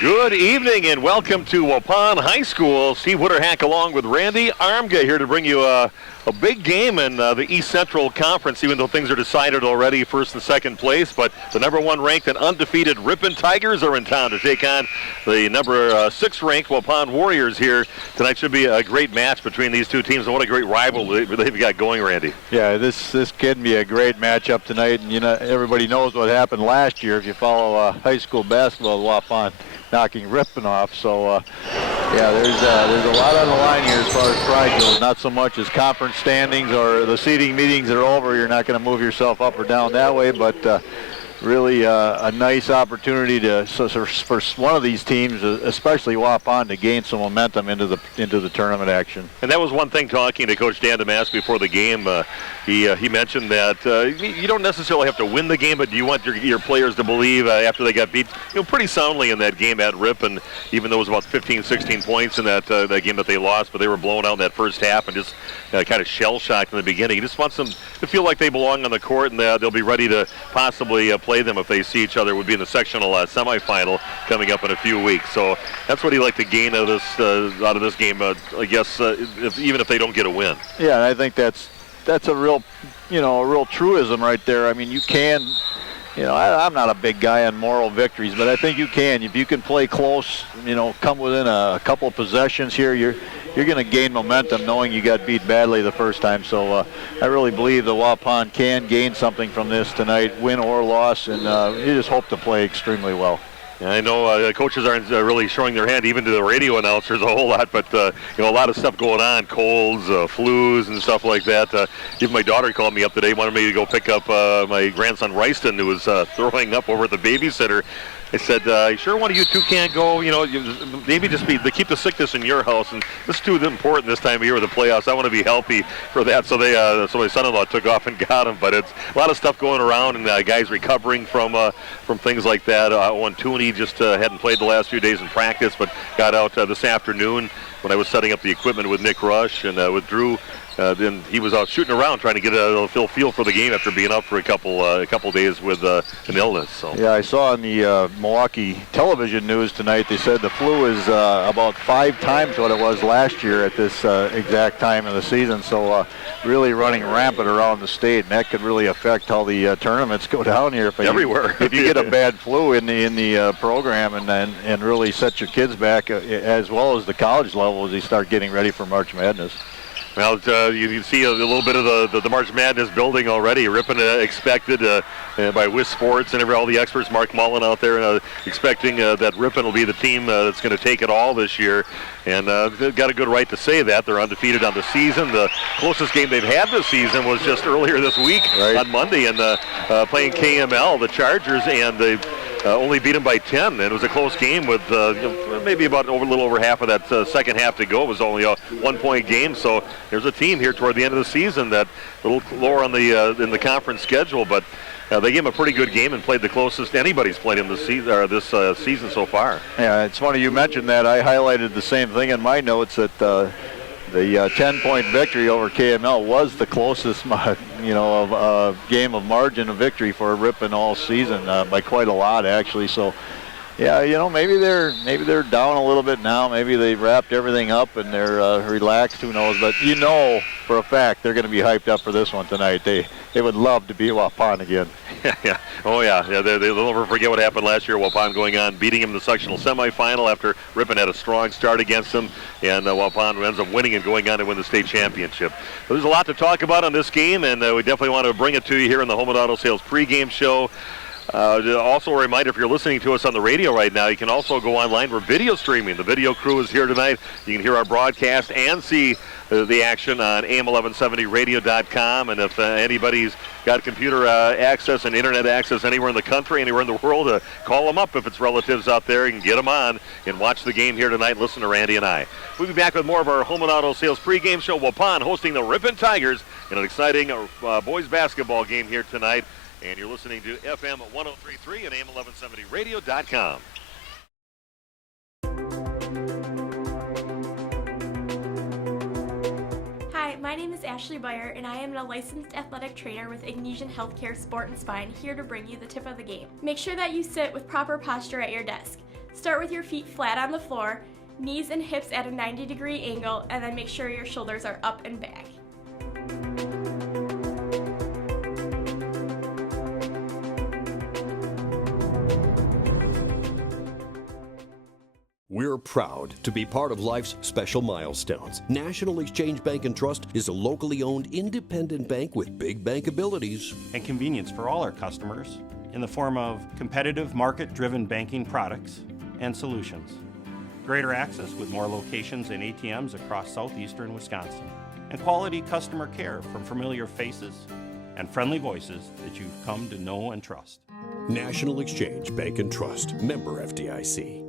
Good evening and welcome to Waupun High School. Steve Witterhack along with Randy Armga here to bring you a big game in the East Central Conference, even though things are decided already, first and second place. But the number 1 ranked and undefeated Ripon Tigers are in town to take on the number 6 ranked Waupun Warriors here. Tonight should be a great match between these two teams, and what a great rival they've got going, Randy. Yeah, this can be a great matchup tonight, and everybody knows what happened last year if you follow high school basketball, Waupun knocking Ripon off. So yeah, there's a lot on the line here as far as pride goes. Not so much as conference standings or the seeding meetings are over. You're not going to move yourself up or down that way, but really a nice opportunity for one of these teams, especially Waupun, to gain some momentum into the tournament action. And that was one thing talking to Coach Dan Damask before the game. He mentioned that you don't necessarily have to win the game, but you want your players to believe after they got beat pretty soundly in that game at Ripon, even though it was about 15, 16 points in that game that they lost, but they were blown out in that first half and just kind of shell-shocked in the beginning. He just wants them to feel like they belong on the court, and they'll be ready to possibly play them if they see each other. It would be in the sectional semifinal coming up in a few weeks. So that's what he'd like to gain out of this game, I guess, even if they don't get a win. Yeah, and I think that's a real, a real truism right there. I mean, you can, I'm not a big guy on moral victories, but I think you can. If you can play close, come within a couple of possessions here, you're going to gain momentum knowing you got beat badly the first time. So I really believe the Waupun can gain something from this tonight, win or loss, and you just hope to play extremely well. Yeah, I know coaches aren't really showing their hand even to the radio announcers a whole lot, but a lot of stuff going on, colds, flus, and stuff like that. Even my daughter called me up today, wanted me to go pick up my grandson Ryston, who was throwing up over at the babysitter. I said, sure one of you two can't go, maybe just keep the sickness in your house, and this is too important this time of year with the playoffs. I want to be healthy for that. So so my son-in-law took off and got him, but it's a lot of stuff going around, and guys recovering from things like that. One Tooney just hadn't played the last few days in practice, but got out this afternoon when I was setting up the equipment with Nick Rush and with Drew. Then he was out shooting around trying to get a feel for the game after being up for a couple days with an illness. So. Yeah, I saw on the Milwaukee television news tonight, they said the flu is about 5 times what it was last year at this exact time of the season. So really running rampant around the state, and that could really affect how the tournaments go down here. Everywhere. If you get a bad flu in the program and really set your kids back as well as the college level as they start getting ready for March Madness. Well, you can see a little bit of the March Madness building already. Ripon expected by WIS Sports and all the experts, Mark Mullen out there, expecting that Ripon will be the team that's going to take it all this year. And they've got a good right to say that. They're undefeated on the season. The closest game they've had this season was just earlier this week on Monday, and playing KML, the Chargers, and they only beat them by 10. And it was a close game with maybe about a little over half of that second half to go. It was only a 1-point game. So there's a team here toward the end of the season that a little lower on in the conference schedule, but they gave him a pretty good game and played the closest anybody's played him this season so far. Yeah, it's funny you mentioned that. I highlighted the same thing in my notes, that the 10-point victory over KML was the closest, game of margin of victory for Ripon all season by quite a lot, actually. So, yeah, maybe they're down a little bit now. Maybe they've wrapped everything up and they're relaxed. Who knows? But for a fact they're going to be hyped up for this one tonight. They would love to beat Waupun again. Yeah. Oh yeah. They'll never forget what happened last year. Waupun going on, beating him in the sectional semifinal after Ripon had a strong start against them, and Waupun ends up winning and going on to win the state championship. So there's a lot to talk about on this game, and we definitely want to bring it to you here in the Home and Auto Sales pregame show. Also a reminder, if you're listening to us on the radio right now, you can also go online. We're video streaming. The video crew is here tonight. You can hear our broadcast and see the action on AM1170radio.com. And if anybody's got computer access and internet access anywhere in the country, anywhere in the world, call them up if it's relatives out there. You can get them on and watch the game here tonight. Listen to Randy and I. We'll be back with more of our Home and Auto Sales pregame show. Waupun hosting the Ripon Tigers in an exciting boys basketball game here tonight. And you're listening to FM 103.3 and AM1170radio.com. Hi, my name is Ashley Beyer, and I am a licensed athletic trainer with Ignesian Healthcare Sport and Spine, here to bring you the tip of the game. Make sure that you sit with proper posture at your desk. Start with your feet flat on the floor, knees and hips at a 90-degree angle, and then make sure your shoulders are up and back. We're proud to be part of life's special milestones. National Exchange Bank and Trust is a locally owned independent bank with big bank abilities and convenience for all our customers in the form of competitive market-driven banking products and solutions. Greater access with more locations and ATMs across southeastern Wisconsin. And quality customer care from familiar faces and friendly voices that you've come to know and trust. National Exchange Bank and Trust, member FDIC.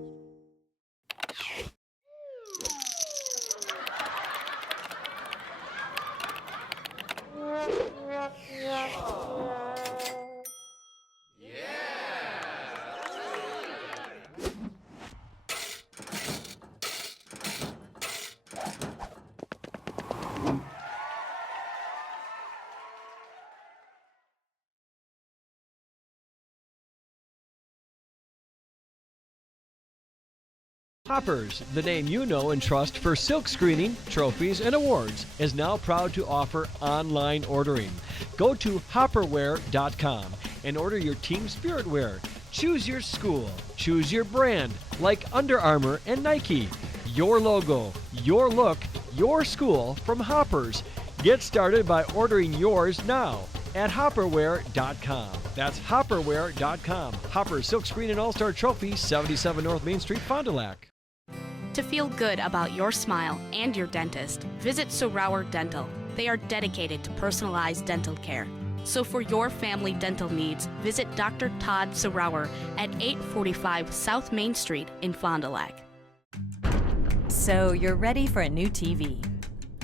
Hoppers, the name you know and trust for silk screening, trophies, and awards, is now proud to offer online ordering. Go to hopperwear.com and order your team spirit wear. Choose your school, choose your brand, like Under Armour and Nike. Your logo, your look, your school from Hoppers. Get started by ordering yours now at hopperwear.com. That's hopperwear.com. Hopper Silk Screen and All-Star Trophy, 77 North Main Street, Fond du Lac. To feel good about your smile and your dentist, visit Sorauer Dental. They are dedicated to personalized dental care. So for your family dental needs, visit Dr. Todd Sorauer at 845 South Main Street in Fond du Lac. So you're ready for a new TV.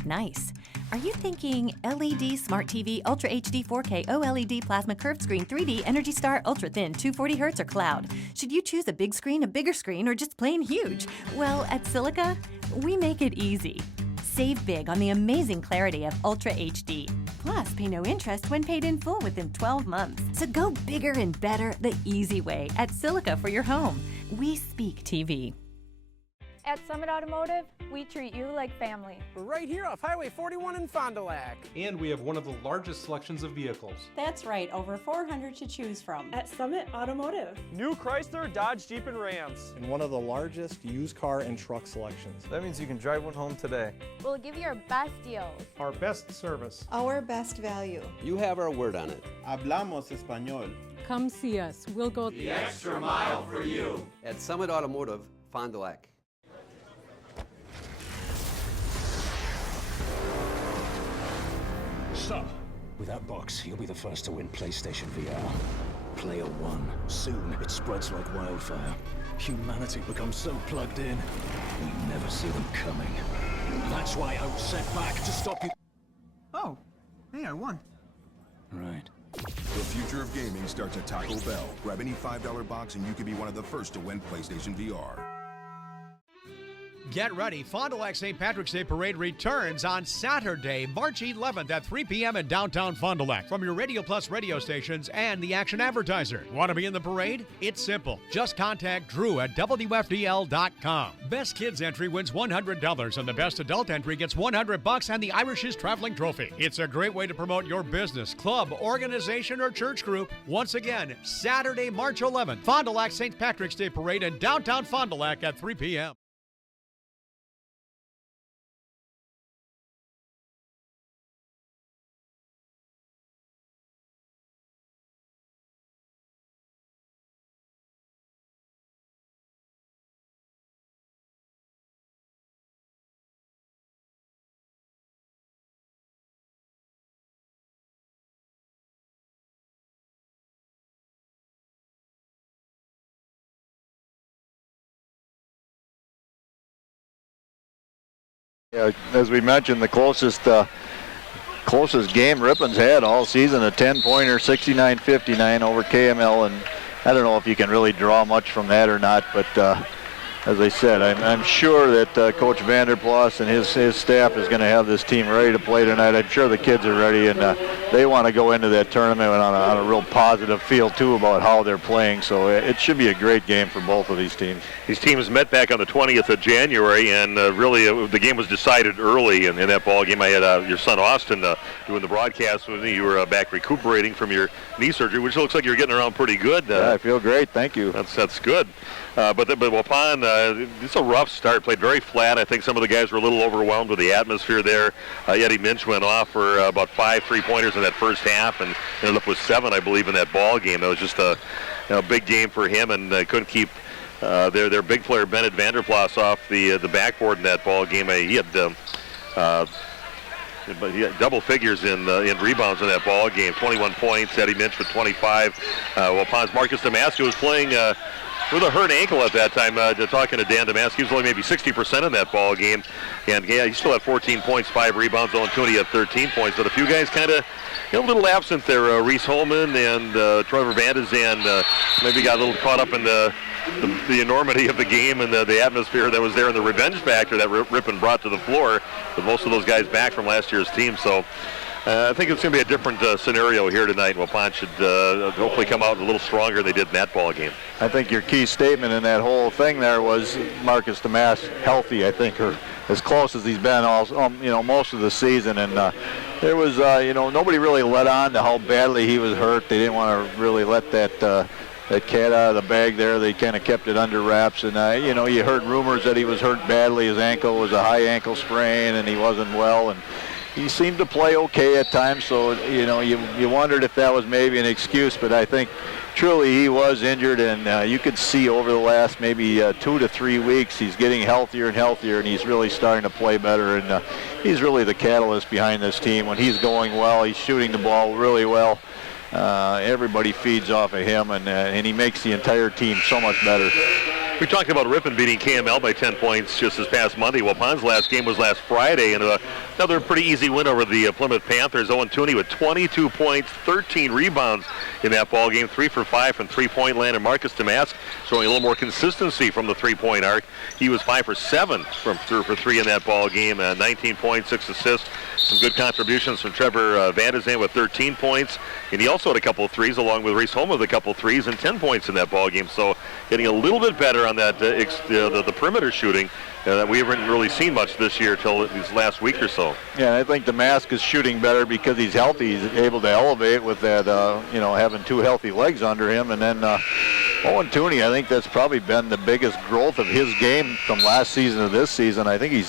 Nice. Are you thinking LED Smart TV, Ultra HD 4K, OLED Plasma Curved Screen, 3D, Energy Star, Ultra Thin, 240 Hz, or Cloud? Should you choose a big screen, a bigger screen, or just plain huge? Well, at Silica, we make it easy. Save big on the amazing clarity of Ultra HD. Plus, pay no interest when paid in full within 12 months. So go bigger and better the easy way at Silica for your home. We speak TV. At Summit Automotive, we treat you like family. We're right here off Highway 41 in Fond du Lac. And we have one of the largest selections of vehicles. That's right, over 400 to choose from. At Summit Automotive. New Chrysler, Dodge, Jeep, and Rams. And one of the largest used car and truck selections. That means you can drive one home today. We'll give you our best deals. Our best service. Our best value. You have our word on it. Hablamos español. Come see us. We'll go the extra mile for you. At Summit Automotive, Fond du Lac. So, with that box, you'll be the first to win PlayStation VR. Player One. Soon, it spreads like wildfire. Humanity becomes so plugged in, we never see them coming. That's why I was sent back to stop you. Oh, hey, I won. Right. The future of gaming starts at Taco Bell. Grab any $5 box and you could be one of the first to win PlayStation VR. Get ready. Fond du Lac St. Patrick's Day Parade returns on Saturday, March 11th at 3 p.m. in downtown Fond du Lac from your Radio Plus radio stations and the Action Advertiser. Want to be in the parade? It's simple. Just contact Drew at WFDL.com. Best Kids entry wins $100 and the Best Adult entry gets $100 and the Irish's Traveling Trophy. It's a great way to promote your business, club, organization, or church group. Once again, Saturday, March 11th, Fond du Lac St. Patrick's Day Parade in downtown Fond du Lac at 3 p.m. Yeah, as we mentioned, the closest game Ripon's had all season, a 10-pointer, 69-59 over KML, and I don't know if you can really draw much from that or not, but as I said, I'm sure that Coach Vanderplas and his staff is going to have this team ready to play tonight. I'm sure the kids are ready, and they want to go into that tournament on a real positive feel too about how they're playing. So it should be a great game for both of these teams. These teams met back on the 20th of January, and really the game was decided early in that ball game. I had your son Austin doing the broadcast with me. You were back recuperating from your knee surgery, which looks like you're getting around pretty good. Yeah, I feel great. Thank you. That's good. But Waupun, it's a rough start. Played very flat. I think some of the guys were a little overwhelmed with the atmosphere there. Eddie Minch went off for about 5 3-pointers in that first half, and ended up with 7, I believe, in that ball game. That was just a big game for him, and couldn't keep their big player Bennett Vanderplas off the backboard in that ball game. He had double figures in rebounds in that ball game. 21 points. Eddie Minch with 25. Waupun's Marcus Damasco was playing with a hurt ankle at that time. Talking to Dan Damasco, he was only maybe 60% in that ball game, and yeah, he still had 14 points, 5 rebounds. Owen Tooney had 13 points, but a few guys kind of a little absent there. Reese Holman and Trevor Vandezand maybe got a little caught up in the enormity of the game and the atmosphere that was there, and the revenge factor that Ripon brought to the floor with most of those guys back from last year's team. So I think it's going to be a different scenario here tonight. Waupun should hopefully come out a little stronger than they did in that ball game. I think your key statement in that whole thing there was Marcus Damas healthy, I think, or as close as he's been all, most of the season. And there was, nobody really let on to how badly he was hurt. They didn't want to really let that cat out of the bag there. They kind of kept it under wraps. And, you heard rumors that he was hurt badly. His ankle was a high ankle sprain, and he wasn't well. And he seemed to play okay at times, so, you wondered if that was maybe an excuse. But I think truly he was injured, and you could see over the last maybe 2 to 3 weeks he's getting healthier and healthier, and he's really starting to play better. And he's really the catalyst behind this team. When he's going well, he's shooting the ball really well. Everybody feeds off of him, and he makes the entire team so much better. We talked about Ripon beating KML by 10 points just this past Monday. Waupun's last game was last Friday, and another pretty easy win over the Plymouth Panthers. Owen Tooney with 22 points, 13 rebounds in that ball game, 3 for 5 from three-point land. And Marcus Damas showing a little more consistency from the three-point arc. He was 5 for 7 for 3 in that ball game, 19 points, 6 assists. Some good contributions from Trevor Vandezand with 13 points, and he also had a couple of threes, along with Reese Holman with a couple of threes and 10 points in that ball game. So getting a little bit better on that the perimeter shooting that we haven't really seen much this year till these last week or so. Yeah, I think Damas is shooting better because he's healthy. He's able to elevate with that, having 2 healthy legs under him. And then Owen Tooney, I think that's probably been the biggest growth of his game from last season to this season. I think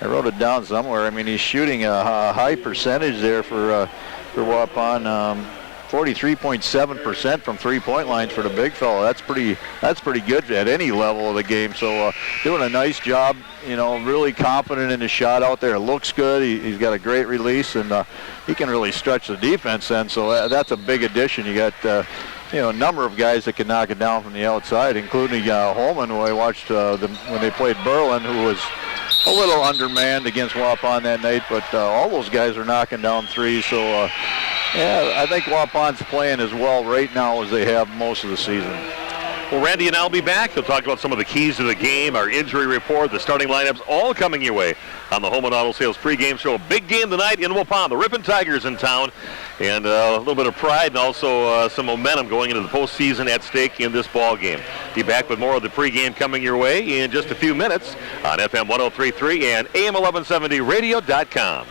I wrote it down somewhere. I mean, he's shooting a high percentage there for Waupun. 43.7% from three-point lines for the big fellow. That's pretty good at any level of the game. So doing a nice job, really confident in his shot out there. It looks good. He's got a great release, and he can really stretch the defense then. So that's a big addition. You got a number of guys that can knock it down from the outside, including Holman, who I watched when they played Berlin, who was a little undermanned against Waupun that night, but all those guys are knocking down threes. So yeah, I think Waupun's playing as well right now as they have most of the season. Well, Randy and I'll be back. He'll talk about some of the keys to the game, our injury report, the starting lineups, all coming your way on the Home and Auto Sales pregame show. Big game tonight in Waupun. The Ripon Tigers in town, and a little bit of pride and also some momentum going into the postseason at stake in this ball game. Be back with more of the pregame coming your way in just a few minutes on FM 103.3 and AM 1170 radio.com.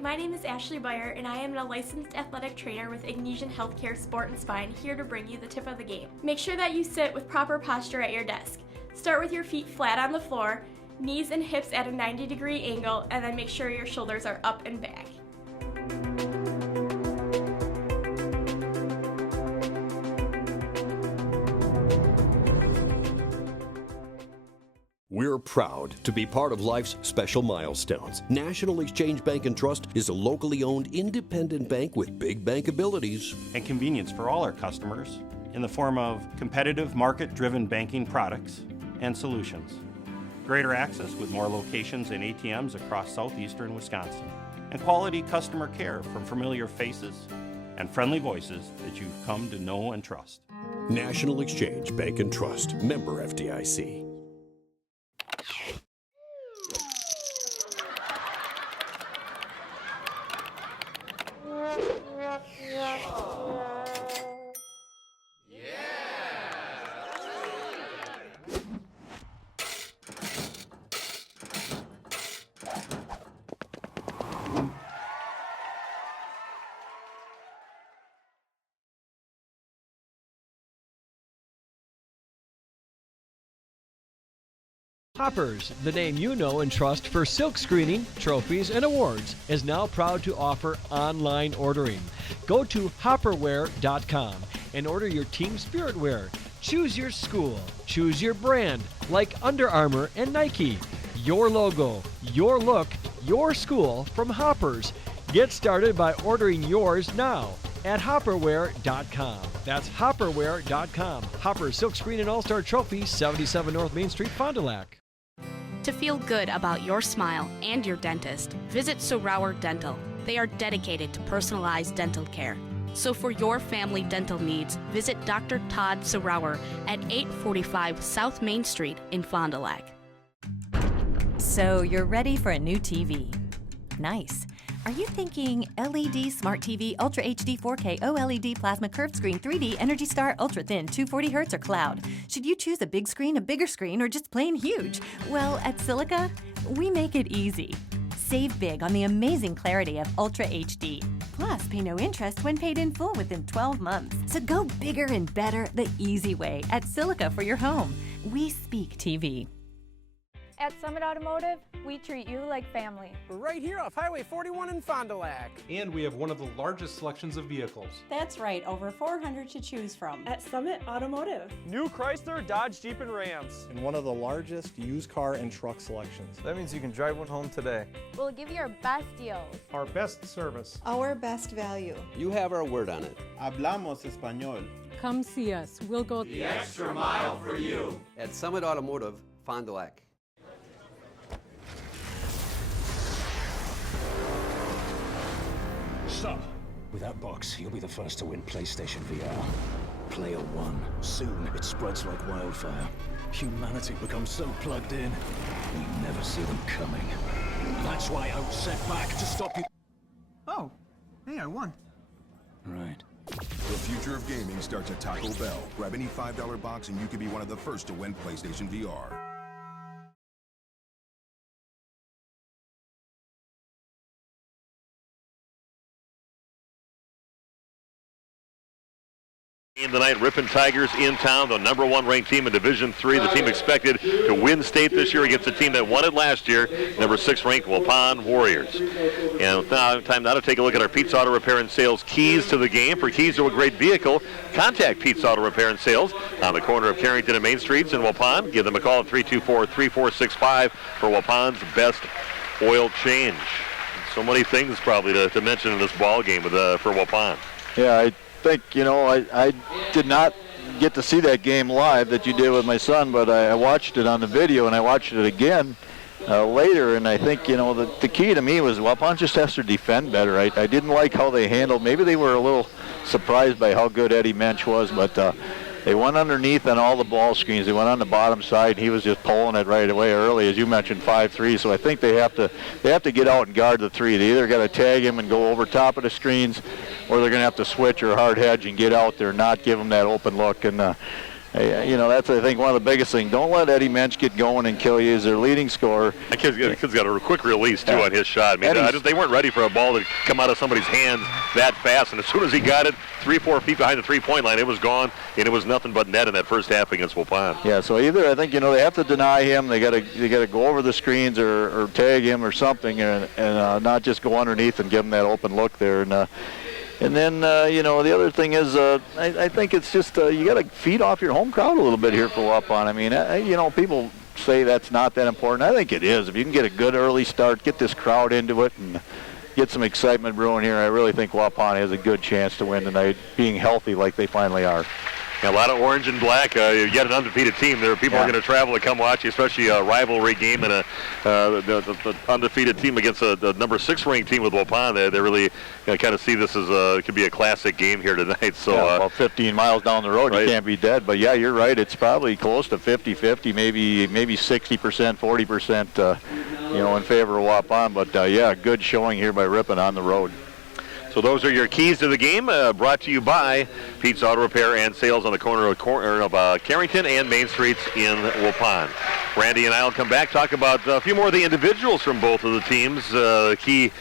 My name is Ashley Beyer, and I am a licensed athletic trainer with Ignesian Healthcare Sport and Spine, here to bring you the tip of the game. Make sure that you sit with proper posture at your desk. Start with your feet flat on the floor, knees and hips at a 90-degree angle, and then make sure your shoulders are up and back. We're proud to be part of life's special milestones. National Exchange Bank and Trust is a locally owned independent bank with big bank abilities and convenience for all our customers in the form of competitive market-driven banking products and solutions. Greater access with more locations and ATMs across southeastern Wisconsin. And quality customer care from familiar faces and friendly voices that you've come to know and trust. National Exchange Bank and Trust, member FDIC. Hoppers, the name you know and trust for silk screening, trophies, and awards, is now proud to offer online ordering. Go to hopperware.com and order your team spirit wear. Choose your school, choose your brand, like Under Armour and Nike. Your logo, your look, your school from Hoppers. Get started by ordering yours now at hopperware.com. That's hopperware.com. Hopper Silk Screen and All-Star Trophy, 77 North Main Street, Fond du Lac. To feel good about your smile and your dentist, visit Sorauer Dental. They are dedicated to personalized dental care. So for your family dental needs, visit Dr. Todd Sorauer at 845 South Main Street in Fond du Lac. So you're ready for a new TV. Nice. Are you thinking LED Smart TV Ultra HD 4K OLED Plasma Curved Screen 3D Energy Star Ultra Thin 240Hz or Cloud? Should you choose a big screen, a bigger screen, or just plain huge? Well, at Silica, we make it easy. Save big on the amazing clarity of Ultra HD. Plus, pay no interest when paid in full within 12 months. So go bigger and better the easy way at Silica for your home. We speak TV. At Summit Automotive, we treat you like family. We're right here off Highway 41 in Fond du Lac. And we have one of the largest selections of vehicles. That's right, over 400 to choose from. At Summit Automotive. New Chrysler, Dodge, Jeep, and Rams. And one of the largest used car and truck selections. That means you can drive one home today. We'll give you our best deals. Our best service. Our best value. You have our word on it. Hablamos español. Come see us. We'll go the extra mile for you. At Summit Automotive, Fond du Lac. Stop. With that box, you'll be the first to win PlayStation VR. Player 1. Soon, it spreads like wildfire. Humanity becomes so plugged in, we never see them coming. That's why I was sent back to stop you. Oh, hey, I won. Right. The future of gaming starts at Taco Bell. Grab any $5 box and you could be one of the first to win PlayStation VR. Game tonight, Ripon Tigers in town, the #1 ranked team in Division III. The team expected to win state this year against a team that won it last year, #6 ranked Waupun Warriors. And now, time now to take a look at our Pete's Auto Repair and Sales keys to the game. For keys to a great vehicle, contact Pete's Auto Repair and Sales on the corner of Carrington and Main Streets in Waupun. Give them a call at 324-3465 for Waupun's best oil change. So many things probably to mention in this ball game for Waupun. Yeah, I think, I did not get to see that game live that you did with my son, but I watched it on the video, and I watched it again later, and I think, the key to me was Waupun just has to defend better. I didn't like how they handled. Maybe they were a little surprised by how good Eddie Mensch was, but they went underneath on all the ball screens. They went on the bottom side. He was just pulling it right away early, as you mentioned, 5-3. So I think they have to get out and guard the three. They either got to tag him and go over top of the screens, or they're going to have to switch or hard hedge and get out there, not give him that open look. And that's, I think, one of the biggest things. Don't let Eddie Mensch get going and kill you. He's their leading scorer. That kid's got a quick release, too, on his shot. I mean, they weren't ready for a ball to come out of somebody's hands that fast. And as soon as he got it 3-4 feet behind the three-point line, it was gone, and it was nothing but net in that first half against Waupun. Yeah, so either, I think, they have to deny him. They got to go over the screens or tag him or something, and not just go underneath and give him that open look there. And then, the other thing is, I think it's just you got to feed off your home crowd a little bit here for Waupun. I mean, people say that's not that important. I think it is. If you can get a good early start, get this crowd into it, and get some excitement brewing here, I really think Waupun has a good chance to win tonight, being healthy like they finally are. A lot of orange and black. You get an undefeated team. There are people who are going to travel to come watch you, especially a rivalry game and the undefeated team against the #6 ranked team with Waupun. They really kind of see this as it could be a classic game here tonight. So about 15 miles down the road, right. You can't be dead. But yeah, you're right. It's probably close to 50-50, maybe 60%, 40%, in favor of Waupun. But good showing here by Ripon on the road. So those are your keys to the game, brought to you by Pete's Auto Repair and Sales on the corner of Carrington and Main Streets in Waupun. Randy and I will come back, talk about a few more of the individuals from both of the teams, key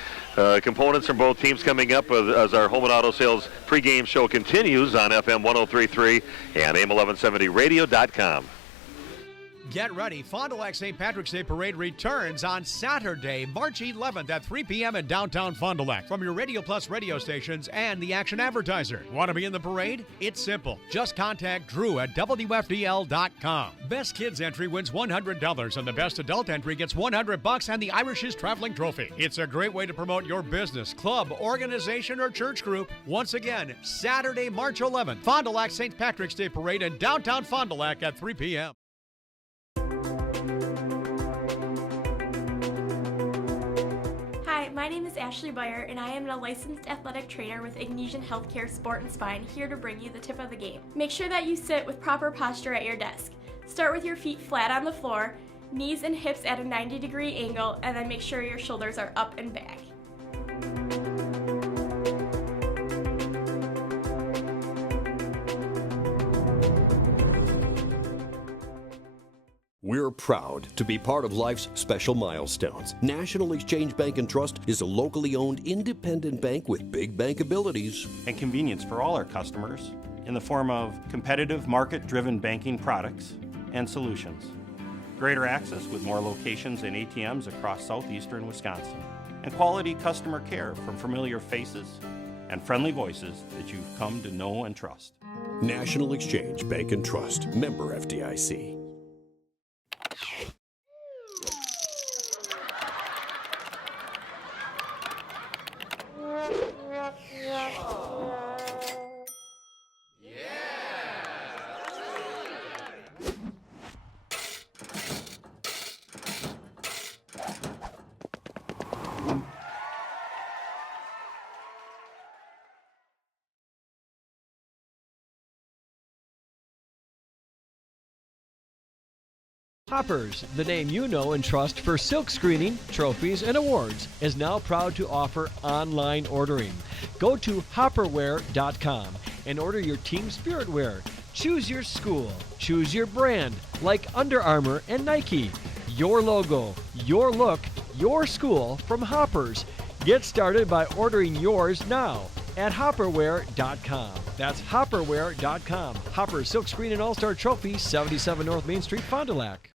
components from both teams coming up as our Home and Auto Sales pregame show continues on FM 103.3 and AM1170radio.com. Get ready. Fond du Lac St. Patrick's Day Parade returns on Saturday, March 11th at 3 p.m. in downtown Fond du Lac from your Radio Plus radio stations and the Action Advertiser. Want to be in the parade? It's simple. Just contact Drew at WFDL.com. Best Kids entry wins $100 and the Best Adult entry gets $100 and the Irish's Traveling Trophy. It's a great way to promote your business, club, organization, or church group. Once again, Saturday, March 11th, Fond du Lac St. Patrick's Day Parade in downtown Fond du Lac at 3 p.m. Hi, my name is Ashley Beyer, and I am a licensed athletic trainer with Ignesian Healthcare Sport and Spine, here to bring you the tip of the game. Make sure that you sit with proper posture at your desk. Start with your feet flat on the floor, knees and hips at a 90-degree angle, and then make sure your shoulders are up and back. We're proud to be part of life's special milestones. National Exchange Bank and Trust is a locally owned independent bank with big bank abilities and convenience for all our customers in the form of competitive market-driven banking products and solutions. Greater access with more locations and ATMs across southeastern Wisconsin. And quality customer care from familiar faces and friendly voices that you've come to know and trust. National Exchange Bank and Trust, member FDIC. Hoppers, the name you know and trust for silk screening, trophies, and awards, is now proud to offer online ordering. Go to hopperwear.com and order your team spirit wear. Choose your school, choose your brand, like Under Armour and Nike. Your logo, your look, your school from Hoppers. Get started by ordering yours now at hopperwear.com. That's hopperwear.com. Hopper Silk Screen and All-Star Trophy, 77 North Main Street, Fond du Lac.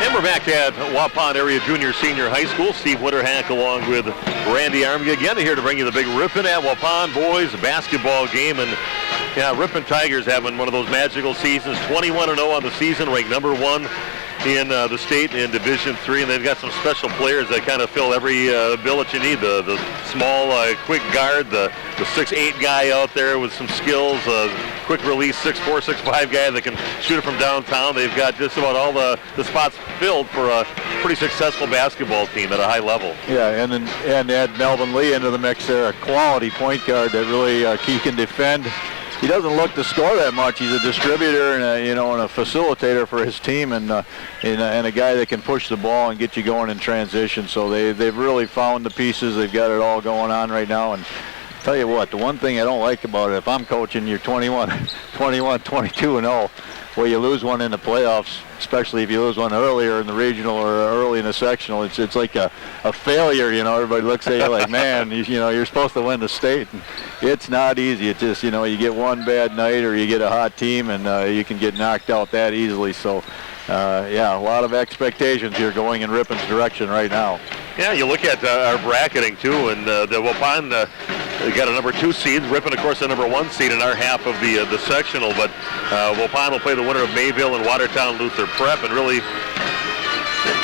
And we're back at Waupun Area Junior Senior High School. Steve Winterhack along with Randy Army again here to bring you the big Ripon at Waupun boys basketball game. And yeah, Ripon Tigers having one of those magical seasons, 21-0 on the season, ranked number 1 in the state in Division III, and they've got some special players that kind of fill every bill that you need. The small, quick guard, the 6'8" guy out there with some skills, quick release 6'4", 6'5" guy that can shoot it from downtown. They've got just about all the spots filled for a pretty successful basketball team at a high level. Yeah, and add Melvin Lee into the mix there, a quality point guard that really he can defend he doesn't look to score that much. He's a distributor and and a facilitator for his team, and a guy that can push the ball and get you going in transition. So they've really found the pieces. They've got it all going on right now. And tell you what, the one thing I don't like about it, if I'm coaching, you're 22-0. Well, you lose one in the playoffs, especially if you lose one earlier in the regional or early in the sectional. It's like a failure, Everybody looks at you like, man, you're supposed to win the state. And it's not easy. It's just, you get one bad night or you get a hot team and you can get knocked out that easily. So, a lot of expectations here going in Ripon's direction right now. Yeah, you look at our bracketing, too, and the Waupun got a number 2 seed. Ripon, of course, a number 1 seed in our half of the sectional. But Waupun will play the winner of Mayville and Watertown Luther Prep. And really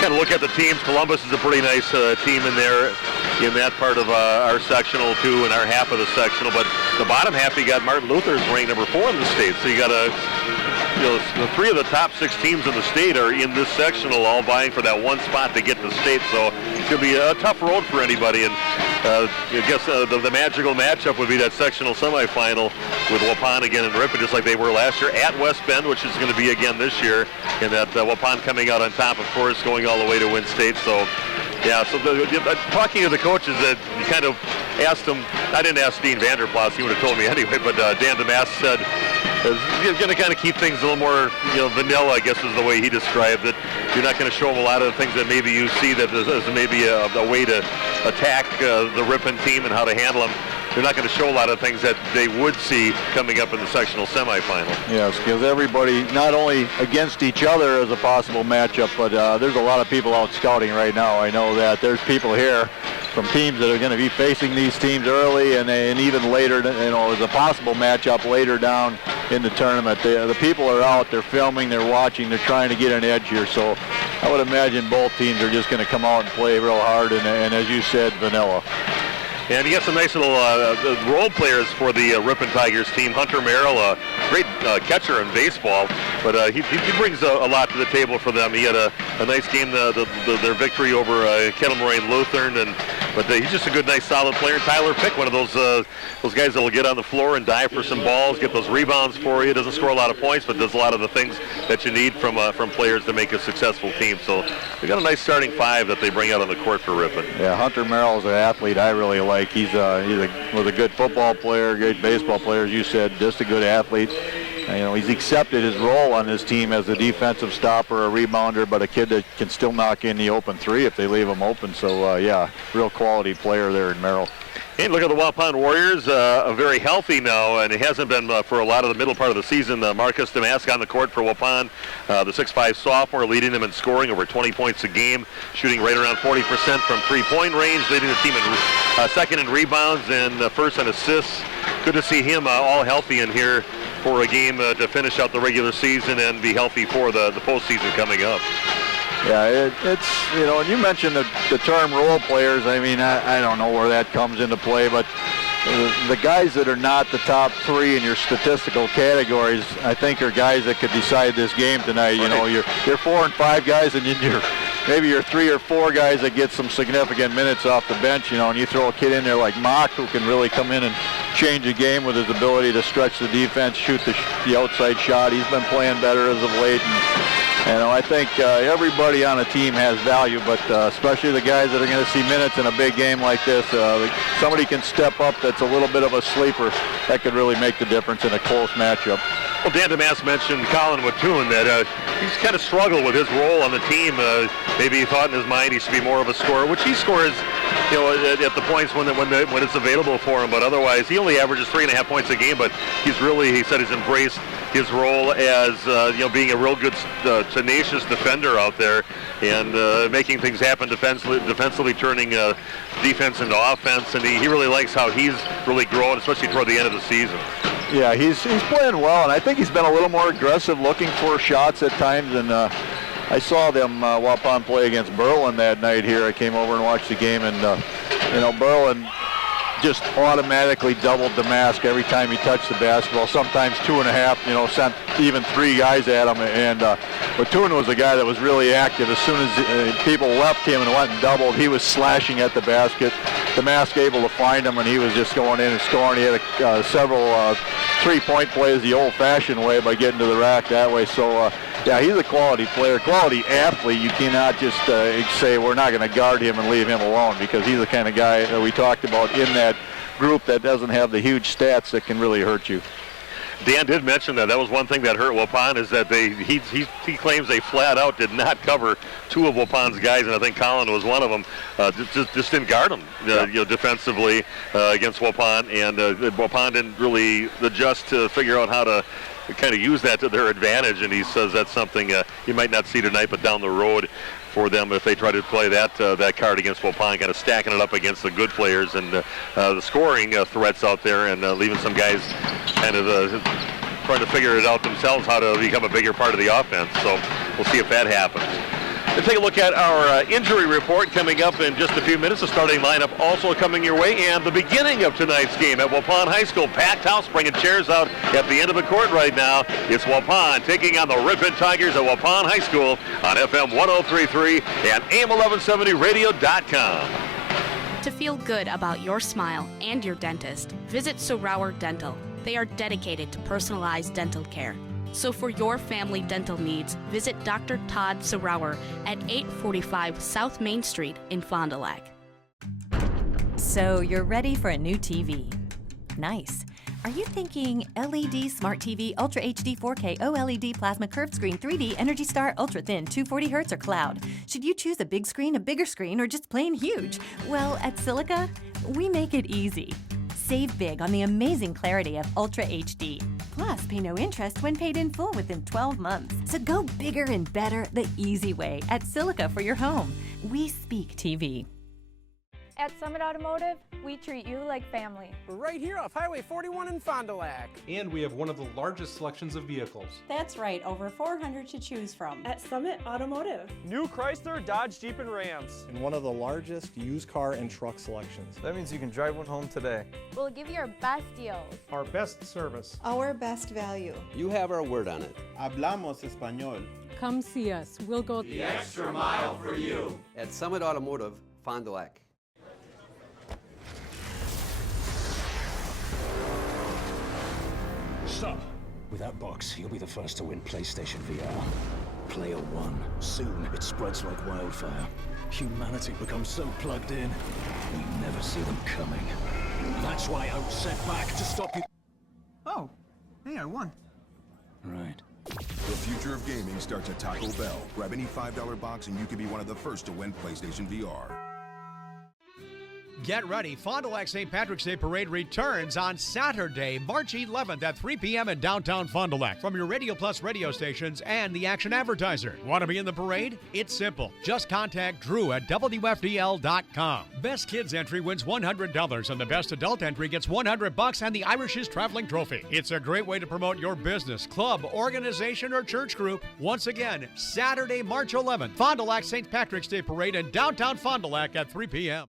kind of look at the teams. Columbus is a pretty nice team in there in that part of our sectional, too, in our half of the sectional. But the bottom half, you got Martin Luther's ranked number 4 in the state. So you got the 3 of the top 6 teams in the state are in this sectional, all vying for that one spot to get to state. So it's going to be a tough road for anybody. And I guess the magical matchup would be that sectional semifinal with Waupun again and Ripon, just like they were last year, at West Bend, which is going to be again this year. And that Waupun coming out on top, of course, going all the way to win state. So, yeah, so talking to the coaches, that you kind of asked them, I didn't ask Dean Vanderplas, he would have told me anyway, but Dan DeMass said, you're going to kind of keep things a little more, vanilla, I guess is the way he described it. You're not going to show them a lot of the things that maybe you see that as maybe a way to attack the Ripon team and how to handle them. They're not going to show a lot of things that they would see coming up in the sectional semifinal. Yes, because everybody, not only against each other as a possible matchup, but there's a lot of people out scouting right now. I know that there's people here from teams that are going to be facing these teams early and even later, as a possible matchup later down in the tournament. The people are out, they're filming, they're watching, they're trying to get an edge here. So I would imagine both teams are just going to come out and play real hard and as you said, vanilla. And you got some nice little role players for the Ripon Tigers team. Hunter Merrill, a great catcher in baseball, but he brings a lot to the table for them. He had a nice game, their victory over Kettle Moraine Lutheran, but he's just a good, nice, solid player. Tyler Pick, one of those guys that will get on the floor and dive for some balls, get those rebounds for you. Doesn't score a lot of points, but does a lot of the things that you need from players to make a successful team. So they got a nice starting 5 that they bring out on the court for Ripon. Yeah, Hunter Merrill is an athlete I really like. He's a good football player, great baseball player, as you said, just a good athlete. He's accepted his role on this team as a defensive stopper, a rebounder, but a kid that can still knock in the open 3 if they leave him open. So, real quality player there in Merrill. And look at the Waupun Warriors, very healthy now, and it hasn't been for a lot of the middle part of the season. Marcus Damask on the court for Waupun, the 6'5" sophomore, leading them in scoring over 20 points a game, shooting right around 40% from three-point range, leading the team in second in rebounds and first in assists. Good to see him all healthy in here for a game to finish out the regular season and be healthy for the postseason coming up. Yeah, it's, and you mentioned the term role players. I mean, I don't know where that comes into play, but the guys that are not the top 3 in your statistical categories, I think are guys that could decide this game tonight. Right. You're 4 and 5 guys, and maybe you're 3 or 4 guys that get some significant minutes off the bench, and you throw a kid in there like Mock who can really come in and change a game with his ability to stretch the defense, shoot the outside shot. He's been playing better as of late. And, I think everybody on a team has value, but especially the guys that are going to see minutes in a big game like this. Somebody can step up that's a little bit of a sleeper. That could really make the difference in a close matchup. Well, Dan DeMass mentioned Colin Waupun, that he's kind of struggled with his role on the team. Maybe he thought in his mind he should be more of a scorer, which he scores, at the points when it's available for him. But otherwise, he only averages 3.5 points a game. But he said he's embraced his role as being a real good, tenacious defender out there and making things happen defensively, turning defense into offense. And he really likes how he's really grown, especially toward the end of the season. Yeah, he's playing well, and I think he's been a little more aggressive, looking for shots at times. And I saw them Waupun play against Berlin that night here. I came over and watched the game, and Berlin just automatically doubled Damask every time he touched the basketball. Sometimes 2.5, sent even 3 guys at him. And Waupun was a guy that was really active. As soon as people left him and went and doubled, he was slashing at the basket. Damask able to find him, and he was just going in and scoring. He had several three-point plays the old-fashioned way by getting to the rack that way. So, yeah, he's a quality player, quality athlete. You cannot just say we're not going to guard him and leave him alone, because he's the kind of guy that we talked about in that group that doesn't have the huge stats that can really hurt you. Dan did mention that was one thing that hurt Waupun, is that he claims they flat out did not cover two of Waupun's guys, and I think Colin was one of them. Just didn't guard them defensively against Waupun, and Waupun didn't really adjust to figure out how to kind of use that to their advantage, and he says that's something you might not see tonight, but down the road for them if they try to play that card against Waupun, kind of stacking it up against the good players and the scoring threats out there, and leaving some guys kind of trying to figure it out themselves how to become a bigger part of the offense. So we'll see if that happens. Let's take a look at our injury report coming up in just a few minutes. The starting lineup also coming your way, and the beginning of tonight's game at Waupun High School. Packed house, bringing chairs out at the end of the court right now. It's Waupun taking on the Ripon Tigers at Waupun High School on FM 103.3 and AM1170radio.com. To feel good about your smile and your dentist, visit Sauer Dental. They are dedicated to personalized dental care. So for your family dental needs, visit Dr. Todd Sauer at 845 South Main Street in Fond du Lac. So you're ready for a new TV. Nice. Are you thinking LED Smart TV Ultra HD 4K OLED Plasma Curved Screen 3D Energy Star Ultra Thin 240 Hz or Cloud? Should you choose a big screen, a bigger screen, or just plain huge? Well, at Silica, we make it easy. Save big on the amazing clarity of Ultra HD. Plus, pay no interest when paid in full within 12 months. So go bigger and better the easy way at Silica for your home. We speak TV. At Summit Automotive, we treat you like family. We're right here off Highway 41 in Fond du Lac. And we have one of the largest selections of vehicles. That's right, over 400 to choose from. At Summit Automotive. New Chrysler, Dodge, Jeep, and Rams. And one of the largest used car and truck selections. That means you can drive one home today. We'll give you our best deals. Our best service. Our best value. You have our word on it. Hablamos español. Come see us. We'll go the extra mile for you. At Summit Automotive, Fond du Lac. Stop. With that box, you'll be the first to win PlayStation VR. Player one. Soon, it spreads like wildfire. Humanity becomes so plugged in, we never see them coming. That's why I was sent back to stop you. Oh, hey, I won. Right. The future of gaming starts at Taco Bell. Grab any $5 box and you could be one of the first to win PlayStation VR. Get ready. Fond du Lac St. Patrick's Day Parade returns on Saturday, March 11th at 3 p.m. in downtown Fond du Lac from your Radio Plus radio stations and the Action Advertiser. Want to be in the parade? It's simple. Just contact Drew at WFDL.com. Best Kids entry wins $100 and the Best Adult entry gets $100 and the Irish's Traveling Trophy. It's a great way to promote your business, club, organization, or church group. Once again, Saturday, March 11th, Fond du Lac St. Patrick's Day Parade in downtown Fond du Lac at 3 p.m.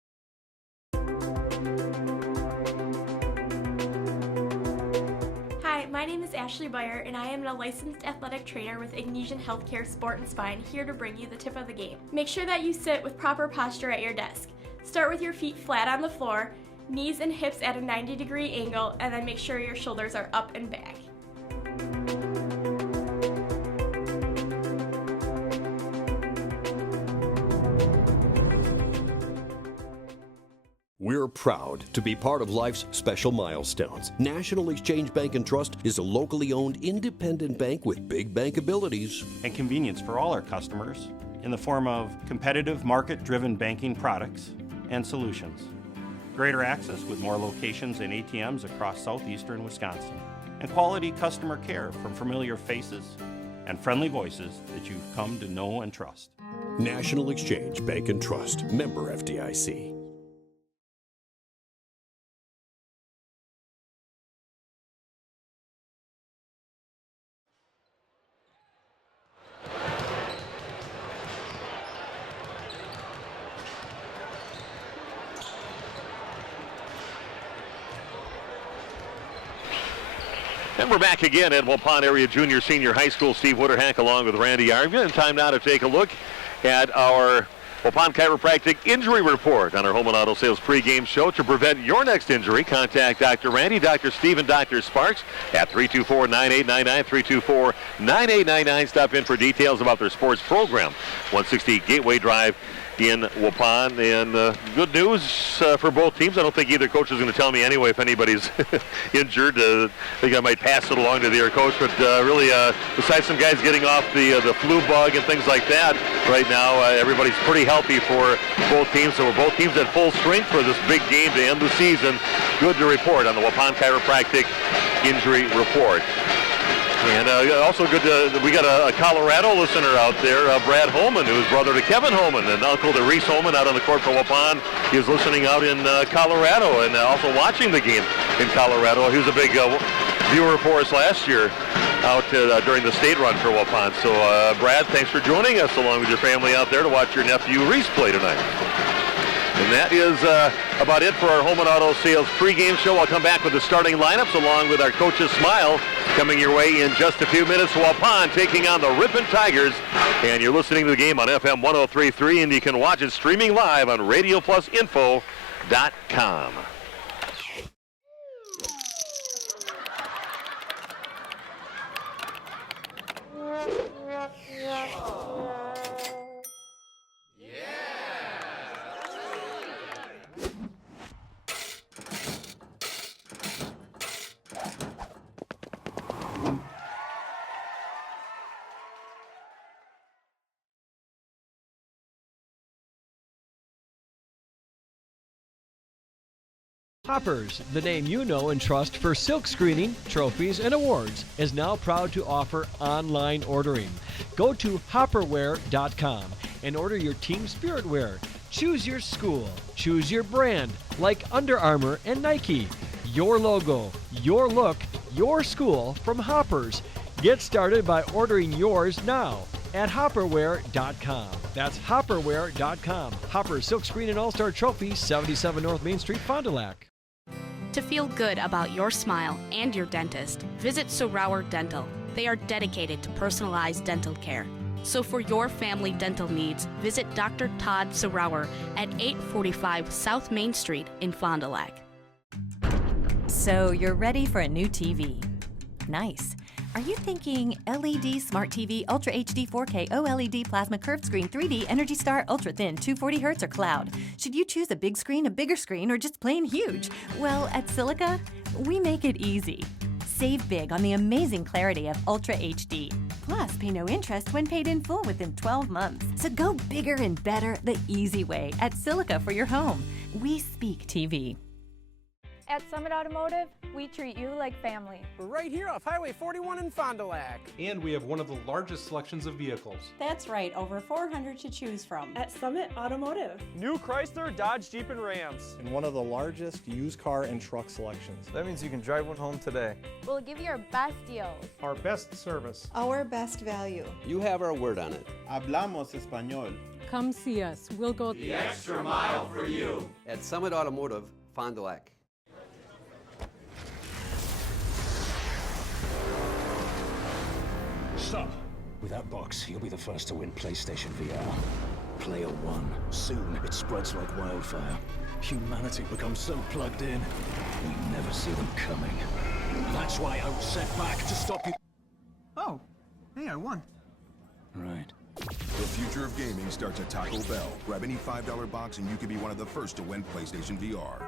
Hi, my name is Ashley Beyer, and I am a licensed athletic trainer with Ignesian Healthcare Sport and Spine, here to bring you the tip of the game. Make sure that you sit with proper posture at your desk. Start with your feet flat on the floor, knees and hips at a 90-degree angle, and then make sure your shoulders are up and back. We're proud to be part of life's special milestones. National Exchange Bank and Trust is a locally owned independent bank with big bank abilities and convenience for all our customers in the form of competitive market-driven banking products and solutions. Greater access with more locations and ATMs across southeastern Wisconsin. And quality customer care from familiar faces and friendly voices that you've come to know and trust. National Exchange Bank and Trust, member FDIC. And we're back again at Waupun Area Junior Senior High School. Steve Witterhack along with Randy Arvia. And time now to take a look at our Waupun Chiropractic Injury Report on our Home and Auto Sales pregame show. To prevent your next injury, contact Dr. Randy, Dr. Steve, and Dr. Sparks at 324-9899, 324-9899. Stop in for details about their sports program. 160 Gateway Drive in Waupun. And good news for both teams. I don't think either coach is going to tell me anyway if anybody's injured. I think I might pass it along to the other coach. But really, besides some guys getting off the flu bug and things like that, right now everybody's pretty healthy for both teams. So we're both teams at full strength for this big game to end the season. Good to report on the Waupun Chiropractic Injury Report. And also good to, we got a Colorado listener out there, Brad Holman, who's brother to Kevin Holman and uncle to Reese Holman out on the court for Waupun. He is listening out in Colorado and also watching the game in Colorado. He was a big viewer for us last year out during the state run for Waupun. So Brad, thanks for joining us along with your family out there to watch your nephew Reese play tonight. And that is about it for our Home and Auto Sales pregame show. I'll come back with the starting lineups along with our coach's smile coming your way in just a few minutes. Waupun taking on the Ripon Tigers. And you're listening to the game on FM 103.3, and you can watch it streaming live on RadioPlusInfo.com. Hoppers, the name you know and trust for silk screening, trophies, and awards, is now proud to offer online ordering. Go to hopperwear.com and order your team spirit wear. Choose your school, choose your brand, like Under Armour and Nike. Your logo, your look, your school from Hoppers. Get started by ordering yours now at hopperwear.com. That's hopperwear.com. Hopper Silk Screen and All-Star Trophy, 77 North Main Street, Fond du Lac. To feel good about your smile and your dentist, visit Sorauer Dental. They are dedicated to personalized dental care. So for your family dental needs, visit Dr. Todd Sorauer at 845 South Main Street in Fond du Lac. So you're ready for a new TV. Nice. Are you thinking LED Smart TV, Ultra HD 4K, OLED Plasma Curved Screen, 3D, Energy Star, Ultra Thin, 240 Hz, or Cloud? Should you choose a big screen, a bigger screen, or just plain huge? Well, at Silica, we make it easy. Save big on the amazing clarity of Ultra HD. Plus, pay no interest when paid in full within 12 months. So go bigger and better the easy way at Silica for your home. We speak TV. At Summit Automotive, we treat you like family. We're right here off Highway 41 in Fond du Lac. And we have one of the largest selections of vehicles. That's right, over 400 to choose from. At Summit Automotive. New Chrysler, Dodge, Jeep, and Rams. And one of the largest used car and truck selections. That means you can drive one home today. We'll give you our best deals. Our best service. Our best value. You have our word on it. Hablamos español. Come see us. We'll go the extra mile for you. At Summit Automotive, Fond du Lac. Stop. With that box, you'll be the first to win PlayStation VR. Player one. Soon, it spreads like wildfire. Humanity becomes so plugged in, we never see them coming. That's why I was sent back to stop you. Oh, hey, I won. Right. The future of gaming starts at Taco Bell. Grab any $5 box and you could be one of the first to win PlayStation VR.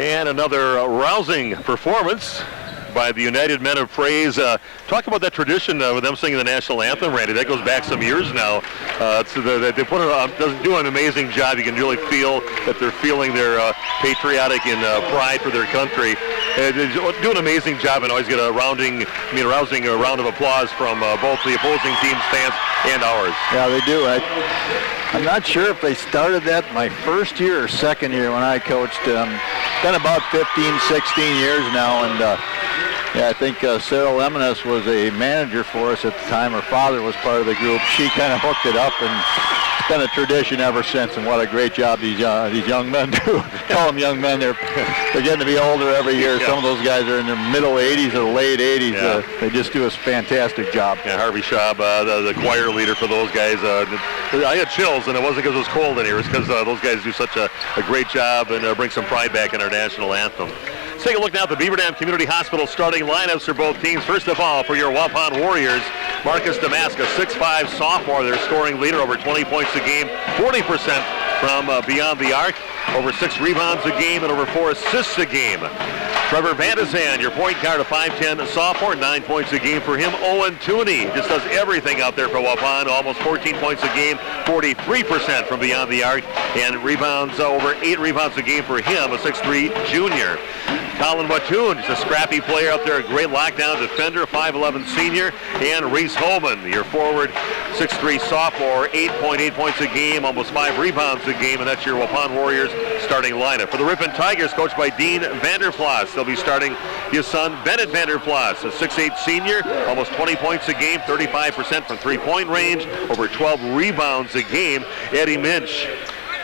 And another rousing performance by the United Men of Praise. Talk about that tradition with them singing the national anthem, Randy. That goes back some years now. They put it do an amazing job. You can really feel that they're feeling their patriotic and pride for their country. do an amazing job and always get a rousing round of applause from both the opposing team's fans and ours. Yeah, they do. I'm not sure if they started that my first year or second year when I coached. It's been about 15, 16 years now, and I think Sarah Lemonis was a manager for us at the time. Her father was part of the group. She kind of hooked it up, and it's been a tradition ever since. And what a great job these young men do. Call them young men. They're getting to be older every year. Yeah. Some of those guys are in their middle 80s or late 80s. Yeah. They just do a fantastic job. Yeah, Harvey Schaub, the choir leader for those guys. I had chills, and it wasn't because it was cold in here. It's because those guys do such a great job and bring some pride back in our national anthem. Let's take a look now at the Beaver Dam Community Hospital starting lineups for both teams. First of all, for your Waupun Warriors, Marcus Damaska, 6'5" sophomore, their scoring leader, over 20 points a game, 40% from beyond the arc, over 6 rebounds a game, and over 4 assists a game. Trevor Vandezan, your point guard, a 5'10" sophomore, 9 points a game for him. Owen Tooney just does everything out there for Waupun, almost 14 points a game, 43% from beyond the arc, and rebounds, over 8 rebounds a game for him, a 6'3" junior. Colin Wattoon, just a scrappy player out there, a great lockdown defender, 5'11" senior. And Reese Holman, your forward, 6'3" sophomore, 8.8 points a game, almost 5 rebounds a game, and that's your Waupun Warriors starting lineup. For the Ripon Tigers, coached by Dean Vanderplas, they'll be starting his son, Bennett Vanderplas, a 6'8" senior, almost 20 points a game, 35% from three-point range, over 12 rebounds a game. Eddie Minch,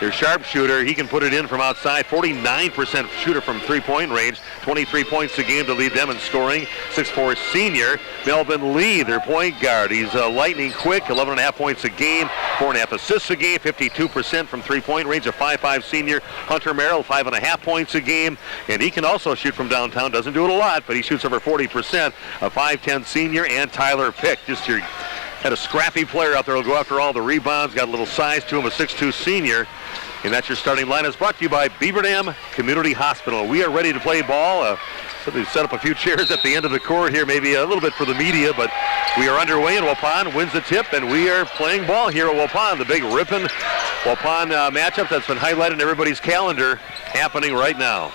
their sharpshooter, he can put it in from outside, 49% shooter from three-point range, 23 points a game to lead them in scoring. 6'4" senior, Melvin Lee, their point guard. He's lightning quick, 11.5 points a game, 4.5 assists a game, 52% from three-point range. A 5'5" senior, Hunter Merrill, 5.5 points a game, and he can also shoot from downtown. Doesn't do it a lot, but he shoots over 40%. A 5'10" senior, and Tyler Pick, just your had a scrappy player out there who'll go after all the rebounds, got a little size to him, a 6'2" senior. And that's your starting line. It's brought to you by Beaver Dam Community Hospital. We are ready to play ball. So they set up a few chairs at the end of the court here, maybe a little bit for the media, but we are underway, and Waupun wins the tip, and we are playing ball here at Waupun. The big Ripon-Waupun matchup that's been highlighted in everybody's calendar happening right now.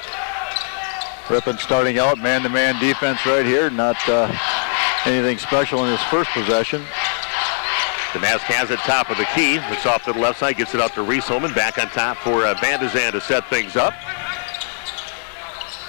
Ripon starting out, man-to-man defense right here. Not anything special in his first possession. Damask has it top of the key. Looks off to the left side, gets it out to Reese Holman. Back on top for Vandezan to set things up.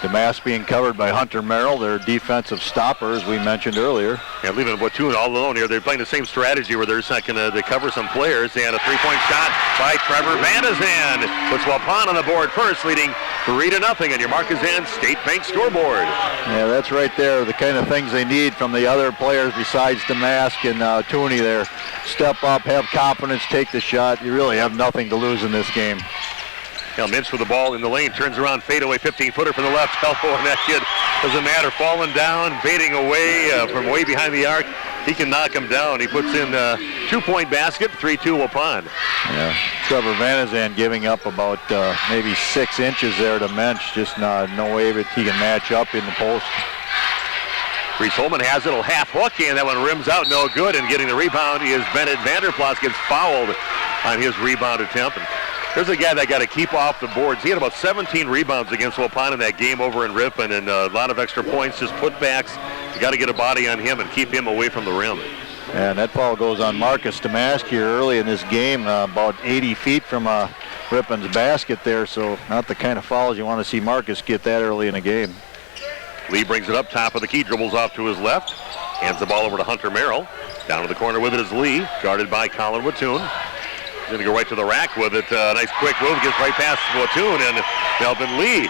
Damask being covered by Hunter Merrill, their defensive stopper, as we mentioned earlier. Yeah, leaving Wattoon all alone here. They're playing the same strategy where they're not going to cover some players. And a three-point shot by Trevor Vandezan. Puts Waupun on the board first, leading 3-0 on your Marquezan State Bank scoreboard. Yeah, that's right there. The kind of things they need from the other players besides Damask and Tooney there. Step up, have confidence, take the shot. You really have nothing to lose in this game. Now Minch with the ball in the lane, turns around, fadeaway 15-footer from the left elbow, and that kid doesn't matter, falling down, fading away from way behind the arc. He can knock him down. He puts in a 2-point basket, 3-2 Waupun. Yeah, Trevor Vandezan giving up about maybe 6 inches there to Minch. Just no way that he can match up in the post. Reese Holman has it, a half hook, and that one rims out, no good, and getting the rebound is Bennett Vanderplas, gets fouled on his rebound attempt. And there's a guy that got to keep off the boards. He had about 17 rebounds against Waupun in that game over in Ripon, and a lot of extra points, just putbacks. You got to get a body on him and keep him away from the rim. And that foul goes on Marcus Damask here early in this game, about 80 feet from Ripon's basket there, so not the kind of fouls you want to see Marcus get that early in a game. Lee brings it up, top of the key, dribbles off to his left, hands the ball over to Hunter Merrill. Down to the corner with it is Lee, guarded by Colin Wattoon. He's going to go right to the rack with it. Nice quick move, gets right past Wattoon, and Melvin Lee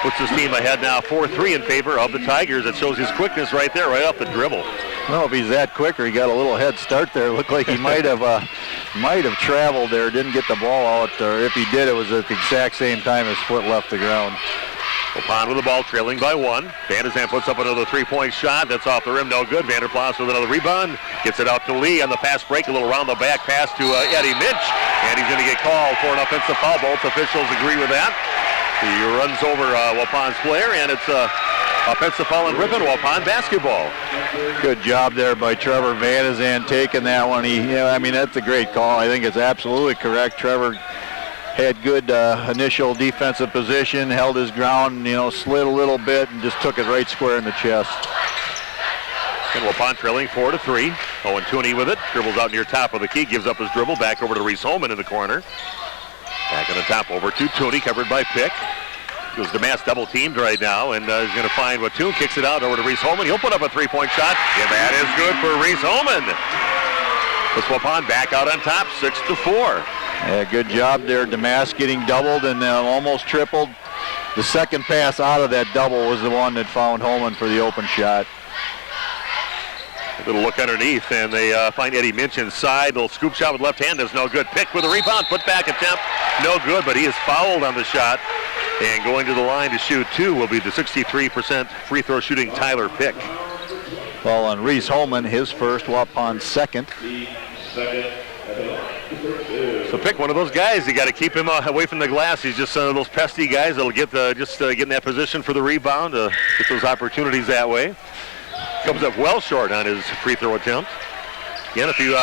puts his team ahead now 4-3 in favor of the Tigers. It shows his quickness right there, right off the dribble. Well, if he's that quick, or he got a little head start there. Looked like he might have traveled there, didn't get the ball out, or if he did, it was at the exact same time his foot left the ground. Waupun with the ball, trailing by 1. Vandezan puts up another three-point shot. That's off the rim, no good. Vanderplas with another rebound. Gets it out to Lee on the fast break. A little round-the-back pass to Eddie Minch. And he's going to get called for an offensive foul. Both officials agree with that. He runs over Waupun's player, and it's offensive foul in Ripon, Waupun basketball. Good job there by Trevor Vandezan taking that one. That's a great call. I think it's absolutely correct. Trevor had good initial defensive position, held his ground, slid a little bit, and just took it right square in the chest. And Waupun trailing 4-3. Owen Tooney with it. Dribbles out near top of the key. Gives up his dribble. Back over to Reese Holman in the corner. Back on the top over to Tooney. Covered by Pick. Goes Damas double teamed right now. And he's going to find Waupun. Kicks it out over to Reese Holman. He'll put up a three-point shot. And that is good for Reese Holman. It's Waupun back out on top. 6-4. Yeah, good job there. Damas getting doubled and almost tripled. The second pass out of that double was the one that found Holman for the open shot. A little look underneath, and they find Eddie Minch inside. Little scoop shot with left hand is no good. Pick with a rebound, put back attempt, no good, but he is fouled on the shot. And going to the line to shoot two will be the 63% free throw shooting Tyler Pick. Well, on Reese Holman, his first, Waupun second. So Pick, one of those guys, you got to keep him away from the glass. He's just one of those pesky guys that'll get get in that position for the rebound, get those opportunities that way. Comes up well short on his free throw attempt. Again, if you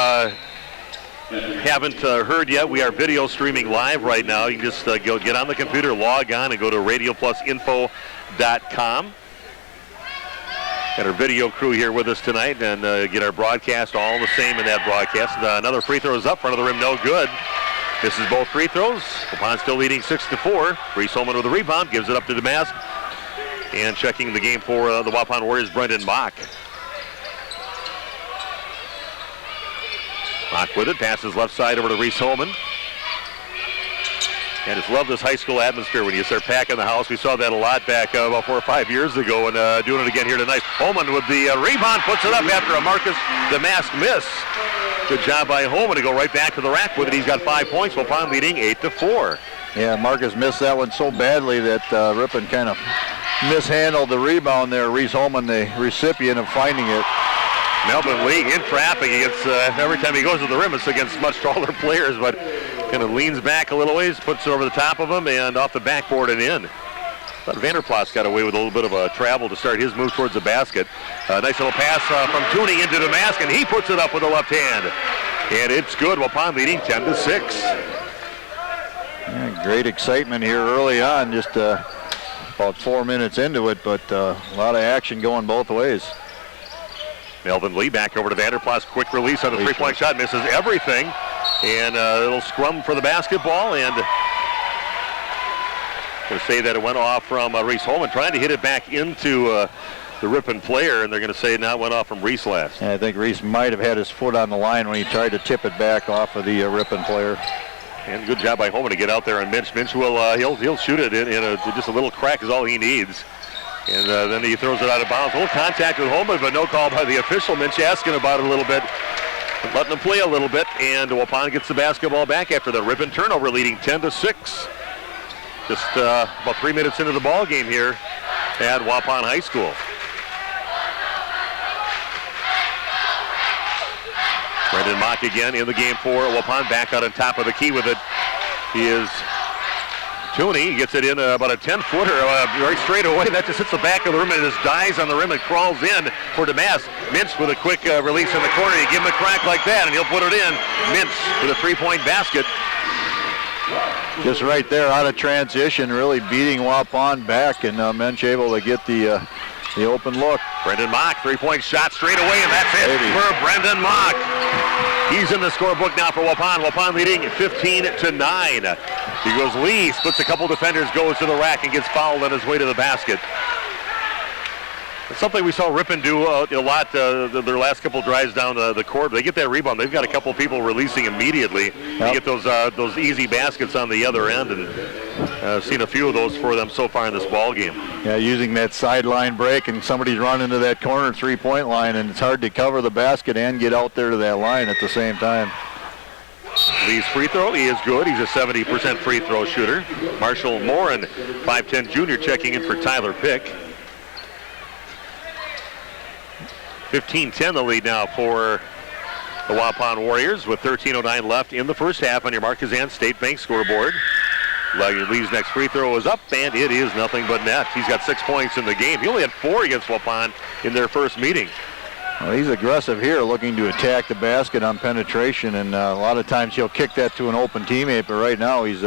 haven't heard yet, we are video streaming live right now. You can just go get on the computer, log on, and go to radioplusinfo.com. Got our video crew here with us tonight, and get our broadcast all the same in that broadcast. Another free throw is up front of the rim, no good. This is both free throws. Waupun still leading 6-4. Reese Holman with the rebound, gives it up to Damas. And checking the game for the Waupun Warriors, Brendan Mock. Mock with it, passes left side over to Reese Holman. And just love this high school atmosphere when you start packing the house. We saw that a lot back about 4 or 5 years ago, and doing it again here tonight. Holman with the rebound, puts it up after a Marcus Damas miss. Good job by Holman to go right back to the rack with it. He's got 5 points. Waupun leading 8-4. Yeah, Marcus missed that one so badly that Ripon kind of mishandled the rebound there. Reese Holman, the recipient of finding it. Melvin Lee in traffic. Every time he goes to the rim, it's against much taller players, but kind of leans back a little ways, puts it over the top of him, and off the backboard and in. But Vanderplas got away with a little bit of a travel to start his move towards the basket. Nice little pass from Tooney into Damas, and he puts it up with the left hand. And it's good. Waupun leading 10-6. Yeah, great excitement here early on, just about 4 minutes into it, but a lot of action going both ways. Melvin Lee back over to Vanderplas. Quick release on the three-point shot. Misses everything. And a little scrum for the basketball. And going to say that it went off from Reese Holman, trying to hit it back into the Ripon player. And they're going to say now it went off from Reese last. Yeah, I think Reese might have had his foot on the line when he tried to tip it back off of the Ripon player. And good job by Holman to get out there. And Minch will he'll shoot it in just a little crack is all he needs. And then he throws it out of bounds. A little contact with Holman, but no call by the official. Minch asking about it a little bit, letting him play a little bit. And Waupun gets the basketball back after the Ripon turnover, leading 10-6. Just about 3 minutes into the ball game here at Waupun High School. Brendan Mock again in the game for Waupun, back out on top of the key with it. He is Tooney. He gets it in about a 10-footer right straight away. That just hits the back of the rim and just dies on the rim and crawls in for Damas. Minch with a quick release in the corner. You give him a crack like that and he'll put it in. Minch with a three-point basket. Just right there out of transition, really beating Waupun back, and Minch able to get the open look. Brendan Mock, three-point shot straight away, and that's it for Brendan Mock. He's in the scorebook now for Waupun. Waupun leading 15-9. He goes Lee, splits a couple defenders, goes to the rack, and gets fouled on his way to the basket. It's something we saw Ripon do a lot their last couple drives down the court. They get that rebound. They've got a couple people releasing immediately. They get those easy baskets on the other end, and I've seen a few of those for them so far in this ball game. Yeah, using that sideline break, and somebody's running to that corner three-point line, and it's hard to cover the basket and get out there to that line at the same time. Lee's free throw, he is good. He's a 70% free throw shooter. Marshall Morin, 5'10" junior, checking in for Tyler Pick. 15-10 the lead now for the Waupun Warriors with 13:09 left in the first half on your Marquezan State Bank scoreboard. Lee's next free throw is up, and it is nothing but net. He's got 6 points in the game. He only had 4 against Waupun in their first meeting. Well, he's aggressive here, looking to attack the basket on penetration, and a lot of times he'll kick that to an open teammate, but right now he's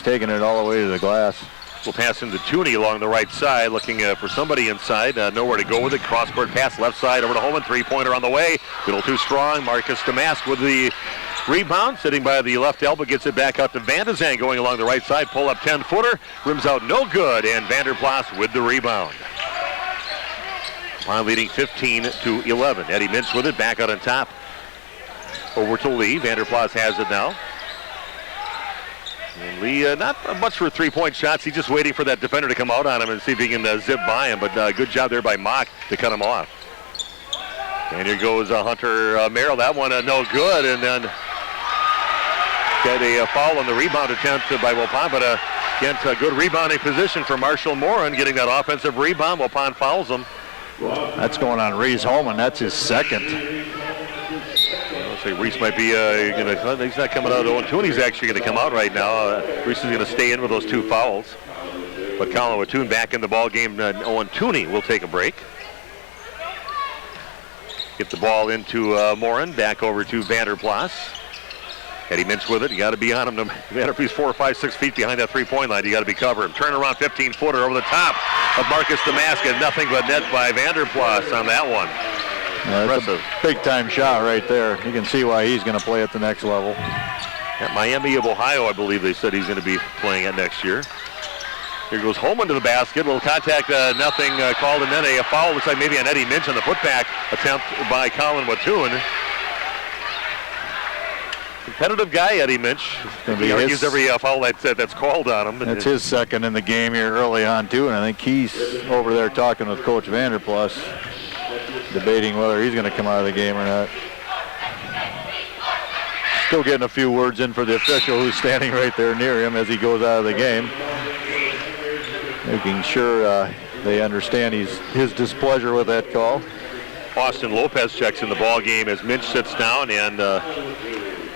taking it all the way to the glass. We'll pass into Tooney along the right side, looking for somebody inside. Nowhere to go with it. Cross-court pass left side over to Holman. Three-pointer on the way. A little too strong. Marcus Damask with the rebound. Sitting by the left elbow. Gets it back out to Van de Zand going along the right side. Pull up 10-footer. Rims out no good. And Vanderplas with the rebound. Waupun leading 15-11. Eddie Mintz with it. Back out on top. Over to Lee. Vanderplas has it now. And Lee, not much for three-point shots. He's just waiting for that defender to come out on him and see if he can zip by him. But good job there by Mock to cut him off. And here goes Hunter Merrill. That one no good. And then got a foul on the rebound attempt by Waupun. But again, a good rebounding position for Marshall Moran, getting that offensive rebound. Waupun fouls him. That's going on Reese Holman. That's his second. I'll say Reese might be he's not coming out 0-2, and he's actually going to come out right now. Reese is going to stay in with those two fouls. But Colin Waupun back in the ball game. Owen Tooney will take a break. Get the ball into Moran. Back over to Vanderplas. Eddie Mintz with it. You got to be on him. No matter if he's 4, 5, 6 feet behind that three-point line, you got to be covering. Turn around 15-footer over the top of Marcus Damask. Nothing but net by Vanderplas on that one. Impressive. Big-time shot right there. You can see why he's going to play at the next level. At Miami of Ohio, I believe they said he's going to be playing at next year. Here goes Holman to the basket. Little contact, nothing called, and then a foul. Looks like maybe an Eddie Mintz on the putback attempt by Colin Waupun. Competitive guy, Eddie Mintz. He argues every foul that's called on him. That's his second in the game here early on, too, and I think he's over there talking with Coach Vanderplas, debating whether he's going to come out of the game or not. Still getting a few words in for the official who's standing right there near him as he goes out of the game. Making sure they understand his displeasure with that call. Austin Lopez checks in the ball game as Mintz sits down, and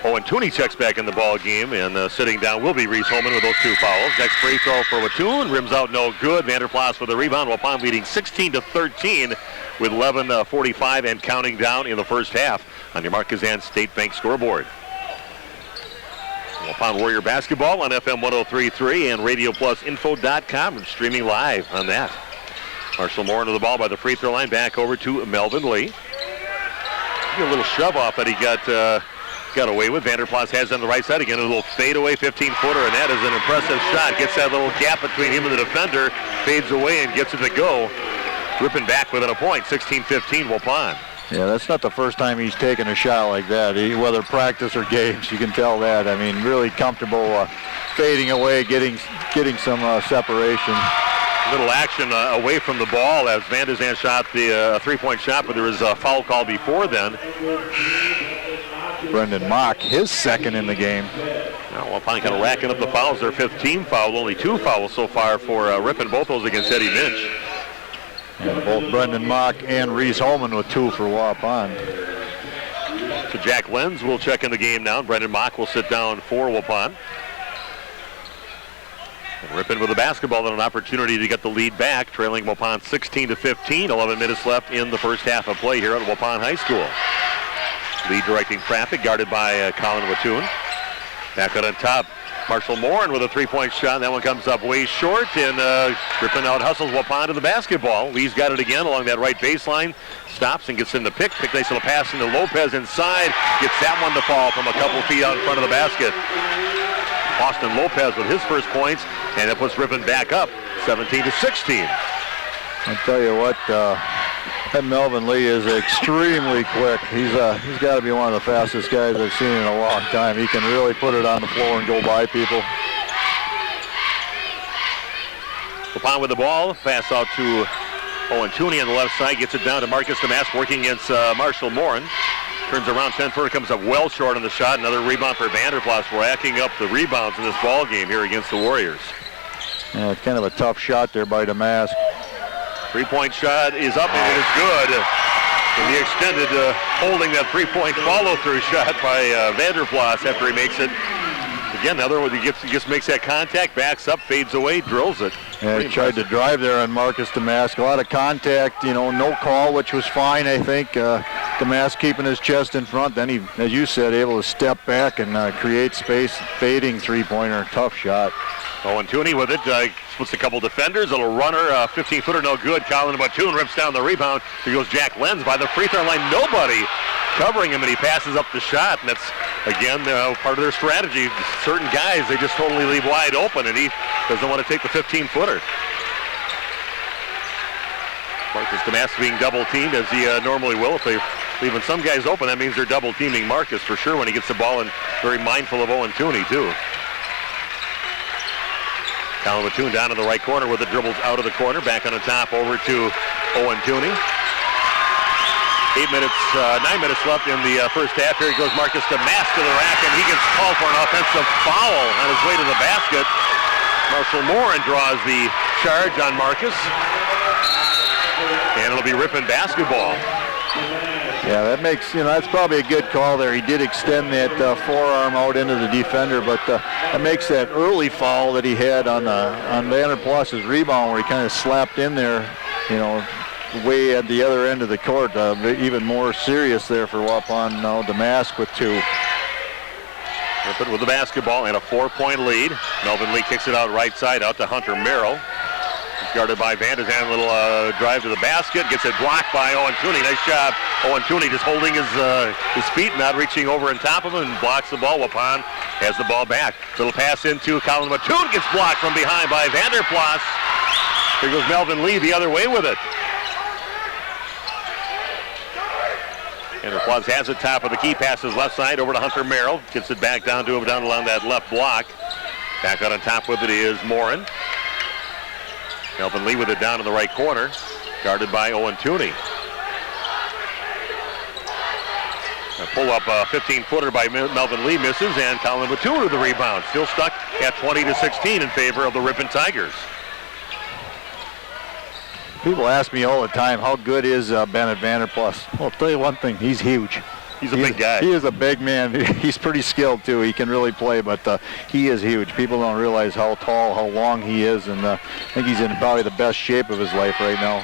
Owen Tooney checks back in the ball game, and sitting down will be Reese Holman with those two fouls. Next free throw for Waupun, rims out no good. Vanderplas with the rebound. Waupun leading 16-13 with 11:45 and counting down in the first half on your Mark Kazan State Bank scoreboard. Waupun Warrior basketball on FM 103.3 and RadioPlusInfo.com, and streaming live on that. Marshall Moran to the ball by the free throw line, back over to Melvin Lee. A little shove off that he got away with. Vanderplas has on the right side again, a little fadeaway 15-footer, and that is an impressive shot. Gets that little gap between him and the defender, fades away and gets it to go. Ripon back within a point, 16-15 Waupun. Yeah, that's not the first time he's taken a shot like that, whether practice or games, you can tell that. I mean, really comfortable fading away, getting some separation. Little action away from the ball as Van de Zand shot the three-point shot, but there was a foul call before then. Brendan Mock, his second in the game. Now, Waupun kind of racking up the fouls. Their 15 foul, only 2 fouls so far for Ripon, both those against Eddie Mintz. And both Brendan Mock and Reese Holman with 2 for Waupun. So Jack Lenz will check in the game now. Brendan Mock will sit down for Waupun. And Ripon with the basketball and an opportunity to get the lead back, trailing Waupun 16-15. 11 minutes left in the first half of play here at Waupun High School. Lead directing traffic, guarded by Colin Waupun. Back out on top, Marshall Moran with a three-point shot. That one comes up way short, and Ripon out hustles Waupun to the basketball. Lee's got it again along that right baseline. Stops and gets in the pick. Pick nice little pass into Lopez inside. Gets that one to fall from a couple feet out in front of the basket. Austin Lopez with his first points, and that puts Ripon back up 17-16. I'll tell you what, that Melvin Lee is extremely quick. He's got to be one of the fastest guys I've seen in a long time. He can really put it on the floor and go by people. Waupun with the ball, pass out to Owen Tooney on the left side, gets it down to Marcus Damask working against Marshall Moran. Turns around, 10-footer comes up well short on the shot. Another rebound for Vanderplas, racking up the rebounds in this ball game here against the Warriors. Yeah, it's kind of a tough shot there by Damask. Three-point shot is up, and it is good. And the extended holding that three-point follow-through shot by Vanderplas after he makes it. Again, the other one, he just makes that contact, backs up, fades away, drills it. Yeah, he tried to drive there on Marcus Damask. A lot of contact, no call, which was fine, I think. Damask keeping his chest in front. Then he, as you said, able to step back and create space. Fading three-pointer, tough shot. Owen Tooney with it, splits a couple defenders, a little runner, 15-footer, no good. Colin Batoon rips down the rebound. Here goes Jack Lenz by the free throw line. Nobody covering him, and he passes up the shot, and that's, again, part of their strategy. Certain guys, they just totally leave wide open, and he doesn't want to take the 15-footer. Marcus Damask being double-teamed, as he normally will. If they're leaving some guys open, that means they're double-teaming Marcus for sure when he gets the ball, and very mindful of Owen Tooney, too. Colin Batoon down in the right corner with the dribbles out of the corner. Back on the top over to Owen Tooney. 9 minutes left in the first half. Here goes Marcus Damask to the rack, and he gets called for an offensive foul on his way to the basket. Marshall Morin draws the charge on Marcus. And it'll be Ripon basketball. Yeah, that makes, that's probably a good call there. He did extend that forearm out into the defender, but that makes that early foul that he had on Vanderplas's rebound where he kind of slapped in there, way at the other end of the court. Even more serious there for Waupun. Now Damask with 2. Ripon with the basketball and a 4-point lead. Melvin Lee kicks it out right side out to Hunter Merrill. He's guarded by Van de Zand. Little drive to the basket. Gets it blocked by Owen Tooney. Nice job. Owen Tooney just holding his feet, not reaching over on top of him, and blocks the ball. Waupun has the ball back. Little pass into Colin Batoon. Gets blocked from behind by Vanderplas. Here goes Melvin Lee the other way with it. Vanderplas has it top of the key. Passes left side over to Hunter Merrill. Gets it back down to him down along that left block. Back out on top with it is Morin. Melvin Lee with it down in the right corner, guarded by Owen Tooney. A pull-up 15-footer by Melvin Lee misses, and Colin Batoon with the rebound. Still stuck at 20-16 in favor of the Ripon Tigers. People ask me all the time, how good is Bennett Vanderplas? Well, I'll tell you one thing, he's huge. He's a big guy. He is a big man. He's pretty skilled, too. He can really play, but he is huge. People don't realize how tall, how long he is, and I think he's in probably the best shape of his life right now.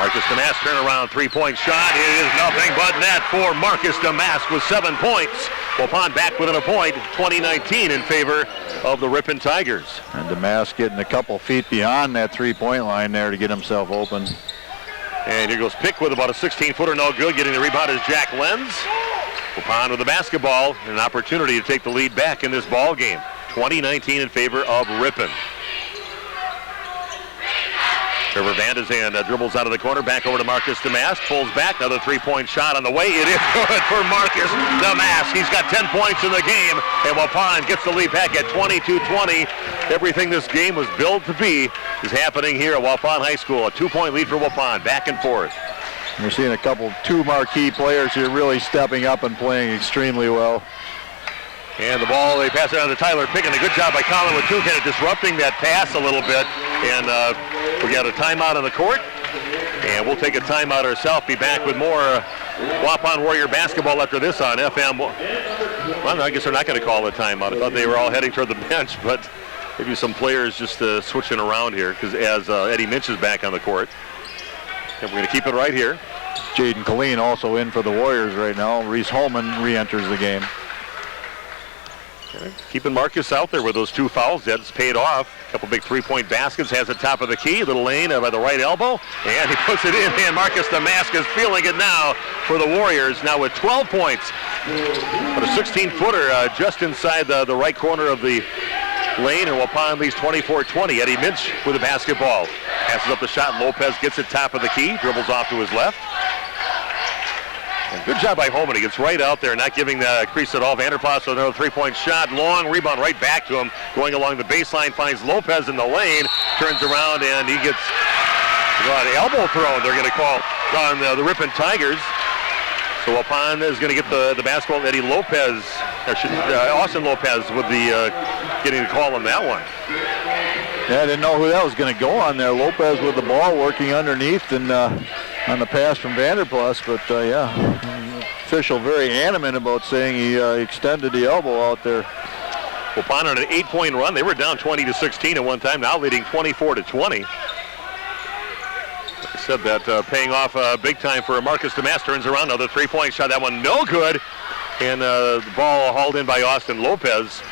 Marcus Damask turnaround three-point shot. It is nothing but net for Marcus Damask with 7 points. Waupun back within a point, 20-19 in favor of the Ripon Tigers. And Damask getting a couple feet beyond that three-point line there to get himself open. And here goes Pick with about a 16-footer, no good. Getting the rebound is Jack Lenz. Waupun with the basketball, an opportunity to take the lead back in this ball game. 20-19 in favor of Ripon. Trevor Van de Zand dribbles out of the corner, back over to Marcus Damask, pulls back, another three-point shot on the way. It is good for Marcus Damask. He's got 10 points in the game, and Waupun gets the lead back at 22-20. Everything this game was billed to be is happening here at Waupun High School. A 2-point lead for Waupun, back and forth. We're seeing two marquee players here really stepping up and playing extremely well. And the ball, they pass it on to Tyler Pickett. A good job by Colin Batoon, kind of disrupting that pass a little bit. And we got a timeout on the court. And we'll take a timeout ourselves. Be back with more Waupun Warrior basketball after this on FM. Well, I guess they're not going to call it a timeout. I thought they were all heading toward the bench, but maybe some players just switching around here because as Eddie Minch is back on the court. And we're going to keep it right here. Jaden Colleen also in for the Warriors right now. Reese Holman re-enters the game. Keeping Marcus out there with those 2 fouls. That's paid off. A couple big three-point baskets. Has it top of the key. Little lane by the right elbow. And he puts it in. And Marcus Damask is feeling it now for the Warriors. Now with 12 points. But a 16-footer just inside the right corner of the lane. And Waupun leads 24-20. Eddie Minch with the basketball. Passes up the shot. Lopez gets it top of the key. Dribbles off to his left. And good job by Holman. He gets right out there, not giving the crease at all. Vanderplas with another three-point shot. Long rebound right back to him. Going along the baseline, finds Lopez in the lane. Turns around, and he gets an elbow thrown. They're going to call on the Ripon Tigers. So Waupun is going to get the basketball. Eddie Lopez, Austin Lopez with the getting the call on that one. Yeah, I didn't know who that was going to go on there. Lopez with the ball working underneath and on the pass from Vanderplas, but yeah, official very animate about saying he extended the elbow out there. Waupun on an 8-point run. They were down 20-16 at one time, now leading 24-20. Like I said, that paying off big time for Marcus Damas. Turns around, another 3-point shot. That one no good. And the ball hauled in by Austin Lopez.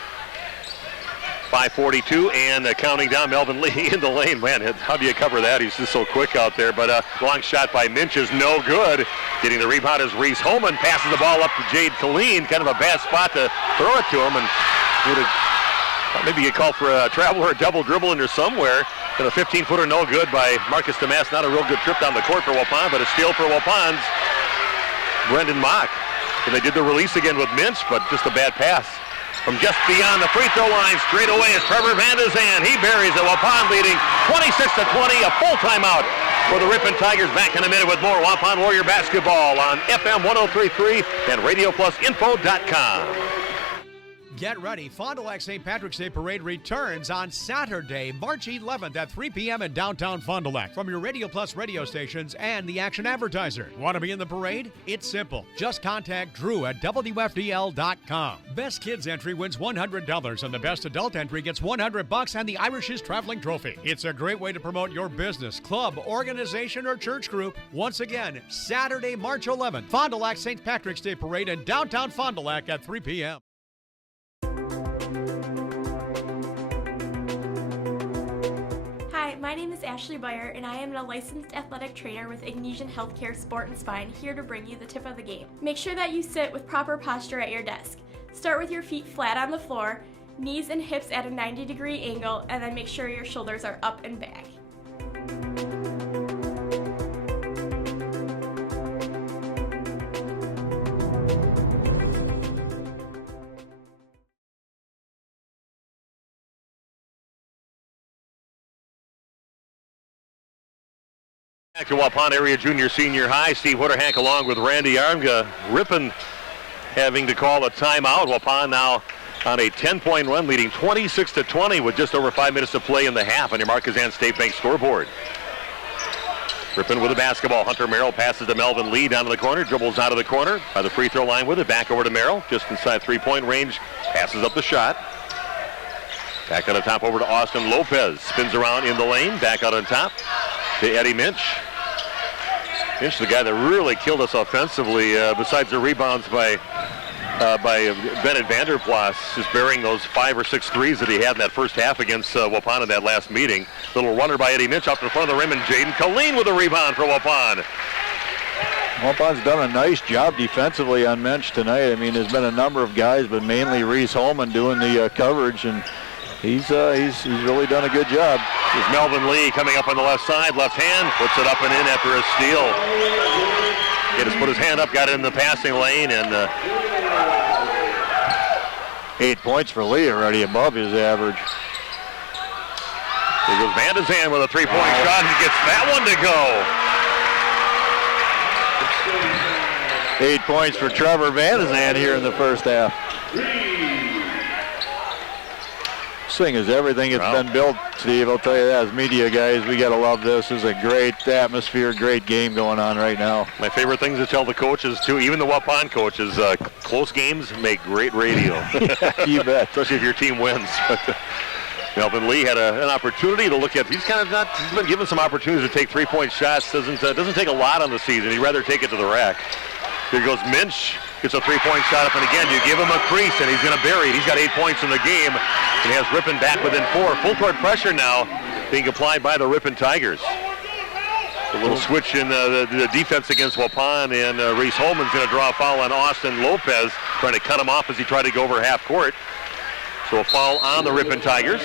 5:42 and counting down. Melvin Lee in the lane. Man, how do you cover that? He's just so quick out there. But long shot by Minch is no good. Getting the rebound is Reese Holman. Passes the ball up to Jade Colleen. Kind of a bad spot to throw it to him. And would have maybe you call for a travel or a double dribble in there somewhere. And a 15-footer no good by Marcus Damas. Not a real good trip down the court for Waupun, but a steal for Waupun's Brendan Mock. And they did the release again with Minch, but just a bad pass. From just beyond the free throw line, straight away is Trevor Van de Zan. He buries it. Waupun leading 26-20, a full timeout for the Ripon Tigers. Back in a minute with more Waupun Warrior basketball on FM 103.3 and RadioPlusInfo.com. Get ready. Fond du Lac St. Patrick's Day Parade returns on Saturday, March 11th at 3 p.m. in downtown Fond du Lac from your Radio Plus radio stations and the Action Advertiser. Want to be in the parade? It's simple. Just contact Drew at WFDL.com. Best Kids entry wins $100 and the Best Adult entry gets $100 and the Irish's Traveling Trophy. It's a great way to promote your business, club, organization, or church group. Once again, Saturday, March 11th, Fond du Lac St. Patrick's Day Parade in downtown Fond du Lac at 3 p.m. Hi, my name is Ashley Beyer, and I am a licensed athletic trainer with Ignesian Healthcare Sport and Spine, here to bring you the tip of the game. Make sure that you sit with proper posture at your desk. Start with your feet flat on the floor, knees and hips at a 90-degree angle, and then make sure your shoulders are up and back. Back to Waupun Area Junior Senior High. Steve Witterhank along with Randy Armga. Ripon having to call a timeout. Waupun now on a 10-point run, leading 26-20 with just over 5 minutes to play in the half on your Marquezan State Bank scoreboard. Ripon with the basketball. Hunter Merrill passes to Melvin Lee down to the corner, dribbles out of the corner by the free throw line with it. Back over to Merrill, just inside three-point range, passes up the shot. Back on the top over to Austin Lopez. Spins around in the lane, back out on top to Eddie Minch. Minch, the guy that really killed us offensively, besides the rebounds by Bennett Vanderplas, just burying those 5 or 6 threes that he had in that first half against Waupun in that last meeting. Little runner by Eddie Minch up in front of the rim, and Jaden Colleen with a rebound for Waupun. Waupun's done a nice job defensively on Minch tonight. I mean, there's been a number of guys, but mainly Reese Holman doing the coverage, and he's really done a good job. Here's Melvin Lee coming up on the left side, left hand, puts it up and in after a steal. He just put his hand up, got it in the passing lane, and 8 points for Lee, already above his average. Here goes Van de Zan with a three-point shot. He gets that one to go. 8 points for Trevor Van de Zan here in the first half. This thing is everything it's been built, Steve. I'll tell you that. As media guys, we got to love this. This is a great atmosphere, great game going on right now. My favorite thing to tell the coaches, too, even the Waupun coaches, close games make great radio. Yeah, you bet. Especially if your team wins. Melvin Lee had an opportunity to look at. He's been given some opportunities to take three-point shots. Doesn't take a lot on the season. He'd rather take it to the rack. Here goes Minch. Gets a three-point shot up, and again, you give him a crease, and he's going to bury it. He's got 8 points in the game, and has Ripon back within 4. Full court pressure now being applied by the Ripon Tigers. A little switch in the defense against Waupun, and Reese Holman's going to draw a foul on Austin Lopez, trying to cut him off as he tried to go over half court. So a foul on the Ripon Tigers.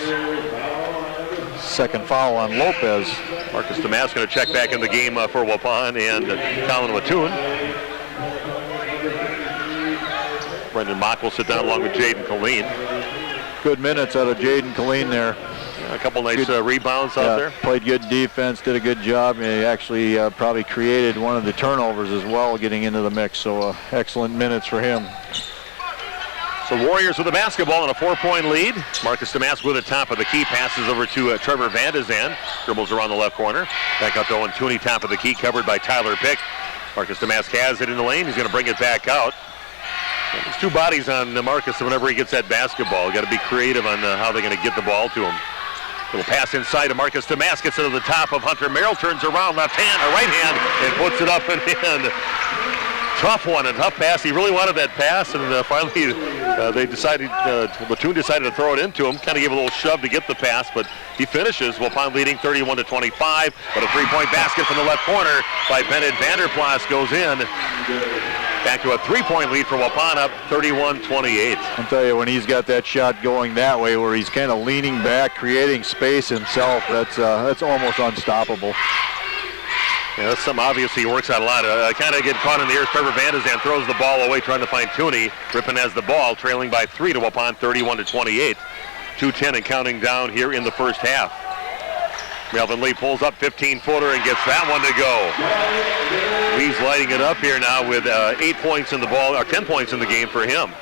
Second foul on Lopez. Marcus Damas going to check back in the game for Waupun, and Colin Mattoon. Brendan Mock will sit down along with Jaden Colleen. Good minutes out of Jaden Colleen there. A couple nice rebounds out there. Played good defense, did a good job. He actually probably created one of the turnovers as well, getting into the mix. So excellent minutes for him. So Warriors with the basketball and a 4-point lead. Marcus Damas with the top of the key, passes over to Trevor Van de Zan. Dribbles around the left corner. Back out to Owen Tooney, top of the key, covered by Tyler Pick. Marcus Damask has it in the lane. He's going to bring it back out. There's two bodies on Marcus whenever he gets that basketball. Got to be creative on how they're going to get the ball to him. Little pass inside to Marcus Damask. Gets it to the top of Hunter Merrill. Turns around left hand or right hand and puts it up and in. Tough one, a tough pass. He really wanted that pass, and finally they decided, Waupun decided to throw it into him. Kind of gave a little shove to get the pass, but he finishes. Waupun leading 31-25, but a three-point basket from the left corner by Bennett Vanderplas goes in. Back to a three-point lead for Waupun, up 31-28. I'll tell you, when he's got that shot going that way, where he's kind of leaning back, creating space himself, that's almost unstoppable. Yeah, that's something obviously he works out a lot. Kind of get caught in the air. Trevor Vandezan throws the ball away trying to find Tooney. Ripon has the ball, trailing by 3 to Waupun, 31-28. 2:10 and counting down here in the first half. Melvin Lee pulls up 15-footer and gets that one to go. Lee's lighting it up here now with 8 points in the ball, or 10 points in the game for him.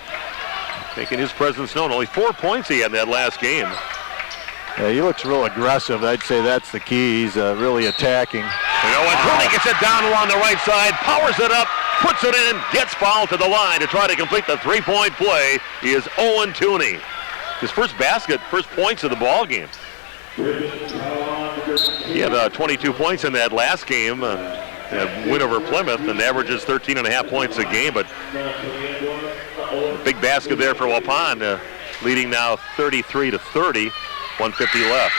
Making his presence known. Only 4 points he had in that last game. Yeah, he looks real aggressive. I'd say that's the key. He's really attacking. And Tooney gets it down along the right side, powers it up, puts it in, gets fouled to the line to try to complete the three-point play. He is Owen Tooney. His first basket, first points of the ball game. He had 22 points in that last game, win over Plymouth, and averages 13.5 points a game. But a big basket there for Waupun, leading now 33-30. 150 left.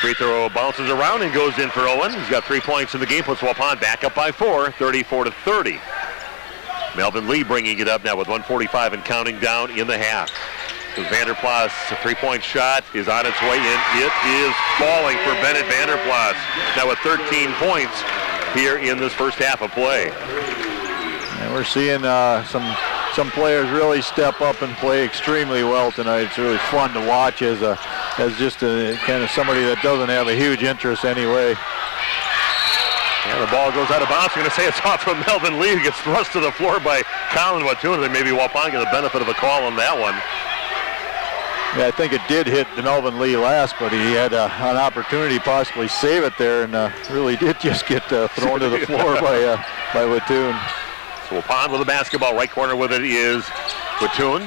Free throw bounces around and goes in for Owen. He's got 3 points in the game, puts Waupun back up by 4, 34-30. Melvin Lee bringing it up now with 1:45 and counting down in the half. So Vanderplas, a three-point shot is on its way in. It is falling for Bennett Vanderplas. Now with 13 points here in this first half of play. And we're seeing some players really step up and play extremely well tonight. It's really fun to watch as just a kind of somebody that doesn't have a huge interest anyway. Yeah, the ball goes out of bounds. I'm going to say it's off from Melvin Lee, who gets thrust to the floor by Colin Waupun. Maybe Waupun get the benefit of a call on that one. Yeah, I think it did hit Melvin Lee last, but he had an opportunity to possibly save it there, and really did just get thrown to the floor by Waupun. So Waupun with the basketball, right corner with it is Waupun.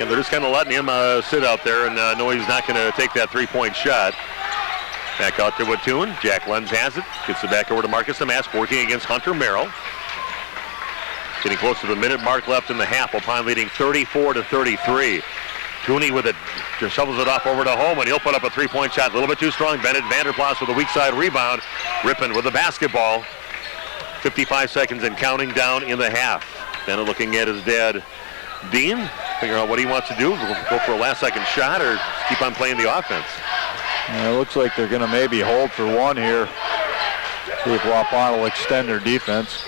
And they're just kind of letting him sit out there and know he's not going to take that three-point shot. Back out to Waupun. Jack Lenz has it. Gets it back over to Marcus Damask, working against Hunter Merrill. Getting close to the minute mark left in the half. Waupun leading 34-33. Tooney with it, just shovels it off over to home, and he'll put up a three-point shot. A little bit too strong. Bennett Vanderplas with a weak side rebound. Ripon with the basketball. 55 seconds and counting down in the half. Bennett looking at his dad, Dean, figuring out what he wants to do. Go for a last-second shot or keep on playing the offense. Yeah, it looks like they're going to maybe hold for one here. See if Waupun will extend their defense.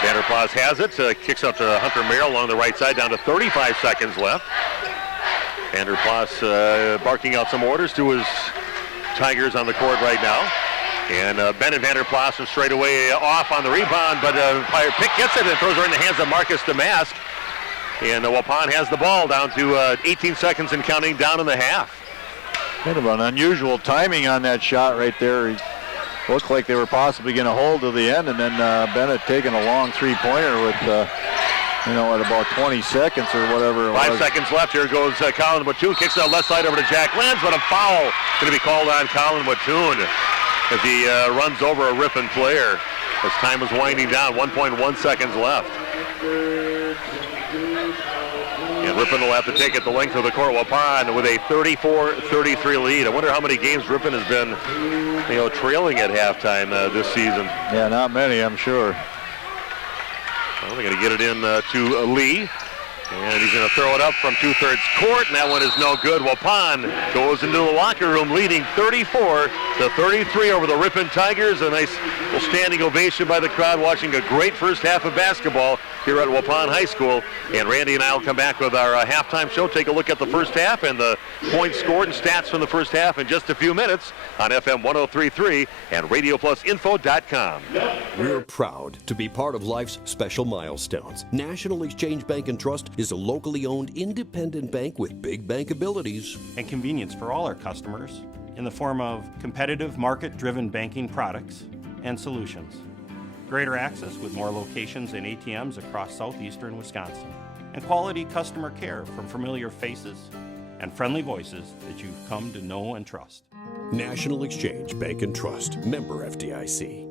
Vanderplas has it, kicks out to Hunter Merrill along the right side, down to 35 seconds left. Vanderplas barking out some orders to his Tigers on the court right now. And Bennett Vanderplas from straight away off on the rebound, but Pick gets it and throws her in the hands of Marcus Damask. And Waupun has the ball down to 18 seconds and counting down in the half. Kind of an unusual timing on that shot right there. It looked like they were possibly going to hold to the end, and then Bennett taking a long three-pointer with, at about 20 seconds or whatever it was. 5 seconds left. Here goes Colin Waupun. Kicks it out left side over to Jack Lenz, but a foul going to be called on Colin Waupun as he runs over a Ripon player. As time is winding down, 1.1 seconds left. And Ripon will have to take it the length of the court. Waupun with a 34-33 lead. I wonder how many games Ripon has been, trailing at halftime this season. Yeah, not many, I'm sure. Well, they're going to get it in to Lee. And he's going to throw it up from two-thirds court, and that one is no good. Waupun goes into the locker room leading 34-33 over the Ripon Tigers. A nice little standing ovation by the crowd watching a great first half of basketball here at Waupun High School. And Randy and I will come back with our halftime show, take a look at the first half and the points scored and stats from the first half in just a few minutes on FM 103.3 and RadioPlusInfo.com. We're proud to be part of life's special milestones. National Exchange Bank and Trust is a locally owned independent bank with big bank abilities and convenience for all our customers in the form of competitive market-driven banking products and solutions. Greater access with more locations and ATMs across southeastern Wisconsin. And quality customer care from familiar faces and friendly voices that you've come to know and trust. National Exchange Bank and Trust. Member FDIC.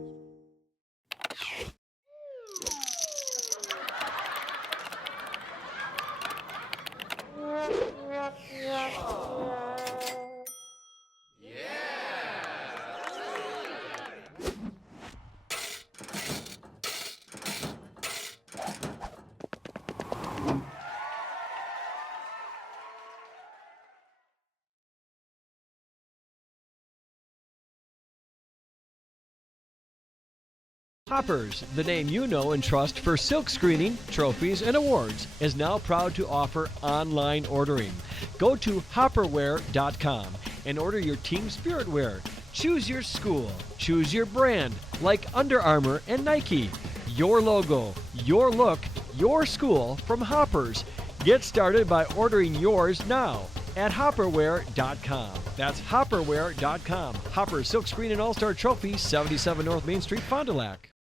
Hoppers, the name you know and trust for silk screening, trophies, and awards, is now proud to offer online ordering. Go to hopperware.com and order your team spirit wear. Choose your school, choose your brand, like Under Armour and Nike. Your logo, your look, your school from Hoppers. Get started by ordering yours now at hopperware.com. That's hopperware.com. Hopper Silk Screen and All-Star Trophy, 77 North Main Street, Fond du Lac.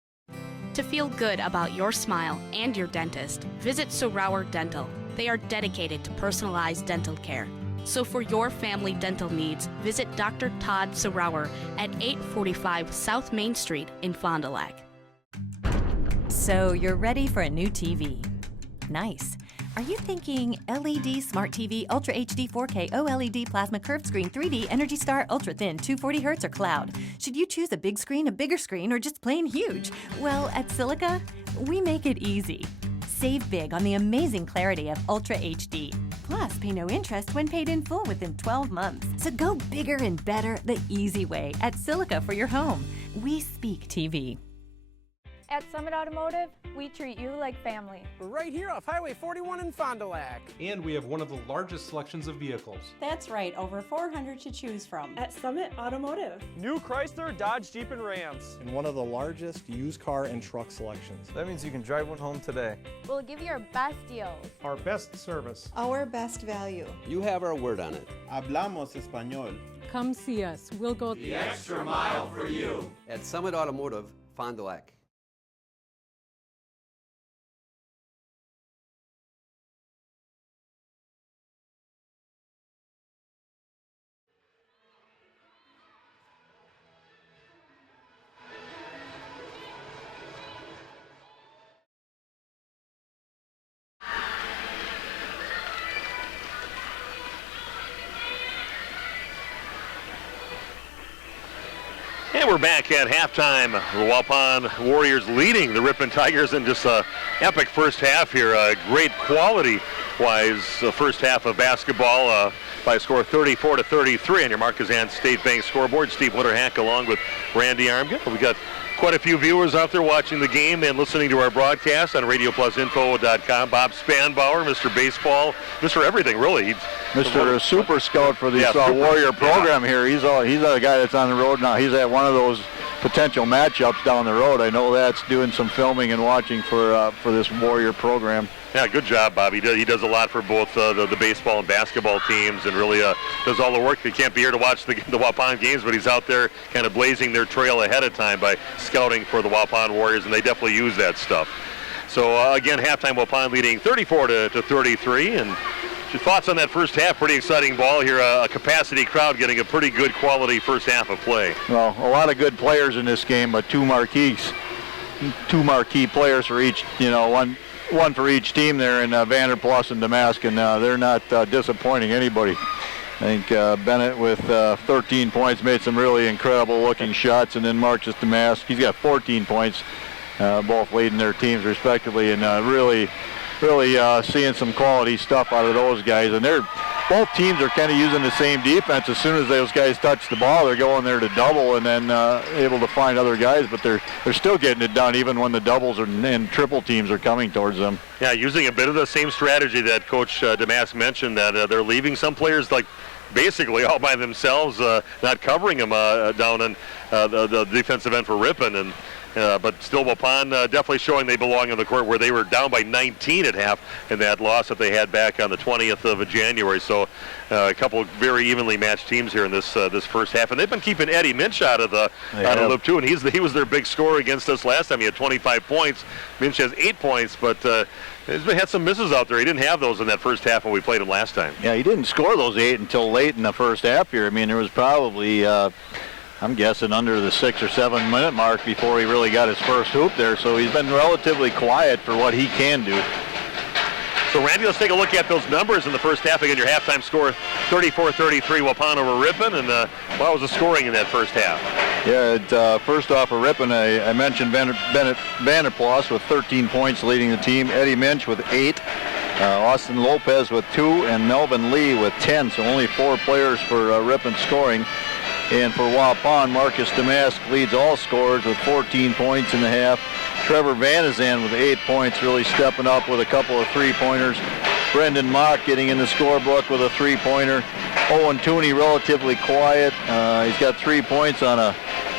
To feel good about your smile and your dentist, visit Sorauer Dental. They are dedicated to personalized dental care. So for your family dental needs, visit Dr. Todd Sorauer at 845 South Main Street in Fond du Lac. So you're ready for a new TV. Nice. Are you thinking LED Smart TV Ultra HD 4K OLED Plasma Curved Screen 3D Energy Star Ultra Thin 240 Hz or Cloud? Should you choose a big screen, a bigger screen, or just plain huge? Well, at Silica, we make it easy. Save big on the amazing clarity of Ultra HD. Plus, pay no interest when paid in full within 12 months. So go bigger and better the easy way at Silica for your home. We speak TV. At Summit Automotive, we treat you like family. We're right here off Highway 41 in Fond du Lac. And we have one of the largest selections of vehicles. That's right, over 400 to choose from. At Summit Automotive. New Chrysler, Dodge, Jeep, and Rams. And one of the largest used car and truck selections. That means you can drive one home today. We'll give you our best deals. Our best service. Our best value. You have our word on it. Hablamos español. Come see us. We'll go the extra mile for you. At Summit Automotive, Fond du Lac. And we're back at halftime. The Waupun Warriors leading the Ripon Tigers in just an epic first half here. Great quality-wise first half of basketball by a score of 34-33 on your Marquezan State Bank scoreboard. Steve Winterhack along with Randy Armgren. We got quite a few viewers out there watching the game and listening to our broadcast on RadioPlusInfo.com. Bob Spanbauer, Mr. Baseball, Mr. Everything, really. Mr. Super Scout for this Warrior program here. He's a guy that's on the road now. He's at one of those potential matchups down the road. I know that's doing some filming and watching for this Warrior program. Yeah, good job, Bob. He does a lot for both the baseball and basketball teams, and really does all the work. He can't be here to watch the Waupun games, but he's out there kind of blazing their trail ahead of time by scouting for the Waupun Warriors, and they definitely use that stuff. So again, halftime Waupun leading 34-33, and your thoughts on that first half? Pretty exciting ball here. A capacity crowd getting a pretty good quality first half of play. Well, a lot of good players in this game, but two marquee players for each. One for each team there in Vanderplas and Damask, and they're not disappointing anybody. I think Bennett with 13 points made some really incredible looking shots, and then Marcus Damask, he's got 14 points, both leading their teams respectively, and really seeing some quality stuff out of those guys. And both teams are kind of using the same defense. As soon as those guys touch the ball, they're going there to double and then able to find other guys, but they're still getting it done even when the doubles and triple teams are coming towards them. Yeah, using a bit of the same strategy that Coach Damask mentioned, that they're leaving some players like basically all by themselves, not covering them down in the defensive end for Ripon, and But still, Waupun definitely showing they belong in the court, where they were down by 19 at half in that loss that they had back on the 20th of January. So a couple of very evenly matched teams here in this first half, and they've been keeping Eddie Minch out of the loop too. And he was their big scorer against us last time. He had 25 points. Minch has 8 points, but he's had some misses out there. He didn't have those in that first half when we played him last time. Yeah, he didn't score those 8 until late in the first half here. I mean, there was probably, I'm guessing, under the 6 or 7 minute mark before he really got his first hoop there. So he's been relatively quiet for what he can do. So, Randy, let's take a look at those numbers in the first half. Again, your halftime score, 34-33, Waupun over Ripon. And what was the scoring in that first half? Yeah, first off for Ripon, I mentioned Vanderplas with 13 points leading the team, Eddie Minch with 8, Austin Lopez with 2, and Melvin Lee with 10. So only 4 players for Ripon scoring. And for Waupun, Marcus Damask leads all scorers with 14 points in the half. Trevor Vanazan with 8 points, really stepping up with a couple of 3-pointers. Brendan Mock getting in the scorebook with a 3-pointer. Owen Tooney relatively quiet. He's got 3 points on a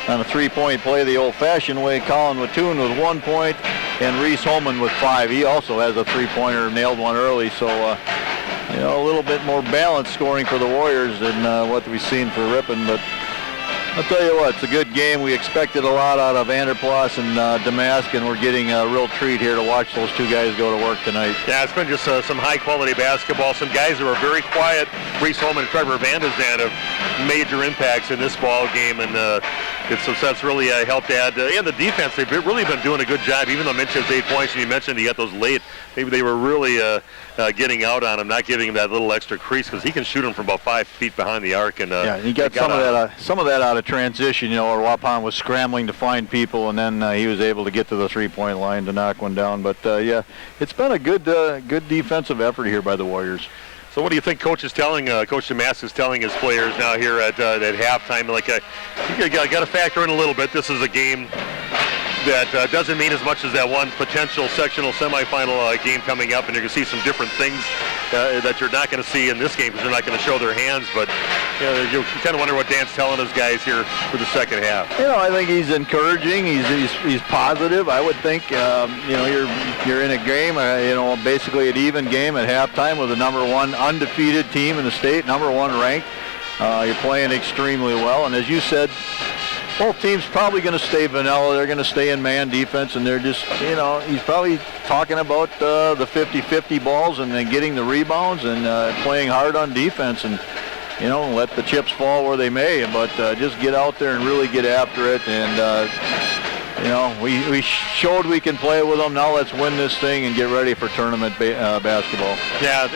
3-point play the old-fashioned way. Colin Wattoon with 1 point, and Reese Holman with 5. He also has a 3-pointer, nailed one early. So, a little bit more balanced scoring for the Warriors than what we've seen for Ripon. But I'll tell you what, it's a good game. We expected a lot out of Vanderplas and Damask, and we're getting a real treat here to watch those 2 guys go to work tonight. Yeah, it's been just some high-quality basketball. Some guys who are very quiet. Reese Holman and Trevor Vandazan have major impacts in this ball game, and that's really helped add. And the defense, they've really been doing a good job, even though Minch has 8 points, and you mentioned he got those late. Maybe they were really getting out on him, not giving him that little extra crease, because he can shoot him from about 5 feet behind the arc. And he got some of that out of transition, where Waupun was scrambling to find people, and then he was able to get to the 3-point line to knock one down. But it's been a good defensive effort here by the Warriors. So what do you think Coach Damask is telling his players now here at halftime? You got to factor in a little bit. This is a game that doesn't mean as much as that one potential sectional semifinal game coming up, and you're going to see some different things that you're not going to see in this game because they're not going to show their hands. But you kind of wonder what Dan's telling his guys here for the second half. I think he's encouraging. He's positive. I would think you're in a game, basically an even game at halftime with the #1 undefeated team in the state, #1 ranked. You're playing extremely well, and as you said, both teams probably going to stay vanilla. They're going to stay in man defense, and they're just, he's probably talking about the 50-50 balls and then getting the rebounds and playing hard on defense and, let the chips fall where they may. But just get out there and really get after it. And, we showed we can play with them. Now let's win this thing and get ready for tournament basketball. Yeah,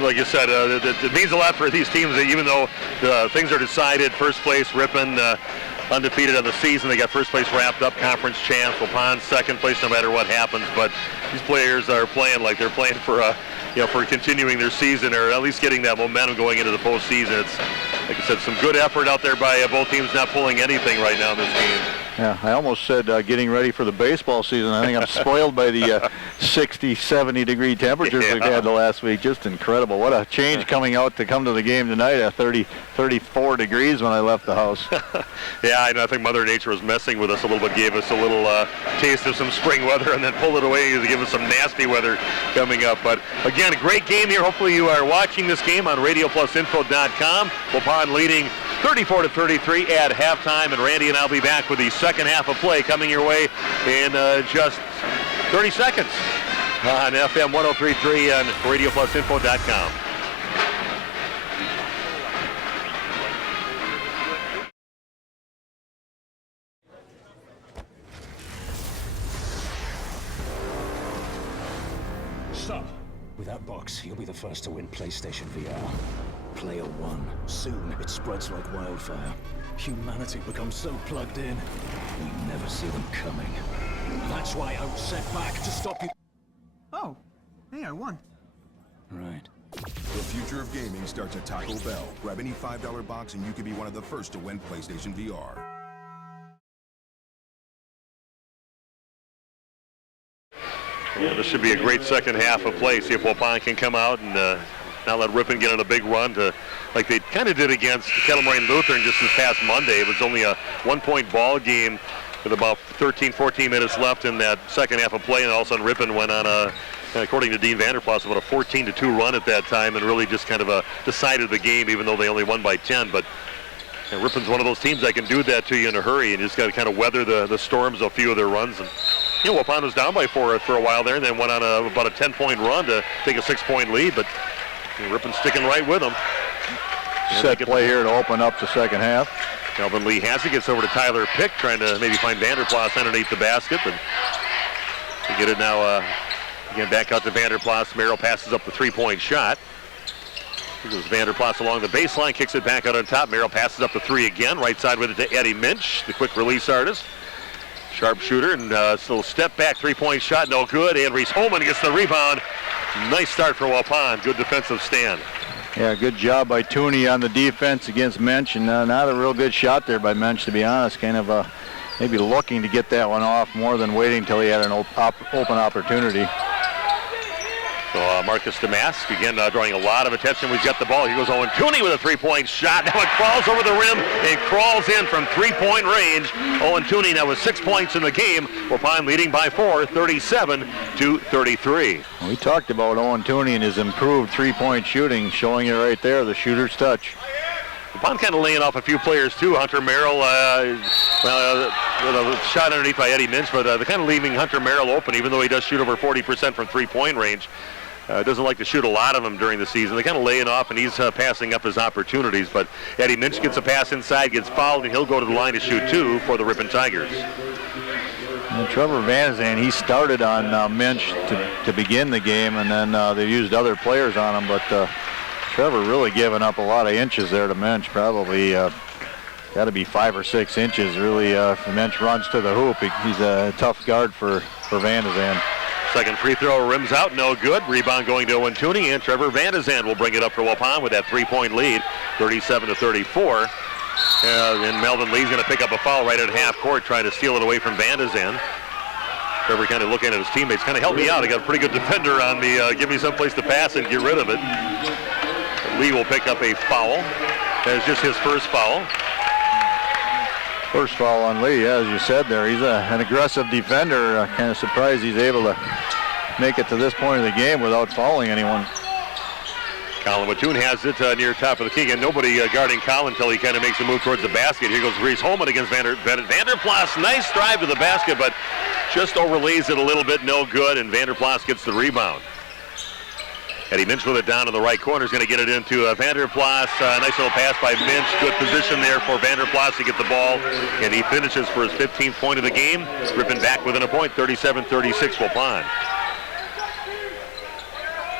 like you said, it means a lot for these teams, even though things are decided. First place, Ripon, undefeated on the season. They got first place wrapped up, conference champs. Waupun second place no matter what happens. But these players are playing like they're playing for for continuing their season, or at least getting that momentum going into the postseason. It's, like I said, some good effort out there by both teams, not pulling anything right now in this game. Yeah, I almost said getting ready for the baseball season. I think I'm spoiled by the 60, 70-degree temperatures we've had the last week. Just incredible. What a change coming out to come to the game tonight at 34 degrees when I left the house. Yeah, I think Mother Nature was messing with us a little bit, gave us a little taste of some spring weather, and then pulled it away to give us some nasty weather coming up. But again, a great game here. Hopefully you are watching this game on RadioPlusInfo.com. Waupun leading 34-33 at halftime, and Randy and I'll be back with the second half of play coming your way in just 30 seconds on FM 103.3 and RadioPlusInfo.com. Stop. With that box, you'll be the first to win PlayStation VR. Player 1. Soon, it spreads like wildfire. Humanity becomes so plugged in, we never see them coming. That's why I was sent back to stop you. Oh, hey, I won. Right. The future of gaming starts at Taco Bell. Grab any $5 box and you could be one of the first to win PlayStation VR. Yeah, this should be a great second half of play. See if Waupun can come out and not let Ripon get on a big run like they kind of did against Kettle Moraine Lutheran just this past Monday. It was only a 1-point ball game with about 13, 14 minutes left in that second half of play, and all of a sudden Ripon went on a, according to Dean Vanderplas, about a 14-2 run at that time, and really just kind of decided the game, even though they only won by 10. But Ripon's one of those teams that can do that to you in a hurry, and you just got to kind of weather the storms of a few of their runs. And Waupun was down by 4 for a while there, and then went on about a 10-point run to take a 6-point lead, but Ripon's sticking right with them. Set play here to open up the second half. Melvin Lee has it, gets over to Tyler Pick, trying to maybe find Vanderplas underneath the basket, but they get it now again back out to Vanderplas. Merrill passes up the 3-point shot. Here goes Vanderplas along the baseline, kicks it back out on top. Merrill passes up the 3 again, right side with it to Eddie Minch, the quick release artist. Sharp shooter, and little step back 3-point shot, no good. And Reese Holman gets the rebound. Nice start for Waupun, good defensive stand. Yeah, good job by Tooney on the defense against Mensch, and not a real good shot there by Mensch, to be honest. Kind of maybe looking to get that one off more than waiting until he had an open opportunity. So Marcus Damask, again, drawing a lot of attention. We've got the ball. Here goes Owen Tooney with a 3-point shot. Now it crawls over the rim and crawls in from 3-point range. Owen Tooney now with 6 points in the game. Waupun leading by 4, 37-33. We talked about Owen Tooney and his improved 3-point shooting, showing it right there, the shooter's touch. Waupun kind of laying off a few players too. Hunter Merrill, with a shot underneath by Eddie Minch, but they're kind of leaving Hunter Merrill open, even though he does shoot over 40% from 3-point range. Doesn't like to shoot a lot of them during the season. They're kind of laying off, and he's passing up his opportunities. But Eddie Minch gets a pass inside, gets fouled, and he'll go to the line to shoot 2 for the Ripon Tigers. And Trevor Van Zandt, he started on Minch to begin the game, and then they used other players on him. But Trevor really giving up a lot of inches there to Minch, probably got to be 5 or 6 inches. Really, if Minch runs to the hoop, he's a tough guard for Van Zandt. Second free throw rims out, no good. Rebound going to Owen Tooney, and Trevor Van Zandt will bring it up for Waupun with that 3-point lead, 37-34. And Melvin Lee's going to pick up a foul right at half court, trying to steal it away from Van Zandt. Trevor kind of looking at his teammates, kind of help me out. I got a pretty good defender on me. Give me someplace to pass and get rid of it. Lee will pick up a foul. That's just his first foul. First foul on Lee, yeah, as you said there. He's an aggressive defender. Kind of surprised he's able to make it to this point of the game without fouling anyone. Colin Waupun has it near top of the key, and nobody guarding Colin until he kind of makes a move towards the basket. Here goes Reese Holman against Vanderplas. Nice drive to the basket, but just overlays it a little bit, no good, and Vanderplas gets the rebound. Eddie Minch with it down in the right corner is going to get it into Vanderplas. Nice little pass by Minch. Good position there for Vanderplas to get the ball. And he finishes for his 15th point of the game. Ripon back within a point, 37-36 Waupun.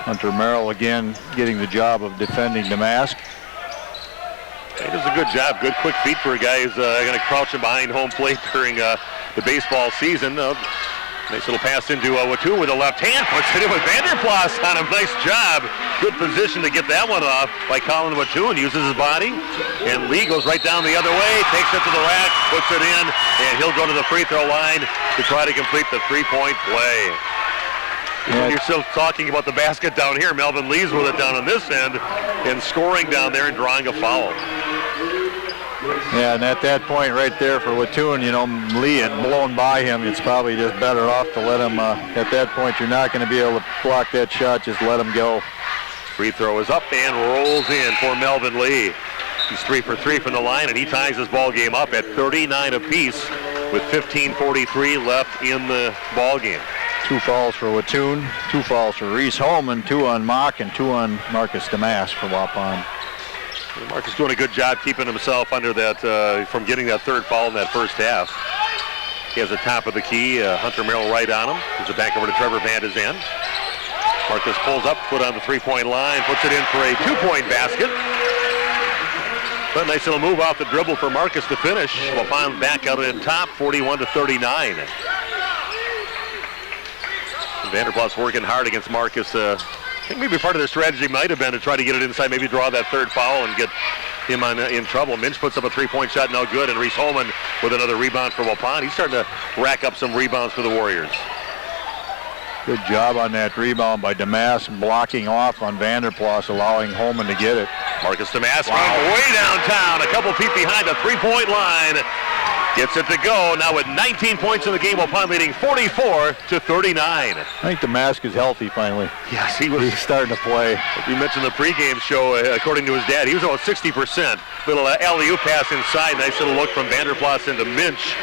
Hunter Merrill again getting the job of defending Damask. He does a good job. Good quick feet for a guy who's going to crouch in behind home plate during the baseball season. Nice little pass into Waupun with a left hand. Puts it in with Vanderplas on him. Nice job. Good position to get that one off by Colin Waupun. Uses his body. And Lee goes right down the other way. Takes it to the rack. Puts it in. And he'll go to the free throw line to try to complete the 3-point play. Yeah. You're still talking about the basket down here. Melvin Lee's with it down on this end and scoring down there and drawing a foul. Yeah, and at that point right there for Waupun, Lee had blown by him. It's probably just better off to let him, at that point, you're not going to be able to block that shot. Just let him go. Free throw is up and rolls in for Melvin Lee. He's 3 for 3 from the line, and he ties his ball game up at 39 apiece with 15:43 left in the ball game. 2 fouls for Waupun, 2 fouls for Reese Holman, 2 on Mock, and 2 on Marcus Damask for Waupun. Marcus doing a good job keeping himself under that, from getting that third foul in that first half. He has the top of the key, Hunter Merrill right on him. Gives it back over to Trevor Van Zandt. Marcus pulls up, foot on the 3-point line, puts it in for a 2-point basket. But a nice little move off the dribble for Marcus to finish. Waupun back out in top, 41-39. Vanderplas working hard against Marcus. I think maybe part of their strategy might have been to try to get it inside, maybe draw that third foul and get him in trouble. Minch puts up a 3-point shot, no good, and Reese Holman with another rebound for Waupun. He's starting to rack up some rebounds for the Warriors. Good job on that rebound by Damask, blocking off on Vanderplas, allowing Holman to get it. Marcus Damask running way downtown, a couple feet behind the 3-point line. Gets it to go now with 19 points in the game. Waupun leading 44-39. I think the mask is healthy finally. Yes, he's starting to play. You mentioned the pregame show. According to his dad, he was about 60%. Little alley-oop pass inside. Nice little look from Vanderplas into Minch.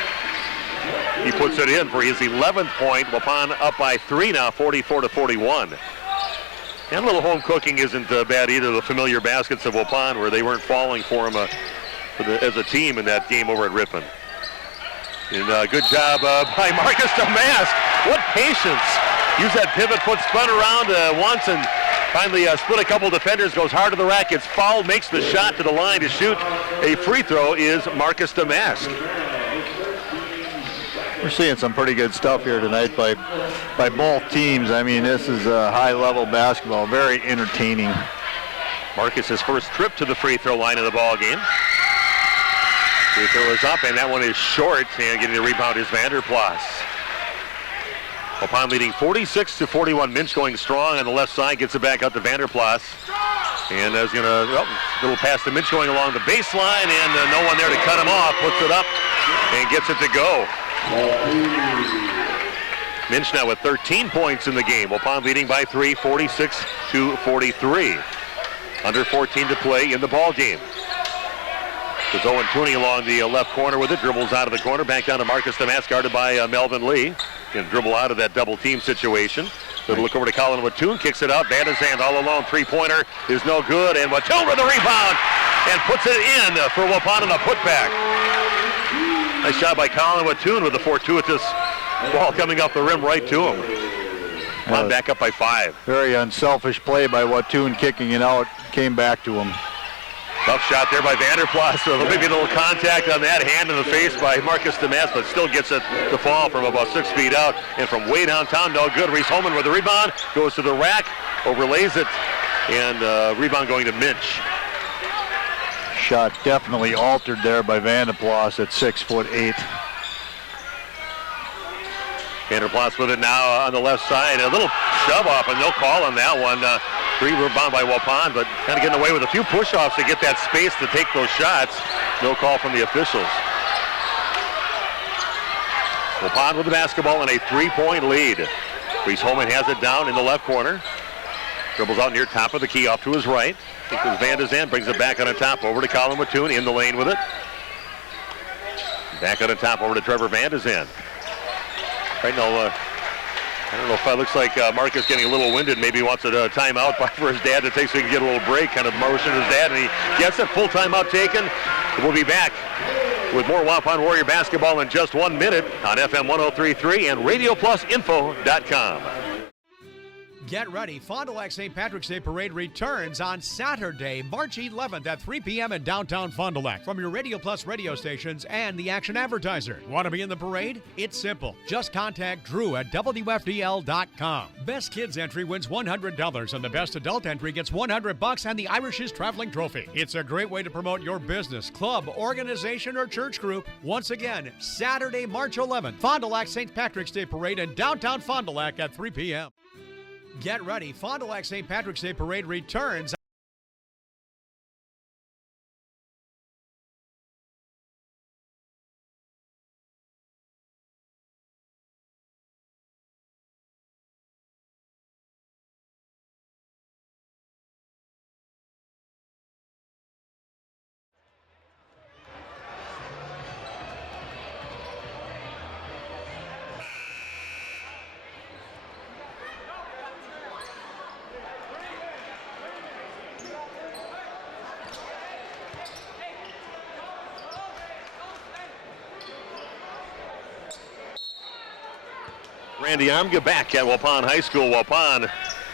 He puts it in for his 11th point. Waupun up by 3 now, 44-41. And a little home cooking isn't bad either. The familiar baskets of Waupun where they weren't falling for him as a team in that game over at Ripon. And good job by Marcus Damask. What patience. Use that pivot foot, spun around once and finally split a couple defenders, goes hard to the rack, gets fouled, makes the shot to the line to shoot a free throw is Marcus Damask. We're seeing some pretty good stuff here tonight by both teams. I mean, this is high-level basketball, very entertaining. Marcus's first trip to the free throw line of the ball game. Free throw is up, and that one is short, and getting the rebound is Vanderplas. Waupun leading 46-41. Minch going strong on the left side, gets it back out to Vanderplas. And is going to, little pass to Minch going along the baseline, and no one there to cut him off. Puts it up and gets it to go. Minch now with 13 points in the game. Waupun leading by 3, 46-43. Under 14 to play in the ball game. There's Owen Tooney along the left corner with it. Dribbles out of the corner. Back down to Marcus Damask, guarded by Melvin Lee. Can dribble out of that double team situation. Good look over to Colin Waupun. Kicks it out. Van de Zandt all alone. Three-pointer is no good. And Waupun with the rebound. And puts it in for Waupun on a putback. Nice job by Colin Waupun with the fortuitous ball coming off the rim right to him. Waupun back up by 5. Very unselfish play by Waupun, kicking it out. Came back to him. Tough shot there by Vanderplas, so maybe a little contact on that, hand in the face by Marcus Damask, but still gets it to fall from about 6 feet out. And from way downtown, no good. Reese Holman with the rebound, goes to the rack, overlays it, and rebound going to Minch. Shot definitely altered there by Vanderplas at 6'8". Vanderplas with it now on the left side. A little shove off, and no call on that one. Free rebound by Waupun, but kind of getting away with a few push-offs to get that space to take those shots. No call from the officials. Waupun with the basketball and a 3-point lead. Reese Holman has it down in the left corner. Dribbles out near top of the key off to his right. I think it was Van de Zandt, brings it back on the top over to Colin Waupun in the lane with it. Back on the top over to Trevor Van de Zandt. Right now, I don't know if it looks like Marcus getting a little winded. Maybe he wants a timeout for his dad to take so he can get a little break. Kind of motion his dad, and he gets it. Full timeout taken. We'll be back with more Waupun Warrior basketball in just 1 minute on FM 103.3 and RadioPlusInfo.com. Get ready. Fond du Lac St. Patrick's Day Parade returns on Saturday, March 11th at 3 p.m. in downtown Fond du Lac from your Radio Plus radio stations and the Action Advertiser. Want to be in the parade? It's simple. Just contact Drew at WFDL.com. Best Kids entry wins $100 and the Best Adult entry gets $100 and the Irish's Traveling Trophy. It's a great way to promote your business, club, organization, or church group. Once again, Saturday, March 11th, Fond du Lac St. Patrick's Day Parade in downtown Fond du Lac at 3 p.m. Get ready. Fond du Lac St. Patrick's Day Parade returns. Randy Amga back at Waupun High School. Waupun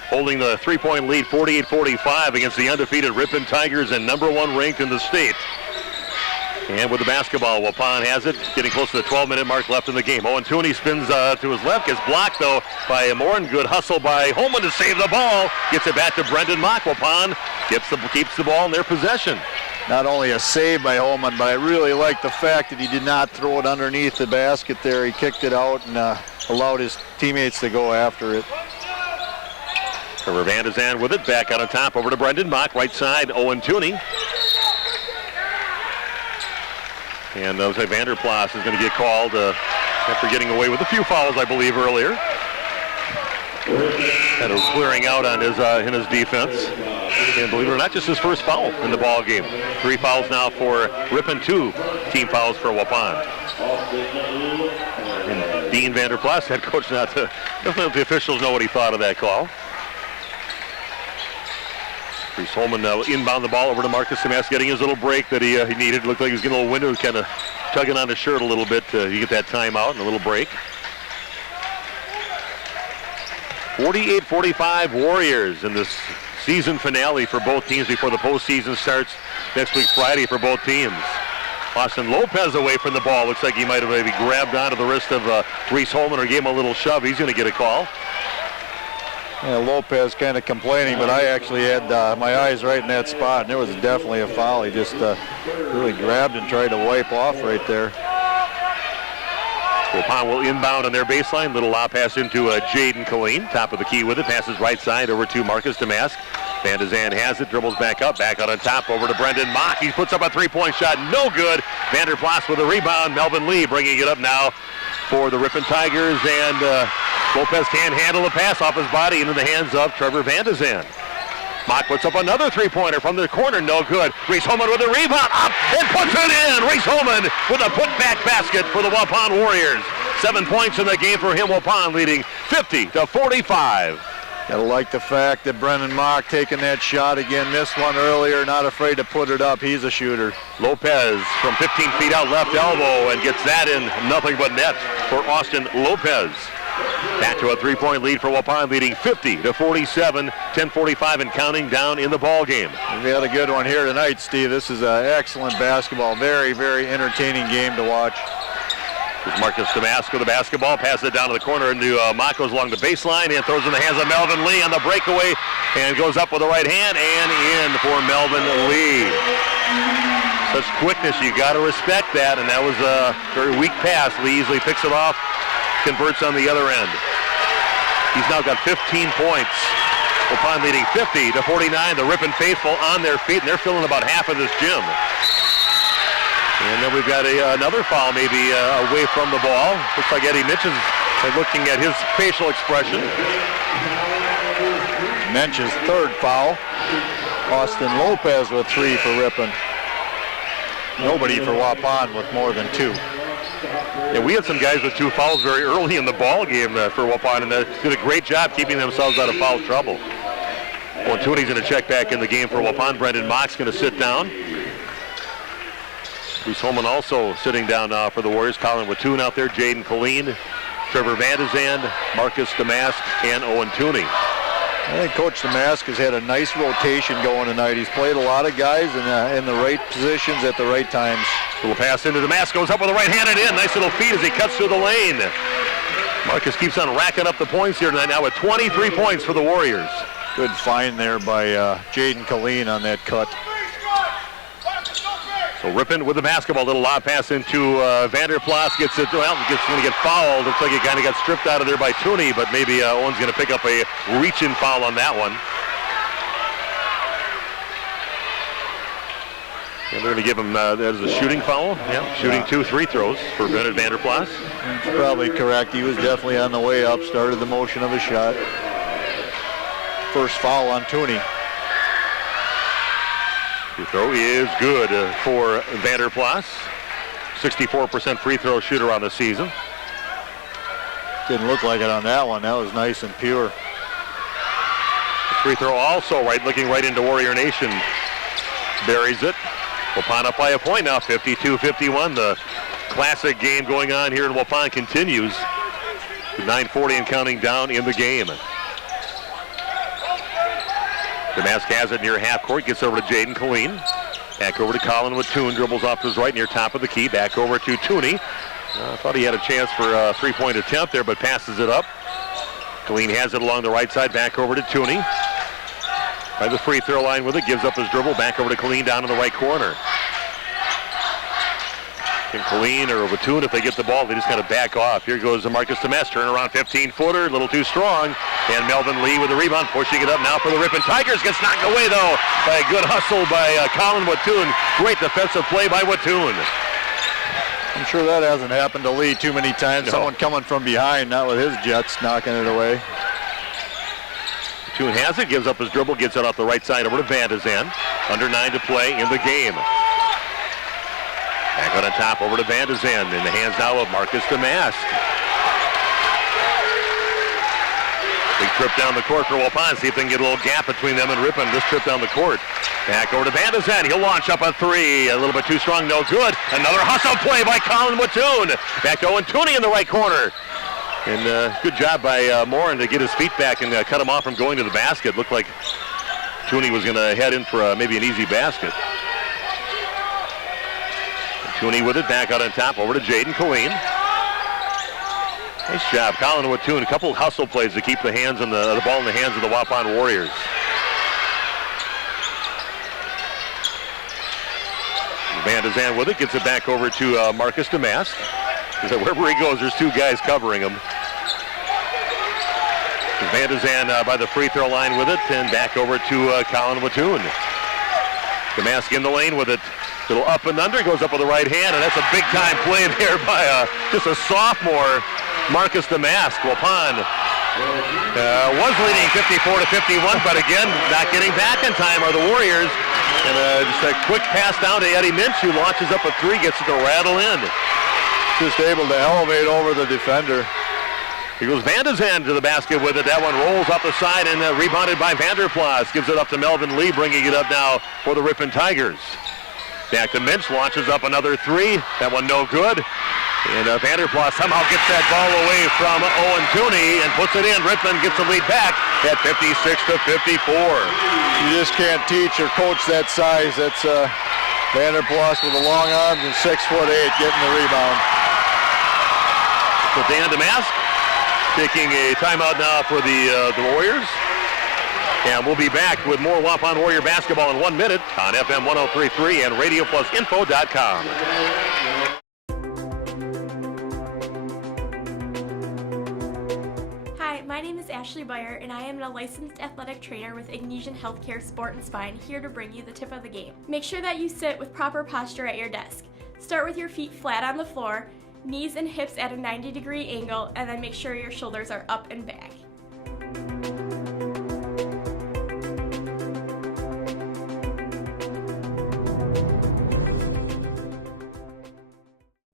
holding the 3-point lead 48-45 against the undefeated Ripon Tigers and #1 ranked in the state. And with the basketball, Waupun has it, getting close to the 12-minute mark left in the game. Owen Tooney spins to his left, gets blocked though by Morin. Good hustle by Holman to save the ball. Gets it back to Brendan Mock. Waupun keeps the ball in their possession. Not only a save by Holman, but I really like the fact that he did not throw it underneath the basket there. He kicked it out and allowed his teammates to go after it. Trevor Van de Zandt with it, back on the top over to Brendan Mock, right side, Owen Tooney. And looks like Vanderplas is going to get called after getting away with a few fouls, I believe, earlier. Kind of clearing out on his in his defense. And believe it or not, just his first foul in the ball game. 3 fouls now for Ripon, 2 team fouls for Waupun. And Dean Vanderplas, head coach, not to let the officials know what he thought of that call. Reese Holman inbound the ball over to Marcus Samask, getting his little break that he needed. Looked like he was getting a little window, kind of tugging on his shirt a little bit. You get that timeout and a little break. 48-45 Warriors in this season finale for both teams before the postseason starts next week Friday for both teams. Austin Lopez away from the ball. Looks like he might have maybe grabbed onto the wrist of Reese Holman or gave him a little shove. He's going to get a call. Yeah, Lopez kind of complaining, but I actually had my eyes right in that spot, and there was definitely a foul. He just really grabbed and tried to wipe off right there. Waupun will inbound on their baseline. Little lob pass into Jaden Killeen. Top of the key with it. Passes right side over to Marcus Damask. Van de Zandt has it. Dribbles back up. Back out on top over to Brendan Mock. He puts up a 3-point shot. No good. Vanderplas with a rebound. Melvin Lee bringing it up now for the Ripon Tigers. And Lopez can't handle the pass off his body into the hands of Trevor Van de Zandt. Mock puts up another 3-pointer from the corner, no good. Reese Holman with a rebound, up and puts it in. Reese Holman with a putback basket for the Waupun Warriors. 7 points in the game for him, Waupun leading 50-45. Gotta like the fact that Brendan Mock taking that shot again, missed one earlier, not afraid to put it up. He's a shooter. Lopez from 15 feet out, left elbow, and gets that in, nothing but net for Austin Lopez. Back to a 3-point lead for Waupun, leading 50-47, 10:45 and counting down in the ball game. We had a good one here tonight, Steve. This is excellent basketball. Very, very entertaining game to watch. Marcus Damask with the basketball, passes it down to the corner into Mock, goes along the baseline and throws in the hands of Melvin Lee on the breakaway and goes up with the right hand and in for Melvin Lee. Such quickness, you got to respect that, and that was a very weak pass. Lee easily picks it off, converts on the other end. He's now got 15 points. Waupun leading 50-49. The Ripon faithful on their feet, and they're filling about half of this gym. And then we've got another foul maybe away from the ball. Looks like Eddie Mitch is looking at his facial expression. Mench's third foul. Austin Lopez with 3 for Ripon. Nobody for Waupun with more than 2. Yeah, we had some guys with 2 fouls very early in the ball game for Waupun, and they did a great job keeping themselves out of foul trouble. Well, Tooney's going to check back in the game for Waupun. Brendan Mock's going to sit down. Reese Holman also sitting down now for the Warriors. Colin Waupun out there, Jaden Killeen, Trevor Van de Zandt, Marcus Damask, and Owen Tooney. I think Coach Damask has had a nice rotation going tonight. He's played a lot of guys in the right positions at the right times. Little pass into Damask, goes up with a right-handed in. Nice little feed as he cuts through the lane. Marcus keeps on racking up the points here tonight, now with 23 points for the Warriors. Good find there by Jaden Killeen on that cut. So Ripon with the basketball, little lob pass into Vanderplas, gets it, well, going to get fouled. Looks like he kind of got stripped out of there by Tooney, but maybe Owen's going to pick up a reach-in foul on that one. And they're going to give him that as a shooting foul. Yeah, shooting 2 free throws for Bennett Vanderplas. That's probably correct. He was definitely on the way up, started the motion of a shot. First foul on Tooney. Free throw is good for Vanderplas. 64% free throw shooter on the season. Didn't look like it on that one. That was nice and pure. Free throw also looking right into Warrior Nation. Buries it. Waupun up by a point now, 52-51. The classic game going on here in Waupun continues. 9:40 and counting down in the game. Damask has it near half court, gets over to Jaden Killeen. Back over to Colin Waupun, dribbles off to his right near top of the key. Back over to Tooney. I thought he had a chance for a 3-point attempt there, but passes it up. Killeen has it along the right side, back over to Tooney. By the free throw line with it, gives up his dribble, back over to Killeen down in the right corner. And Killeen or Waupun, if they get the ball, they just kind of back off. Here goes Marcus Damask, turn around 15-footer, a little too strong. And Melvin Lee with the rebound, pushing it up now for the Ripon Tigers. Gets knocked away, though, by a good hustle by Colin Waupun. Great defensive play by Waupun. I'm sure that hasn't happened to Lee too many times. No. Someone coming from behind, not with his Jets knocking it away. Toon has it, gives up his dribble, gets it off the right side over to Van de Zen. Under 9 to play in the game. Back on the top over to Van de Zen. In the hands now of Marcus Damask. Big trip down the court for Waupun. See if they can get a little gap between them and Ripon this trip down the court. Back over to Van de Zen. He'll launch up a three. A little bit too strong, no good. Another hustle play by Colin Waupun. Back to Owen Tooney in the right corner. And good job by Morin to get his feet back and cut him off from going to the basket. Looked like Tooney was going to head in for maybe an easy basket. Tooney with it, back out on top, over to Jaden Colleen. Nice job, Colin Waupun. A couple hustle plays to keep the hands on the ball in the hands of the Waupun Warriors. Van de Zen with it, gets it back over to Marcus Damask. Wherever he goes, there's two guys covering him. Van de Zen by the free throw line with it, and back over to Colin Waupun. Damask in the lane with it. Little up and under, goes up with the right hand, and that's a big time play there by just a sophomore, Marcus Damask. Waupun was leading 54-51, but again, not getting back in time are the Warriors. And just a quick pass down to Eddie Minch, who launches up a three, gets it to rattle in. Just able to elevate over the defender. Here goes Van de Zen to the basket with it. That one rolls up the side and rebounded by Vanderplas. Gives it up to Melvin Lee, bringing it up now for the Ripon Tigers. Back to Minch, launches up another three. That one no good. And Vanderplas somehow gets that ball away from Owen Tooney and puts it in. Ripon gets the lead back at 56-54. You just can't teach or coach that size. That's Vanderplas with the long arms and 6'8" getting the rebound. So Dan Damask taking a timeout now for the Warriors. And we'll be back with more Waupun Warrior basketball in 1 minute on FM 103.3 and RadioPlusInfo.com. Hi, my name is Ashley Beyer, and I am a licensed athletic trainer with Ignesian Healthcare Sport and Spine, here to bring you the tip of the game. Make sure that you sit with proper posture at your desk. Start with your feet flat on the floor, knees and hips at a 90-degree angle, and then make sure your shoulders are up and back.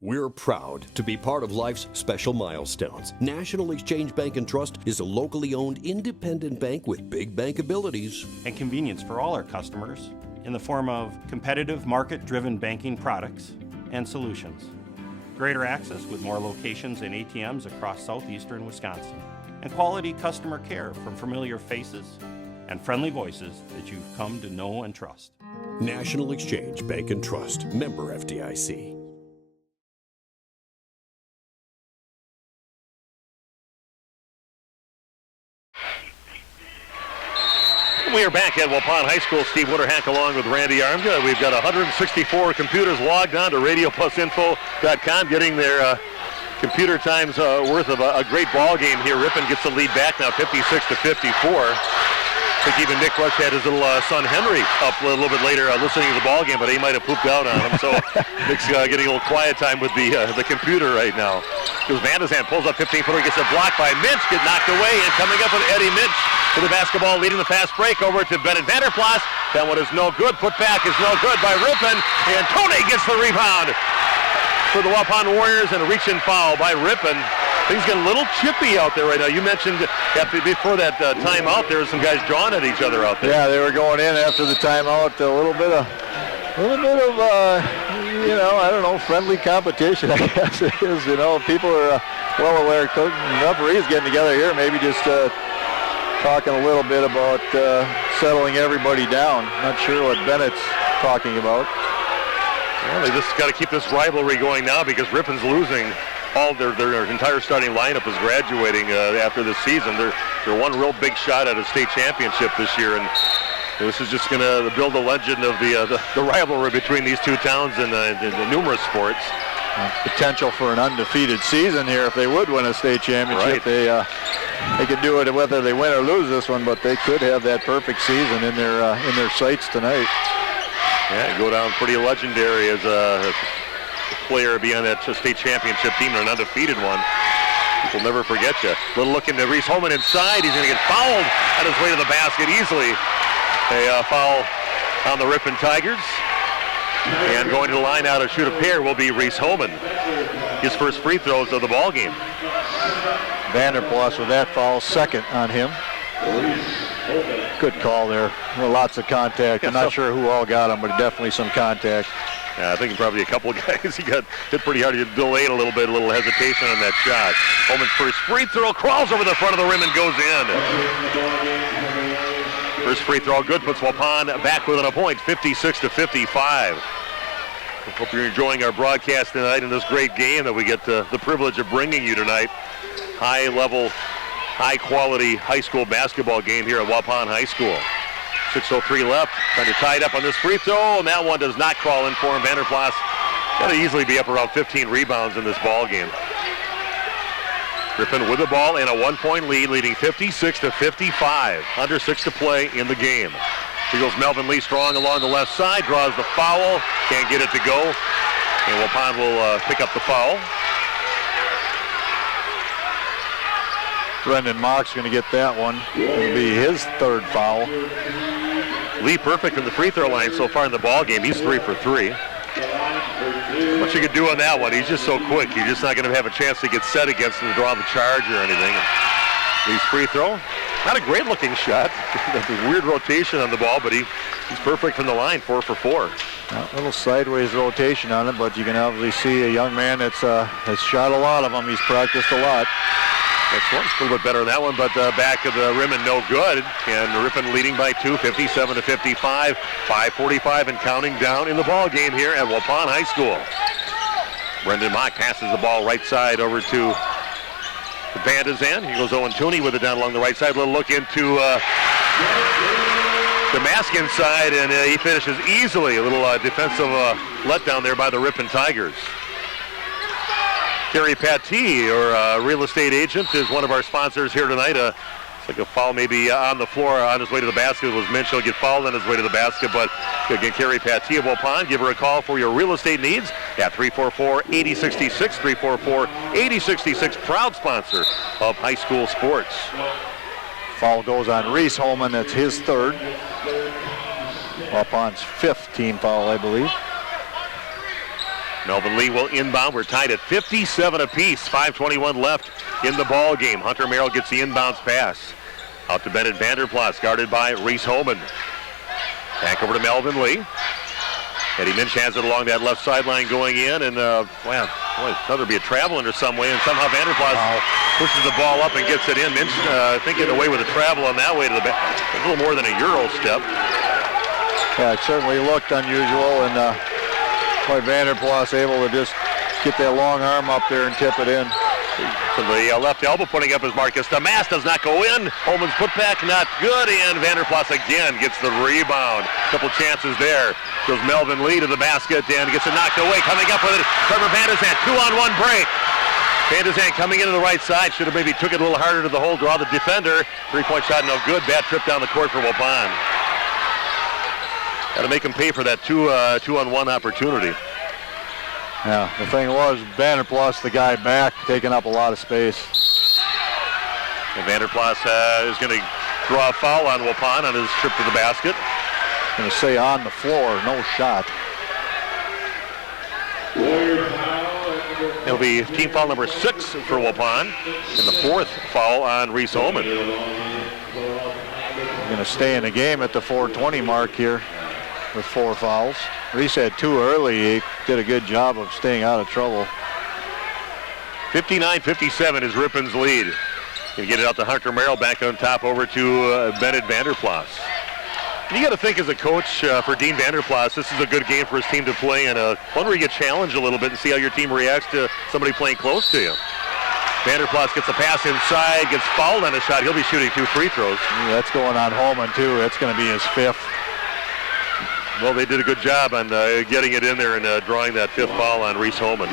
We're proud to be part of life's special milestones. National Exchange Bank and Trust is a locally owned independent bank with big bank abilities and convenience for all our customers in the form of competitive market-driven banking products and solutions. Greater access with more locations and ATMs across southeastern Wisconsin. And quality customer care from familiar faces and friendly voices that you've come to know and trust. National Exchange Bank and Trust, member FDIC. We are back at Waupun High School. Steve Witterhack along with Randy Armja. We've got 164 computers logged on to RadioPlusInfo.com, getting their computer times worth of a great ball game here. Ripon gets the lead back now, 56-54. I think even Nick Rush had his little son Henry up a little bit later listening to the ball game, but he might have pooped out on him. So Nick's getting a little quiet time with the computer right now. Because Van de Zen pulls up 15-footer, gets it blocked by Minch, get knocked away, and coming up with Eddie Minch for the basketball, leading the fast break over to Bennett Vanderplas. That one is no good. Put back is no good by Ripon, and Tony gets the rebound for the Waupun Warriors, and a reach-in foul by Ripon. Things get a little chippy out there right now. You mentioned before that timeout, there were some guys drawing at each other out there. Yeah, they were going in after the timeout. A little bit of, I don't know, friendly competition, I guess it is. You know, people are well aware. Referees getting together here, maybe just talking a little bit about settling everybody down. Not sure what Bennett's talking about. Well, they just got to keep this rivalry going now because Ripon's losing. All their entire starting lineup is graduating after this season. They're one real big shot at a state championship this year, and this is just going to build a legend of the rivalry between these two towns in the numerous sports. Potential for an undefeated season here if they would win a state championship. Right. They could do it whether they win or lose this one, but they could have that perfect season in their sights tonight. Yeah, go down pretty legendary as player to be on that state championship team and an undefeated one. People never forget you. Little look into Reese Holman inside. He's going to get fouled on his way to the basket easily. A foul on the Ripon Tigers. And going to the line now to shoot a pair will be Reese Holman. His first free throws of the ball game. Vanderplas with that foul, second on him. Good call there. Well, lots of contact. I'm not sure who all got him, but definitely some contact. Yeah, I think probably a couple of guys. He got hit pretty hard. He delayed a little bit, a little hesitation on that shot. Holman's first free throw, crawls over the front of the rim and goes in. First free throw good, puts Waupun back within a point, 56-55. I hope you're enjoying our broadcast tonight in this great game that we get the privilege of bringing you tonight. High level, high quality high school basketball game here at Waupun High School. 6:03 left, trying to tie it up on this free throw, and that one does not crawl in for him. Vanderplas got to easily be up around 15 rebounds in this ball game. Ripon with the ball and a 1-point lead, leading 56-55. Under 6 to play in the game. Here goes Melvin Lee strong along the left side, draws the foul, can't get it to go, and Waupun will pick up the foul. Brendan Mock's going to get that one. It'll be his third foul. Lee perfect from the free throw line so far in the ball game. He's 3 for 3. Not much you can do on that one. He's just so quick. You're just not going to have a chance to get set against him to draw the charge or anything. Lee's free throw. Not a great looking shot. That's a weird rotation on the ball, but he's perfect from the line, 4 for 4. A little sideways rotation on it, but you can obviously see a young man that's has shot a lot of them. He's practiced a lot. Excellent. A little bit better on that one, but back of the rim and no good. And Ripon leading by 2, 57-55. 5:45 and counting down in the ball game here at Waupun High School. Brendan Mock passes the ball right side over to Van de Zan. He goes Owen Tooney with it down along the right side. A little look into the mask inside, and he finishes easily. A little defensive letdown there by the Ripon Tigers. Kerry Pattee, or real estate agent, is one of our sponsors here tonight. It's like a foul maybe on the floor on his way to the basket. It was Minch. He'll get fouled on his way to the basket. But again, Kerry Pattee of Waupun, give her a call for your real estate needs at 344-8066. 344-8066, proud sponsor of high school sports. Foul goes on Reese Holman. That's his third. Waupun's 5th team foul, I believe. Melvin Lee will inbound. We're tied at 57 apiece. 5:21 left in the ball game. Hunter Merrill gets the inbounds pass. Out to Bennett Vanderplas, guarded by Reese Holman. Back over to Melvin Lee. Eddie Minch has it along that left sideline going in, and well, boy, thought there'd be a travel in or some way, and somehow Vanderplas pushes the ball up and gets it in. Minch, I think, getting away with a travel on that way to the back. A little more than a Euro step. Yeah, it certainly looked unusual, and boy, Vanderplas able to just get that long arm up there and tip it in. To the left elbow, putting up his Marcus. The mass does not go in. Holman's putback not good, and Vanderplas again gets the rebound. Couple chances there. Goes Melvin Lee to the basket and gets it knocked away. Coming up with it, Trevor Van de Zan. 2-on-1 break. Van de Zan coming into the right side. Should have maybe took it a little harder to the hole, draw the defender. 3-point shot, no good. Bad trip down the court for Waupun. Got to make him pay for that two-on-one opportunity. Yeah, the thing was, Vanderplas, the guy back, taking up a lot of space. And Vanderplas is going to draw a foul on Waupun on his trip to the basket. Going to say on the floor, no shot. It'll be team foul number 6 for Waupun, and the 4th foul on Reese Holman. Going to stay in the game at the 4:20 mark here with 4 fouls. Reese had 2 early. He did a good job of staying out of trouble. 59-57 is Ripon's lead. Going to get it out to Hunter Merrill, back on top over to Bennett Vanderplas. You got to think as a coach for Dean Vanderplas, this is a good game for his team to play in. One where you get challenged a little bit and see how your team reacts to somebody playing close to you. Vanderplas gets a pass inside, gets fouled on a shot. He'll be shooting 2 free throws. Yeah, that's going on Holman too. That's going to be his 5th. Well, they did a good job on getting it in there and drawing that 5th foul on Reese Holman.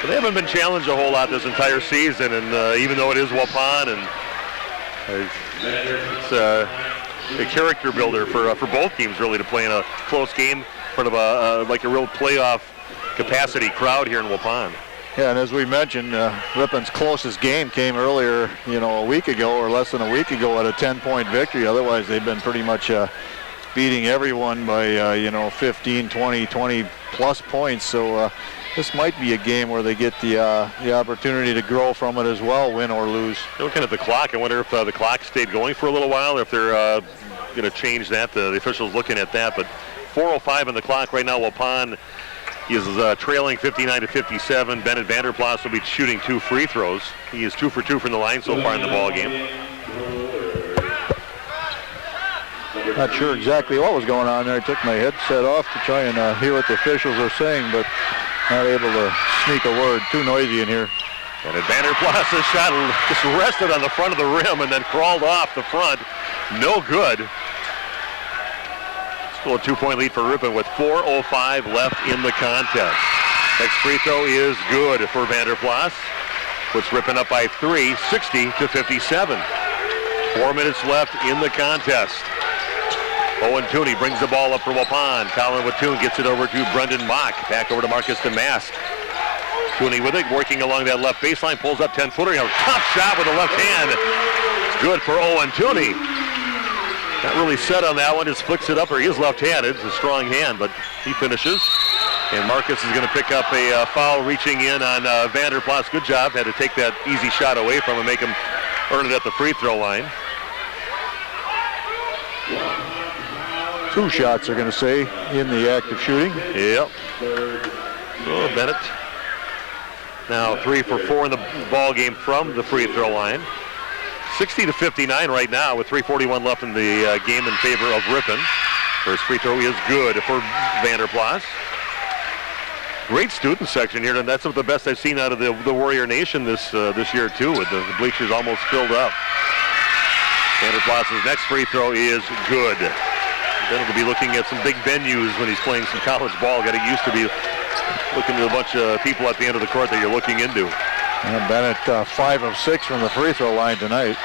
But they haven't been challenged a whole lot this entire season, and even though it is Waupun, and it's a character builder for both teams really to play in a close game front of a real playoff capacity crowd here in Waupun. Yeah, and as we mentioned, Ripon's closest game came earlier, a week ago or less than a week ago at a 10-point victory. Otherwise, they've been pretty much beating everyone by, 15, 20-plus points. So this might be a game where they get the opportunity to grow from it as well, win or lose. Looking at the clock, I wonder if the clock stayed going for a little while, or if they're going to change that. The officials looking at that, but 4:05 on the clock right now. Waupun is trailing 59-57. Bennett Vanderplas will be shooting 2 free throws. He is 2 for 2 from the line so far in the ball game. Not sure exactly what was going on there. I took my headset off to try and hear what the officials are saying, but not able to sneak a word. Too noisy in here. Bennett Vanderplas' shot just rested on the front of the rim and then crawled off the front. No good. Still a 2-point lead for Ripon with 4:05 left in the contest. Next free throw is good for Vanderplas. Puts Ripon up by 3, 60-57. 4 minutes left in the contest. Owen Tooney brings the ball up for Waupun. Colin Wattoon gets it over to Brendan Mock. Back over to Marcus Damask. Tooney with it, working along that left baseline, pulls up 10-footer. A tough shot with the left hand. Good for Owen Tooney. Not really set on that one, just flicks it up, or he is left-handed. It's a strong hand, but he finishes. And Marcus is going to pick up a foul reaching in on Vanderplas. Good job. Had to take that easy shot away from him, make him earn it at the free throw line. 2 shots, they're going to say, in the act of shooting. Yep. Oh, Bennett. Now 3 for 4 in the ball game from the free throw line. 60-59 right now with 3:41 left in the game in favor of Ripon. First free throw is good for Vanderplas. Great student section here, and that's some of the best I've seen out of the Warrior Nation this year too, with the bleachers almost filled up. Vanderplas' next free throw is good. Then he'll be looking at some big venues when he's playing some college ball. Got to used to be looking at a bunch of people at the end of the court that you're looking into. And Bennett 5 of 6 from the free throw line tonight.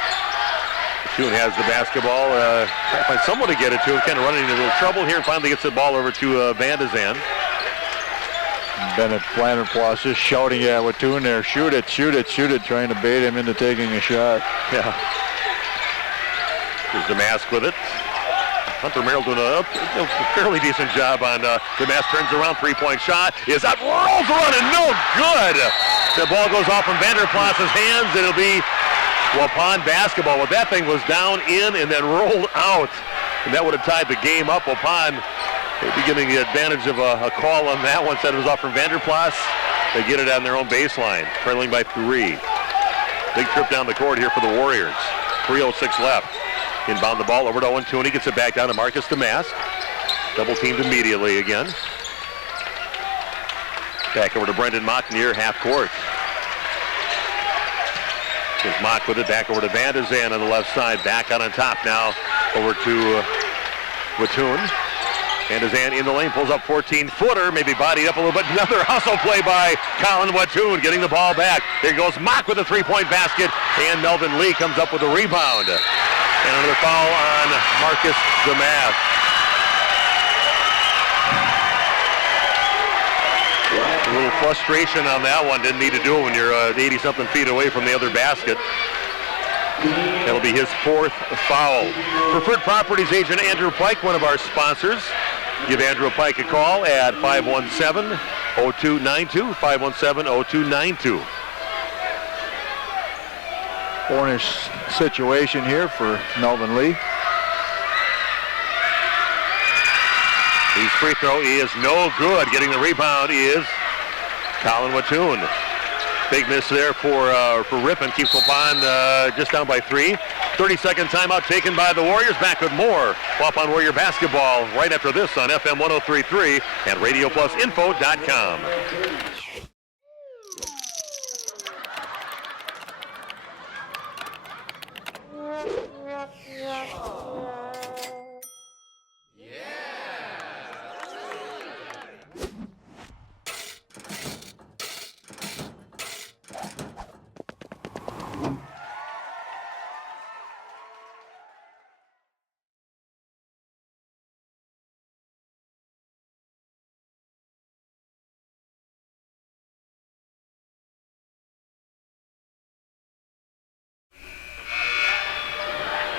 Toon has the basketball. Trying to find someone to get it to. Kind of running into a little trouble here, and finally gets the ball over to Van de Zan. Bennett Vanderplas just shouting at Wattoon there, shoot it, shoot it, shoot it, trying to bait him into taking a shot. Yeah. Here's Damask with it. Hunter Merrill doing a fairly decent job on Damask. Turns around, 3-point shot is up, rolls around and no good. The ball goes off from Vanderplas' hands. It'll be Waupun basketball. Well, that thing was down in and then rolled out, and that would have tied the game up. Waupun maybe getting the advantage of a call on that one. Said it was off from Vanderplas. They get it on their own baseline, trailing by 3. Big trip down the court here for the Warriors. 3:06 left. Inbound the ball over to Owen Tooney. Gets it back down to Marcus Damask. Double teamed immediately again. Back over to Brendan Mock near half court. Here's Mock with it back over to Van de Zan on the left side. Back out on top now over to Wattoon. Van de Zan in the lane, pulls up 14-footer, maybe bodied up a little bit. Another hustle play by Colin Wattoon, getting the ball back. Here goes Mock with a 3-point basket, and Melvin Lee comes up with a rebound. And another foul on Marcus Damask. A little frustration on that one. Didn't need to do it when you're 80-something feet away from the other basket. That'll be his 4th foul. Preferred Properties agent Andrew Pike, one of our sponsors. Give Andrew Pike a call at 517-0292, 517-0292. Cornish situation here for Melvin Lee. His free throw is no good. Getting the rebound is Colin Wattoon. Big miss there for Ripon. Keeps Waupun just down by 3. 30-second timeout taken by the Warriors. Back with more Waupun Warrior basketball right after this on FM 103.3 and RadioPlusInfo.com.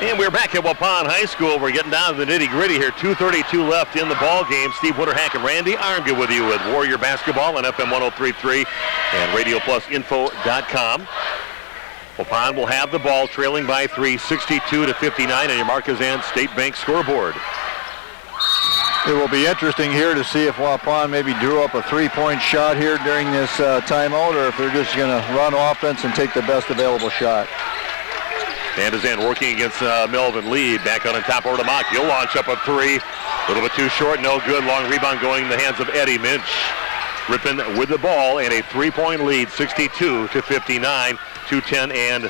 And we're back at Waupun High School. We're getting down to the nitty-gritty here. 2:32 left in the ball game. Steve Winterhack and Randy Armgood with you with Warrior Basketball on FM 103.3 and RadioPlusInfo.com. Waupun will have the ball, trailing by 3, 62-59 on your Marquezan State Bank scoreboard. It will be interesting here to see if Waupun maybe drew up a three-point shot here during this timeout, or if they're just going to run offense and take the best available shot. Bandazan working against Melvin Lee. Back on top over to Mock. He'll launch up a three. A little bit too short, no good. Long rebound going in the hands of Eddie Minch. Ripon with the ball and a three-point lead, 62-59. 2:10 and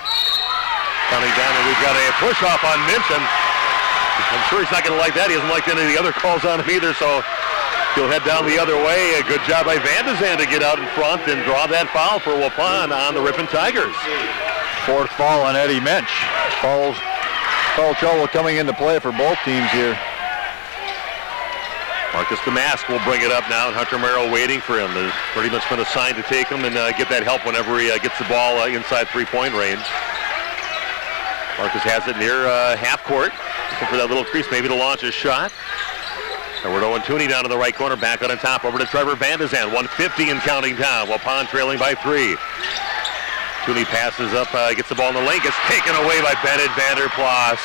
counting down. And we've got a push-off on Minch. And I'm sure he's not going to like that. He hasn't liked any of the other calls on him either, so he'll head down the other way. A good job by Bandazan to get out in front and draw that foul for Waupun on the Ripon Tigers. Fourth foul on Eddie Minch. Foul trouble coming into play for both teams here. Marcus Damask will bring it up now, and Hunter Merrill waiting for him. There's pretty much been assigned to take him and get that help whenever he gets the ball inside three-point range. Marcus has it near half court. Looking for that little crease, maybe to launch a shot. Edward Owen Tooney down to the right corner, back out on top over to Trevor Bandazan. 1:50 and counting down. Waupun trailing by 3. Tooney passes up, gets the ball in the lane, gets taken away by Bennett Vanderplas.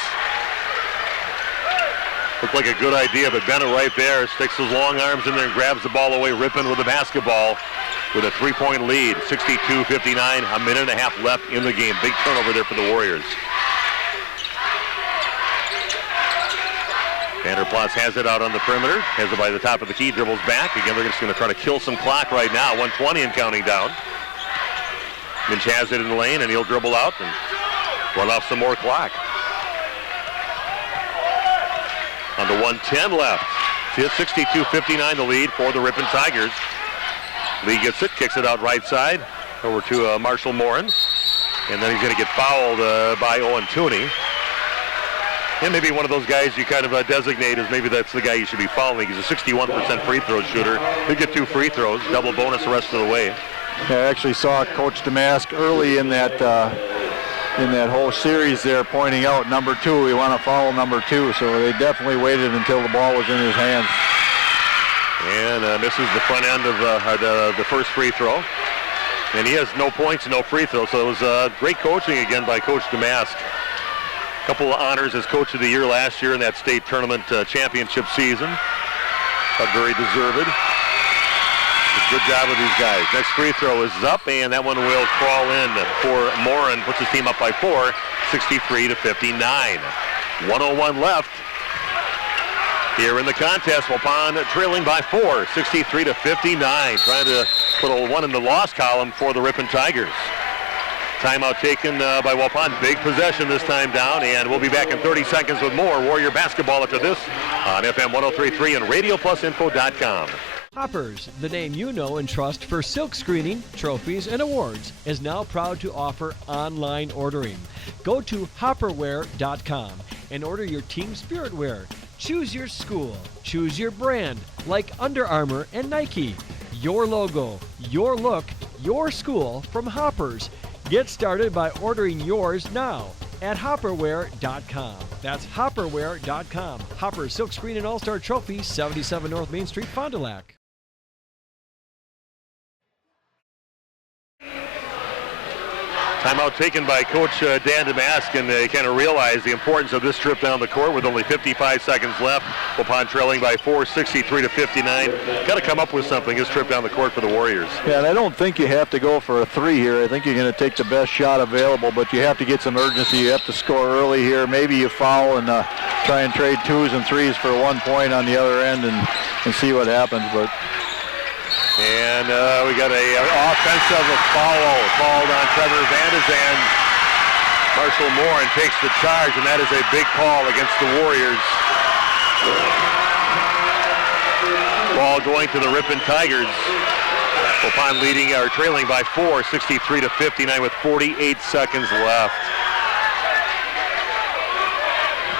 Looked like a good idea, but Bennett right there sticks his long arms in there and grabs the ball away. Ripon with the basketball with a three-point lead, 62-59, a minute and a half left in the game. Big turnover there for the Warriors. Vanderplas has it out on the perimeter, has it by the top of the key, dribbles back. Again, they're just going to try to kill some clock right now, 1:20 and counting down. Minch has it in the lane, and he'll dribble out and run off some more clock. On the 1:10 left. 62-59 the lead for the Ripon Tigers. Lee gets it, kicks it out right side over to Marshall Morin. And then he's going to get fouled by Owen Tooney. And maybe one of those guys you kind of designate as maybe that's the guy you should be fouling. He's a 61% free throw shooter. He'll get 2 free throws, double bonus the rest of the way. Yeah, I actually saw Coach Damask early in that whole series there pointing out number 2. We want to foul number 2, so they definitely waited until the ball was in his hands. And misses the front end of the first free throw. And he has no points, no free throws, so it was great coaching again by Coach Damask. A couple of honors as Coach of the Year last year in that state tournament championship season. But very deserved. Good job with these guys. Next free throw is up, and that one will crawl in for Morin. Puts his team up by 4, 63-59. 1:01 left here in the contest. Waupun trailing by 4, 63-59. Trying to put a 1 in the loss column for the Ripon Tigers. Timeout taken by Waupun. Big possession this time down, and we'll be back in 30 seconds with more Warrior basketball after this on FM 103.3 and RadioPlusInfo.com. Hoppers, the name you know and trust for silk screening, trophies, and awards, is now proud to offer online ordering. Go to hopperwear.com and order your team spirit wear. Choose your school, choose your brand, like Under Armour and Nike. Your logo, your look, your school from Hoppers. Get started by ordering yours now at hopperwear.com. That's hopperwear.com. Hopper Silk Screen and All-Star Trophy, 77 North Main Street, Fond du Lac. Timeout taken by Coach Dan Damask, and they kind of realized the importance of this trip down the court with only 55 seconds left. Waupun trailing by 4, 63-59. Got to come up with something this trip down the court for the Warriors. Yeah, and I don't think you have to go for a 3 here. I think you're going to take the best shot available, but you have to get some urgency. You have to score early here. Maybe you foul and try and trade 2s and 3s for 1 point on the other end and see what happens. But. And we got a offensive foul called on Trevor Bandazan. Marshall Morin takes the charge, and that is a big call against the Warriors. Ball going to the Ripon Tigers. Waupun leading or trailing by 4, 63-59 with 48 seconds left.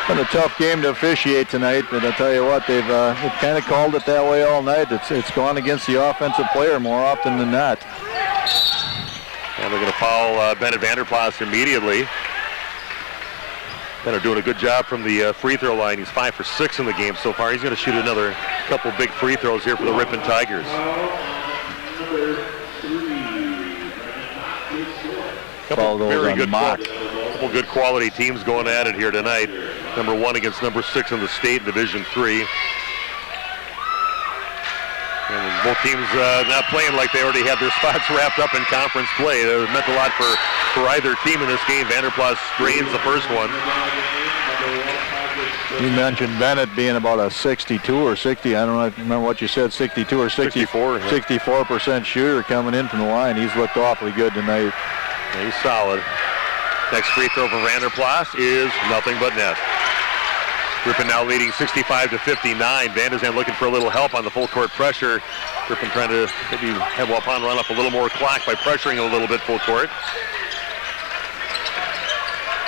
Been a tough game to officiate tonight, but I tell you what, they've kind of called it that way all night. It's gone against the offensive player more often than not. And they're going to foul Bennett Vanderplas immediately. Bennett doing a good job from the free throw line. He's 5 for 6 in the game so far. He's going to shoot another couple big free throws here for the Ripon Tigers. Couple very good, couple good quality teams going at it here tonight. Number 1 against number 6 in the state, Division III. And both teams not playing like they already had their spots wrapped up in conference play. It meant a lot for either team in this game. Vanderplas drains the first one. You mentioned Bennett being about a 62 or 60. I don't remember what you said, 62 or 64. 64% shooter coming in from the line. He's looked awfully good tonight. Yeah, he's solid. Next free throw for Vanderplas is nothing but net. Ripon now leading 65-59. Van de Zand looking for a little help on the full court pressure. Ripon trying to maybe have Waupun run up a little more clock by pressuring a little bit full court.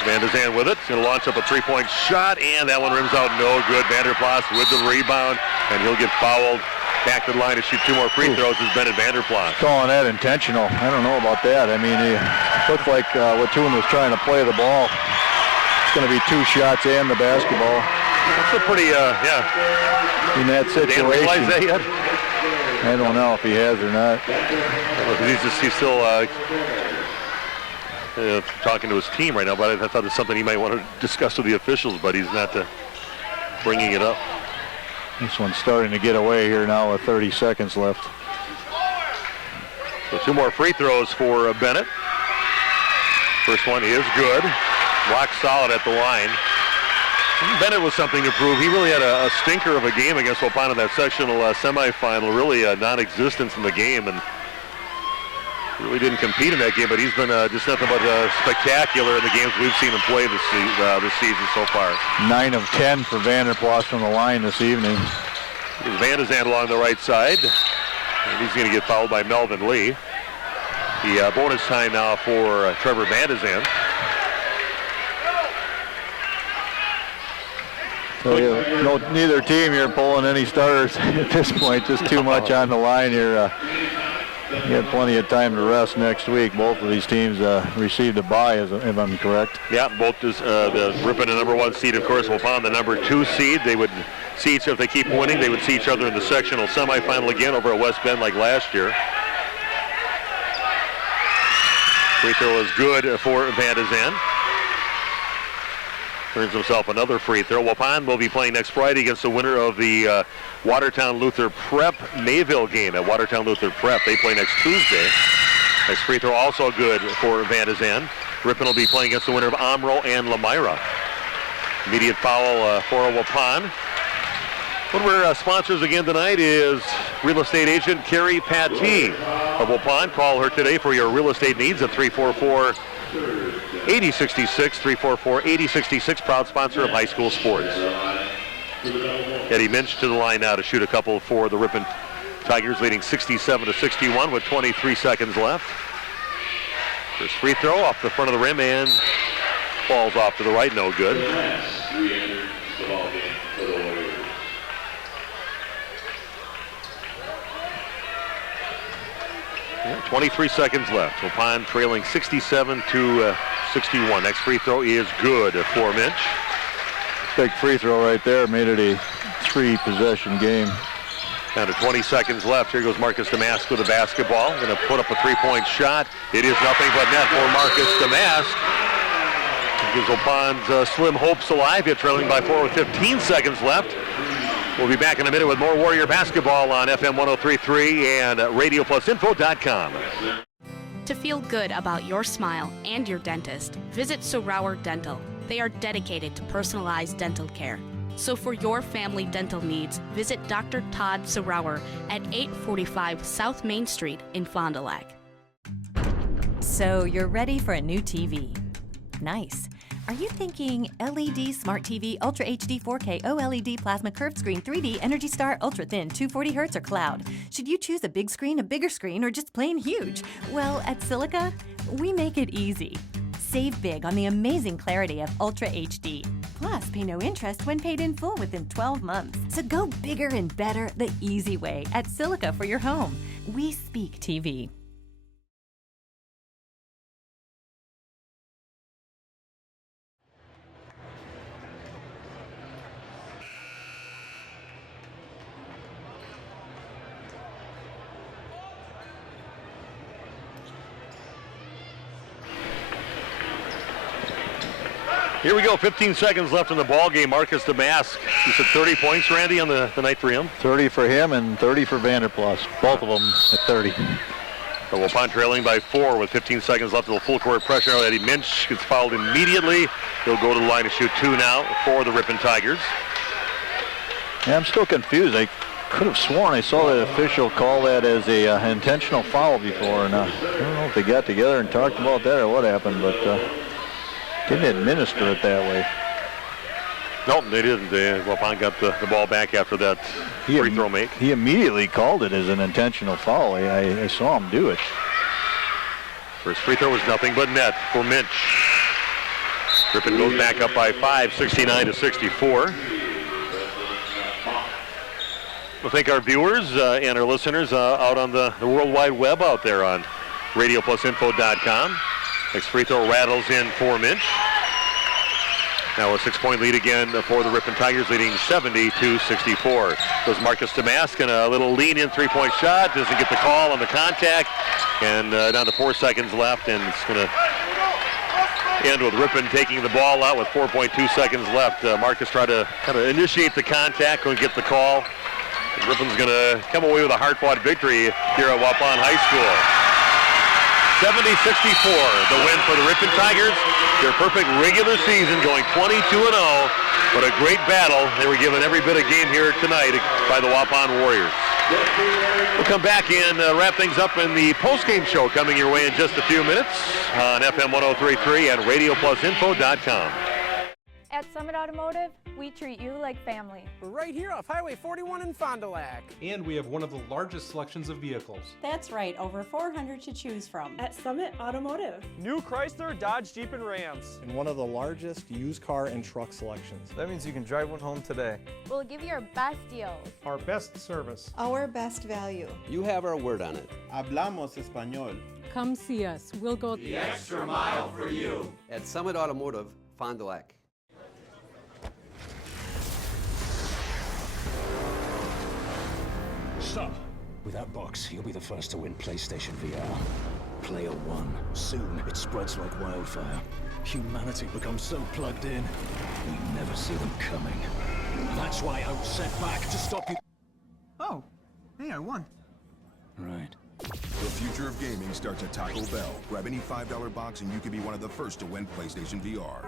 Van de Zand with it. He's going to launch up a three-point shot, and that one rims out no good. Vanderplas with the rebound, and he'll get fouled. Back to the line to shoot 2 more free throws is Bennett Vanderplas. Calling that intentional. I don't know about that. I mean, he looked like Waupun was trying to play the ball. It's going to be 2 shots and the basketball. That's a pretty, in that situation. Didn't realize that yet? I don't know if he has or not. He's still talking to his team right now, but I thought it's something he might want to discuss with the officials, but he's not bringing it up. This one's starting to get away here now with 30 seconds left. So 2 more free throws for Bennett. First one is good. Rock solid at the line. Bennett was something to prove. He really had a stinker of a game against Waupun in that sectional semifinal. Really a non-existence in the game, and really didn't compete in that game, but he's been just nothing but spectacular in the games we've seen him play this season so far. 9 of 10 for Vanderplas from the line this evening. Van de Zand along the right side, and he's going to get fouled by Melvin Lee. The bonus time now for Trevor Van de Zand. So neither team here pulling any starters at this point. Just too much on the line here. You have plenty of time to rest next week. Both of these teams received a bye, if I'm correct. Yeah, both the Ripon, the number 1 seed, of course, Waupun, the number 2 seed. They would see each other, if they keep winning, they would see each other in the sectional semifinal again over at West Bend like last year. Free throw is good for Van de Zand. Earns himself another free throw. Waupun will be playing next Friday against the winner of the Watertown Luther Prep Mayville game at Watertown Luther Prep. They play next Tuesday. Next free throw also good for Van de Zand. Ripon will be playing against the winner of Omro and Lamira. Immediate foul for Waupun. One of our sponsors again tonight is real estate agent Carrie Patty of Waupun. Call her today for your real estate needs at 344-8066, 344-8066, proud sponsor of high school sports. Eddie Minch to the line now to shoot a couple for the Ripon Tigers, leading 67-61 with 23 seconds left. First free throw off the front of the rim and falls off to the right, no good. 23 seconds left. Waupun trailing 67-61. Next free throw is good for Minch. Big free throw right there. Made it a 3-possession game. Down to 20 seconds left. Here goes Marcus Damask with the basketball. Going to put up a 3-point shot. It is nothing but net for Marcus Damask. Gives Waupun's slim hopes alive. Yet trailing by 4 with 15 seconds left. We'll be back in a minute with more Warrior basketball on FM 103.3 and RadioPlusInfo.com. To feel good about your smile and your dentist, visit Sorauer Dental. They are dedicated to personalized dental care. So for your family dental needs, visit Dr. Todd Sorauer at 845 South Main Street in Fond du Lac. So you're ready for a new TV. Nice. Are you thinking LED Smart TV, Ultra HD 4K, OLED Plasma Curved Screen, 3D, Energy Star, Ultra Thin, 240 Hz, or Cloud? Should you choose a big screen, a bigger screen, or just plain huge? Well, at Silica, we make it easy. Save big on the amazing clarity of Ultra HD. Plus, pay no interest when paid in full within 12 months. So go bigger and better the easy way at Silica for your home. We speak TV. Here we go, 15 seconds left in the ball game. Marcus Damask, you said 30 points, Randy, on the night for him? 30 for him and 30 for Vanderplas. Both of them at 30. So Waupun trailing by 4 with 15 seconds left. A little full court pressure. Eddie Minch gets fouled immediately. He'll go to the line to shoot 2 now for the Ripon Tigers. Yeah, I'm still confused. I could have sworn I saw that official call that as a intentional foul before, and I don't know if they got together and talked about that or what happened, but didn't administer it that way. Nope, they didn't. Waupun got the ball back after that free throw make. He immediately called it as an intentional foul. I saw him do it. First free throw was nothing but net for Minch. Ripon goes back up by 5, 69-64. We'll thank our viewers and our listeners out on the World Wide Web out there on RadioPlusInfo.com. Next free throw rattles in for Minch. Now a 6-point lead again for the Ripon Tigers, leading 70-64. Goes Marcus Damask, and a little lean-in three-point shot. Doesn't get the call on the contact. And down to 4 seconds left, and it's going to end with Ripon taking the ball out with 4.2 seconds left. Marcus tried to kind of initiate the contact, couldn't get the call. Ripon's going to come away with a hard-fought victory here at Waupun High School. 70-64, the win for the Ripon Tigers. Their perfect regular season, going 22-0. What a great battle. They were given every bit of game here tonight by the Waupun Warriors. We'll come back and wrap things up in the post-game show coming your way in just a few minutes on FM 103.3 and RadioPlusInfo.com. At Summit Automotive, we treat you like family. We're right here off Highway 41 in Fond du Lac. And we have one of the largest selections of vehicles. That's right, over 400 to choose from. At Summit Automotive. New Chrysler, Dodge, Jeep, and Rams. And one of the largest used car and truck selections. That means you can drive one home today. We'll give you our best deals. Our best service. Our best value. You have our word on it. Hablamos español. Come see us. We'll go the extra mile for you. At Summit Automotive, Fond du Lac. Stop. With that box, you'll be the first to win PlayStation VR. Player 1. Soon, it spreads like wildfire. Humanity becomes so plugged in, we never see them coming. That's why I was sent back to stop you. Oh, hey, I won. Right. The future of gaming starts at Taco Bell. Grab any $5 box and you could be one of the first to win PlayStation VR.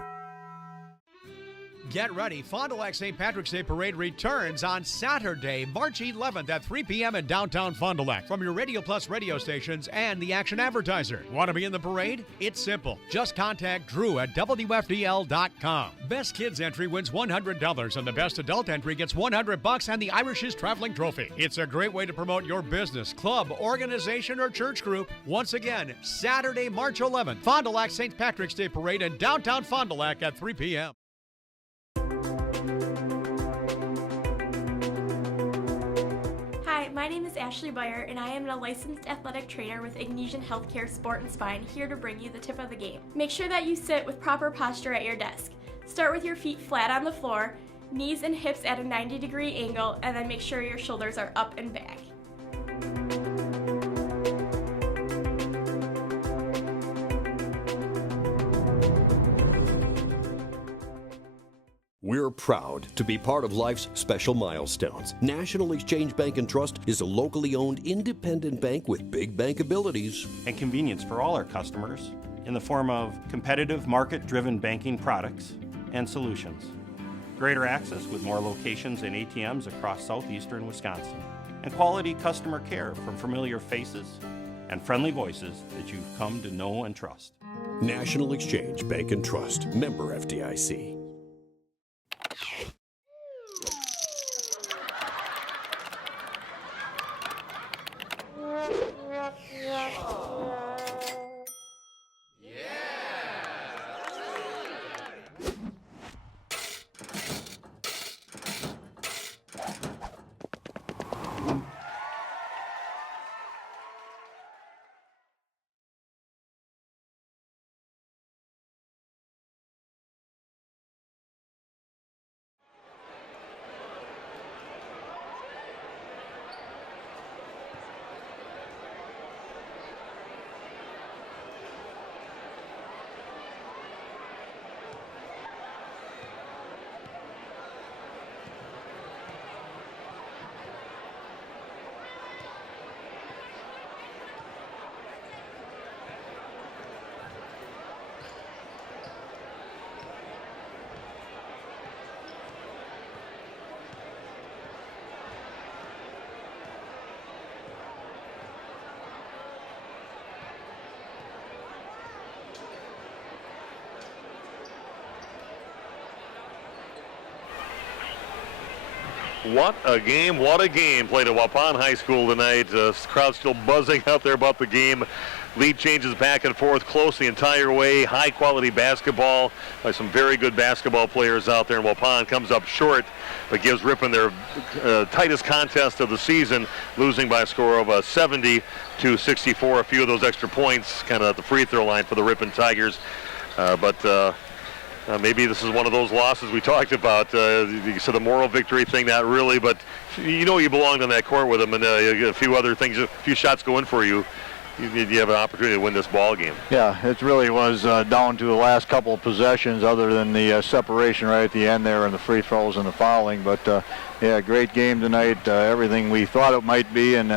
Get ready. Fond du Lac St. Patrick's Day Parade returns on Saturday, March 11th at 3 p.m. in downtown Fond du Lac from your Radio Plus radio stations and the Action Advertiser. Want to be in the parade? It's simple. Just contact Drew at WFDL.com. Best Kids entry wins $100 and the Best Adult entry gets $100 and the Irish's Traveling Trophy. It's a great way to promote your business, club, organization, or church group. Once again, Saturday, March 11th, Fond du Lac St. Patrick's Day Parade in downtown Fond du Lac at 3 p.m. Hi, my name is Ashley Beyer, and I am a licensed athletic trainer with Ignesian Healthcare Sport and Spine, here to bring you the tip of the game. Make sure that you sit with proper posture at your desk. Start with your feet flat on the floor, knees and hips at a 90-degree angle, and then make sure your shoulders are up and back. We're proud to be part of life's special milestones. National Exchange Bank and Trust is a locally owned independent bank with big bank abilities and convenience for all our customers in the form of competitive market-driven banking products and solutions. Greater access with more locations and ATMs across southeastern Wisconsin. And quality customer care from familiar faces and friendly voices that you've come to know and trust. National Exchange Bank and Trust, member FDIC. What a game played at Waupun High School tonight. Crowd still buzzing out there about the game. Lead changes back and forth close the entire way. High quality basketball by some very good basketball players out there. And Waupun comes up short, but gives Ripon their tightest contest of the season, losing by a score of 70-64. A few of those extra points kind of at the free throw line for the Ripon Tigers. Maybe this is one of those losses we talked about. So the moral victory thing, not really, but you know you belonged on that court with them, and a few other things, a few shots go in for you. You have an opportunity to win this ball game. Yeah, it really was down to the last couple of possessions, other than the separation right at the end there and the free throws and the fouling. But yeah, great game tonight. Everything we thought it might be, and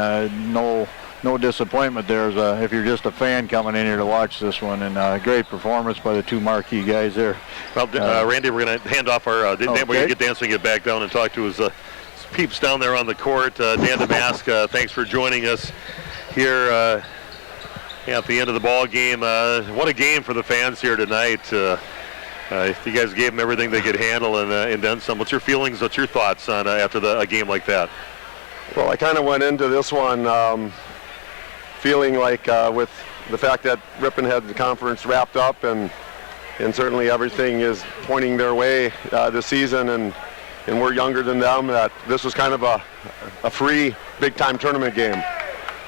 no disappointment there if you're just a fan coming in here to watch this one. And great performance by the two marquee guys there. Well, Randy, we're going to hand off our. We're going to get Dancing get back down and talk to his peeps down there on the court. Dan Damask, thanks for joining us here. At the end of the ball game. What a game for the fans here tonight. You guys gave them everything they could handle and then some. What's your feelings, what's your thoughts on after a game like that? Well, I kind of went into this one feeling like with the fact that Ripon had the conference wrapped up and certainly everything is pointing their way this season and we're younger than them, that this was kind of a free big-time tournament game.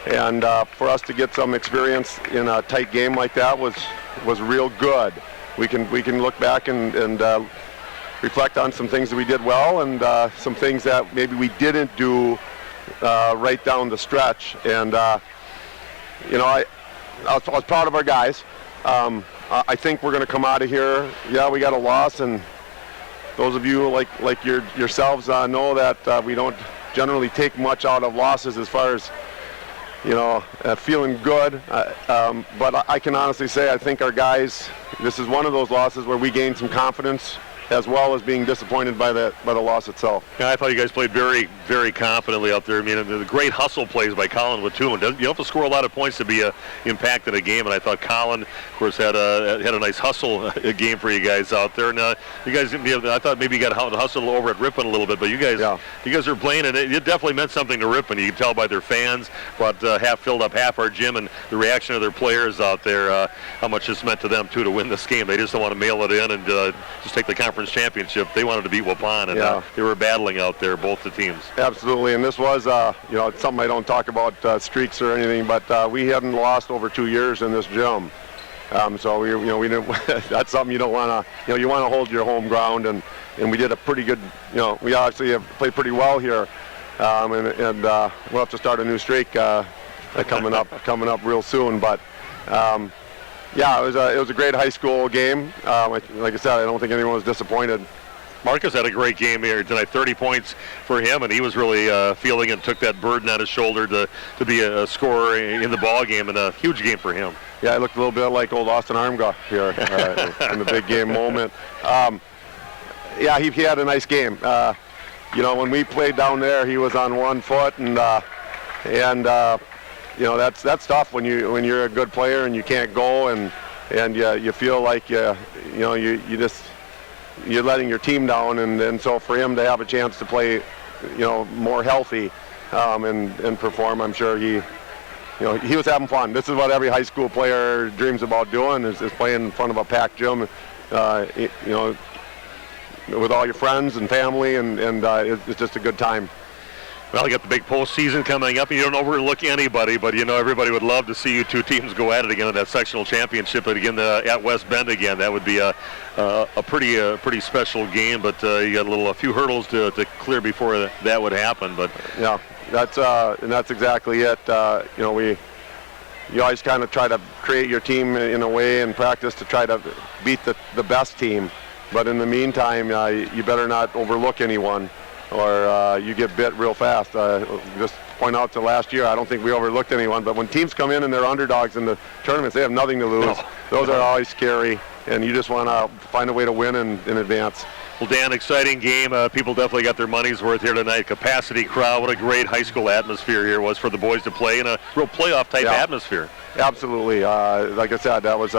And for us to get some experience in a tight game like that was real good. We can look back and reflect on some things that we did well and some things that maybe we didn't do right down the stretch. And you know, I was proud of our guys. I think we're going to come out of here. Yeah, we got a loss, and those of you like yourselves know that we don't generally take much out of losses as far as feeling good, but I can honestly say I think our guys, this is one of those losses where we gained some confidence as well as being disappointed by the loss itself. Yeah, I thought you guys played very, very confidently out there. I mean, the great hustle plays by Colin Waupun. You don't have to score a lot of points to be impacted a game, and I thought Colin, of course, had a nice hustle game for you guys out there. And you guys, I thought maybe you got to hustle over at Ripon a little bit, but you guys are playing, and it definitely meant something to Ripon. You can tell by their fans, but filled up half our gym, and the reaction of their players out there, how much this meant to them too to win this game. They just don't want to mail it in and just take the conference championship. They wanted to beat Waupun, and they were battling out there, both the teams. Absolutely, and this was, it's something I don't talk about streaks or anything, but we hadn't lost over 2 years in this gym. So we didn't. That's something you don't want to. You want to hold your home ground, and we did a pretty good. We actually have played pretty well here, and we'll have to start a new streak coming up real soon. But yeah, it was a great high school game. Like I said, I don't think anyone was disappointed. Marcus had a great game here tonight, 30 points for him, and he was really feeling and took that burden on his shoulder to be a scorer in the ball game, and a huge game for him. Yeah, it looked a little bit like old Austin Armgah here in the big game moment. Yeah, he had a nice game. When we played down there, he was on 1 foot, and that's tough when you're a good player and you can't go, and you feel like you're letting your team down, and so for him to have a chance to play, more healthy and perform, I'm sure he was having fun. This is what every high school player dreams about doing, is playing in front of a packed gym, with all your friends and family, and it's just a good time. Well, you got the big postseason coming up. You don't overlook anybody, but everybody would love to see you two teams go at it again in that sectional championship, and again at West Bend again. That would be a pretty special game. But you got a few hurdles to clear before that would happen. But yeah, that's exactly it. You always kind of try to create your team in a way in practice to try to beat the best team. But in the meantime, you better not overlook anyone, or you get bit real fast. Just point out to last year, I don't think we overlooked anyone, but when teams come in and they're underdogs in the tournaments, they have nothing to lose. No. Those are always scary, and you just want to find a way to win in advance. Well, Dan, exciting game. People definitely got their money's worth here tonight. Capacity crowd. What a great high school atmosphere here was for the boys to play in a real playoff-type atmosphere. Absolutely. Like I said, that was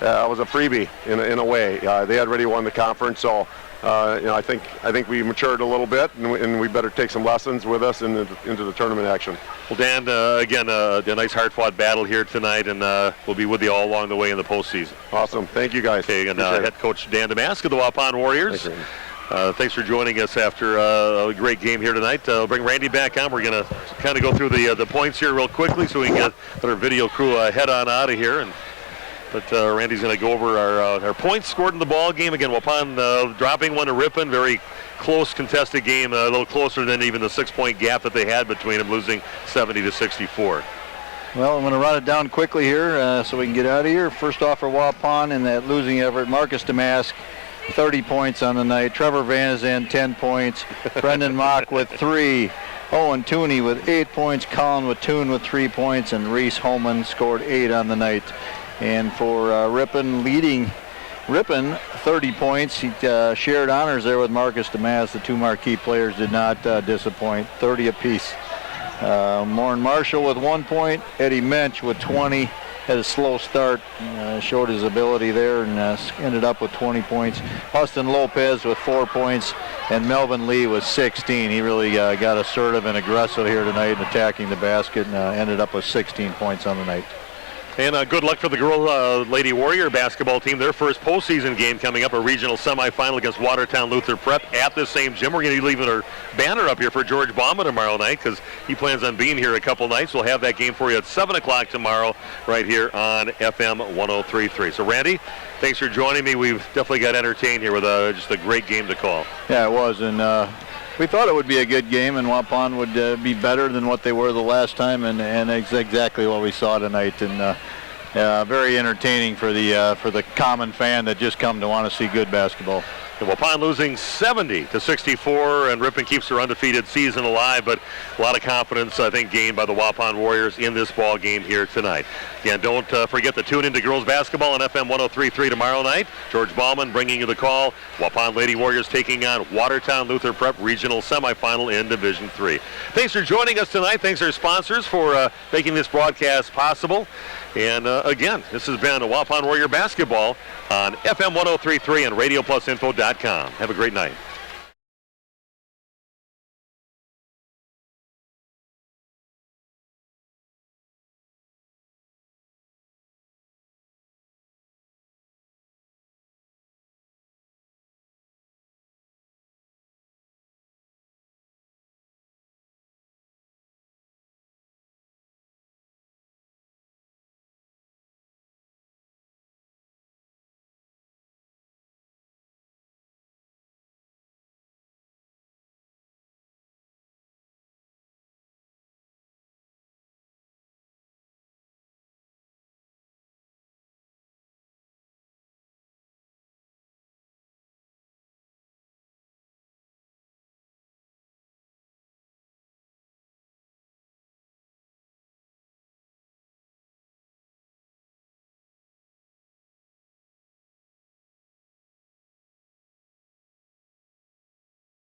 was a freebie in a way. They had already won the conference, so I think we matured a little bit, and we better take some lessons with us into the tournament action. Well, Dan, again, a nice hard-fought battle here tonight, and we'll be with you all along the way in the postseason. Awesome. Thank you, guys. Okay, and head coach Dan Damask of the Waupun Warriors. Thanks for joining us after a great game here tonight. I'll bring Randy back on. We're going to kind of go through the points here real quickly so we can get our video crew head on out of here. But Randy's going to go over our points scored in the ball game. Again, Waupun dropping one to Ripon. Very close contested game, a little closer than even the 6-point gap that they had between them, losing 70-64. Well, I'm going to run it down quickly here so we can get out of here. First off for Waupun in that losing effort, Marcus Damask, 30 points on the night. Trevor Van Zandt, 10 points. Brendan Mock with 3. Owen Tooney with 8 points. Colin Wattoon with 3 points. And Reese Holman scored 8 on the night. And for Ripon, leading Ripon, 30 points. He shared honors there with Marcus Damask. The two marquee players did not disappoint, 30 apiece. Maureen Marshall with 1 point. Eddie Mensch with 20. Had a slow start, showed his ability there, and ended up with 20 points. Austin Lopez with 4 points, and Melvin Lee with 16. He really got assertive and aggressive here tonight in attacking the basket, and ended up with 16 points on the night. And good luck for the girl Lady Warrior basketball team. Their first postseason game coming up, a regional semifinal against Watertown Luther Prep at the same gym. We're going to be leaving our banner up here for George Bauman tomorrow night because he plans on being here a couple nights. We'll have that game for you at 7 o'clock tomorrow right here on FM 103.3. So, Randy, thanks for joining me. We've definitely got entertained here with just a great game to call. Yeah, it was. And we thought it would be a good game, and Waupun would be better than what they were the last time, and it's exactly what we saw tonight. And very entertaining for the common fan that just come to want to see good basketball. Waupun losing 70-64, and Ripon keeps their undefeated season alive, but a lot of confidence, I think, gained by the Waupun Warriors in this ball game here tonight. Again, don't forget to tune into girls basketball on FM 103.3 tomorrow night. George Bauman bringing you the call. Waupun Lady Warriors taking on Watertown Luther Prep regional semifinal in Division 3. Thanks for joining us tonight. Thanks to our sponsors for making this broadcast possible. And again, this has been Waupun Warrior Basketball on FM 103.3 and RadioPlusInfo.com. Have a great night.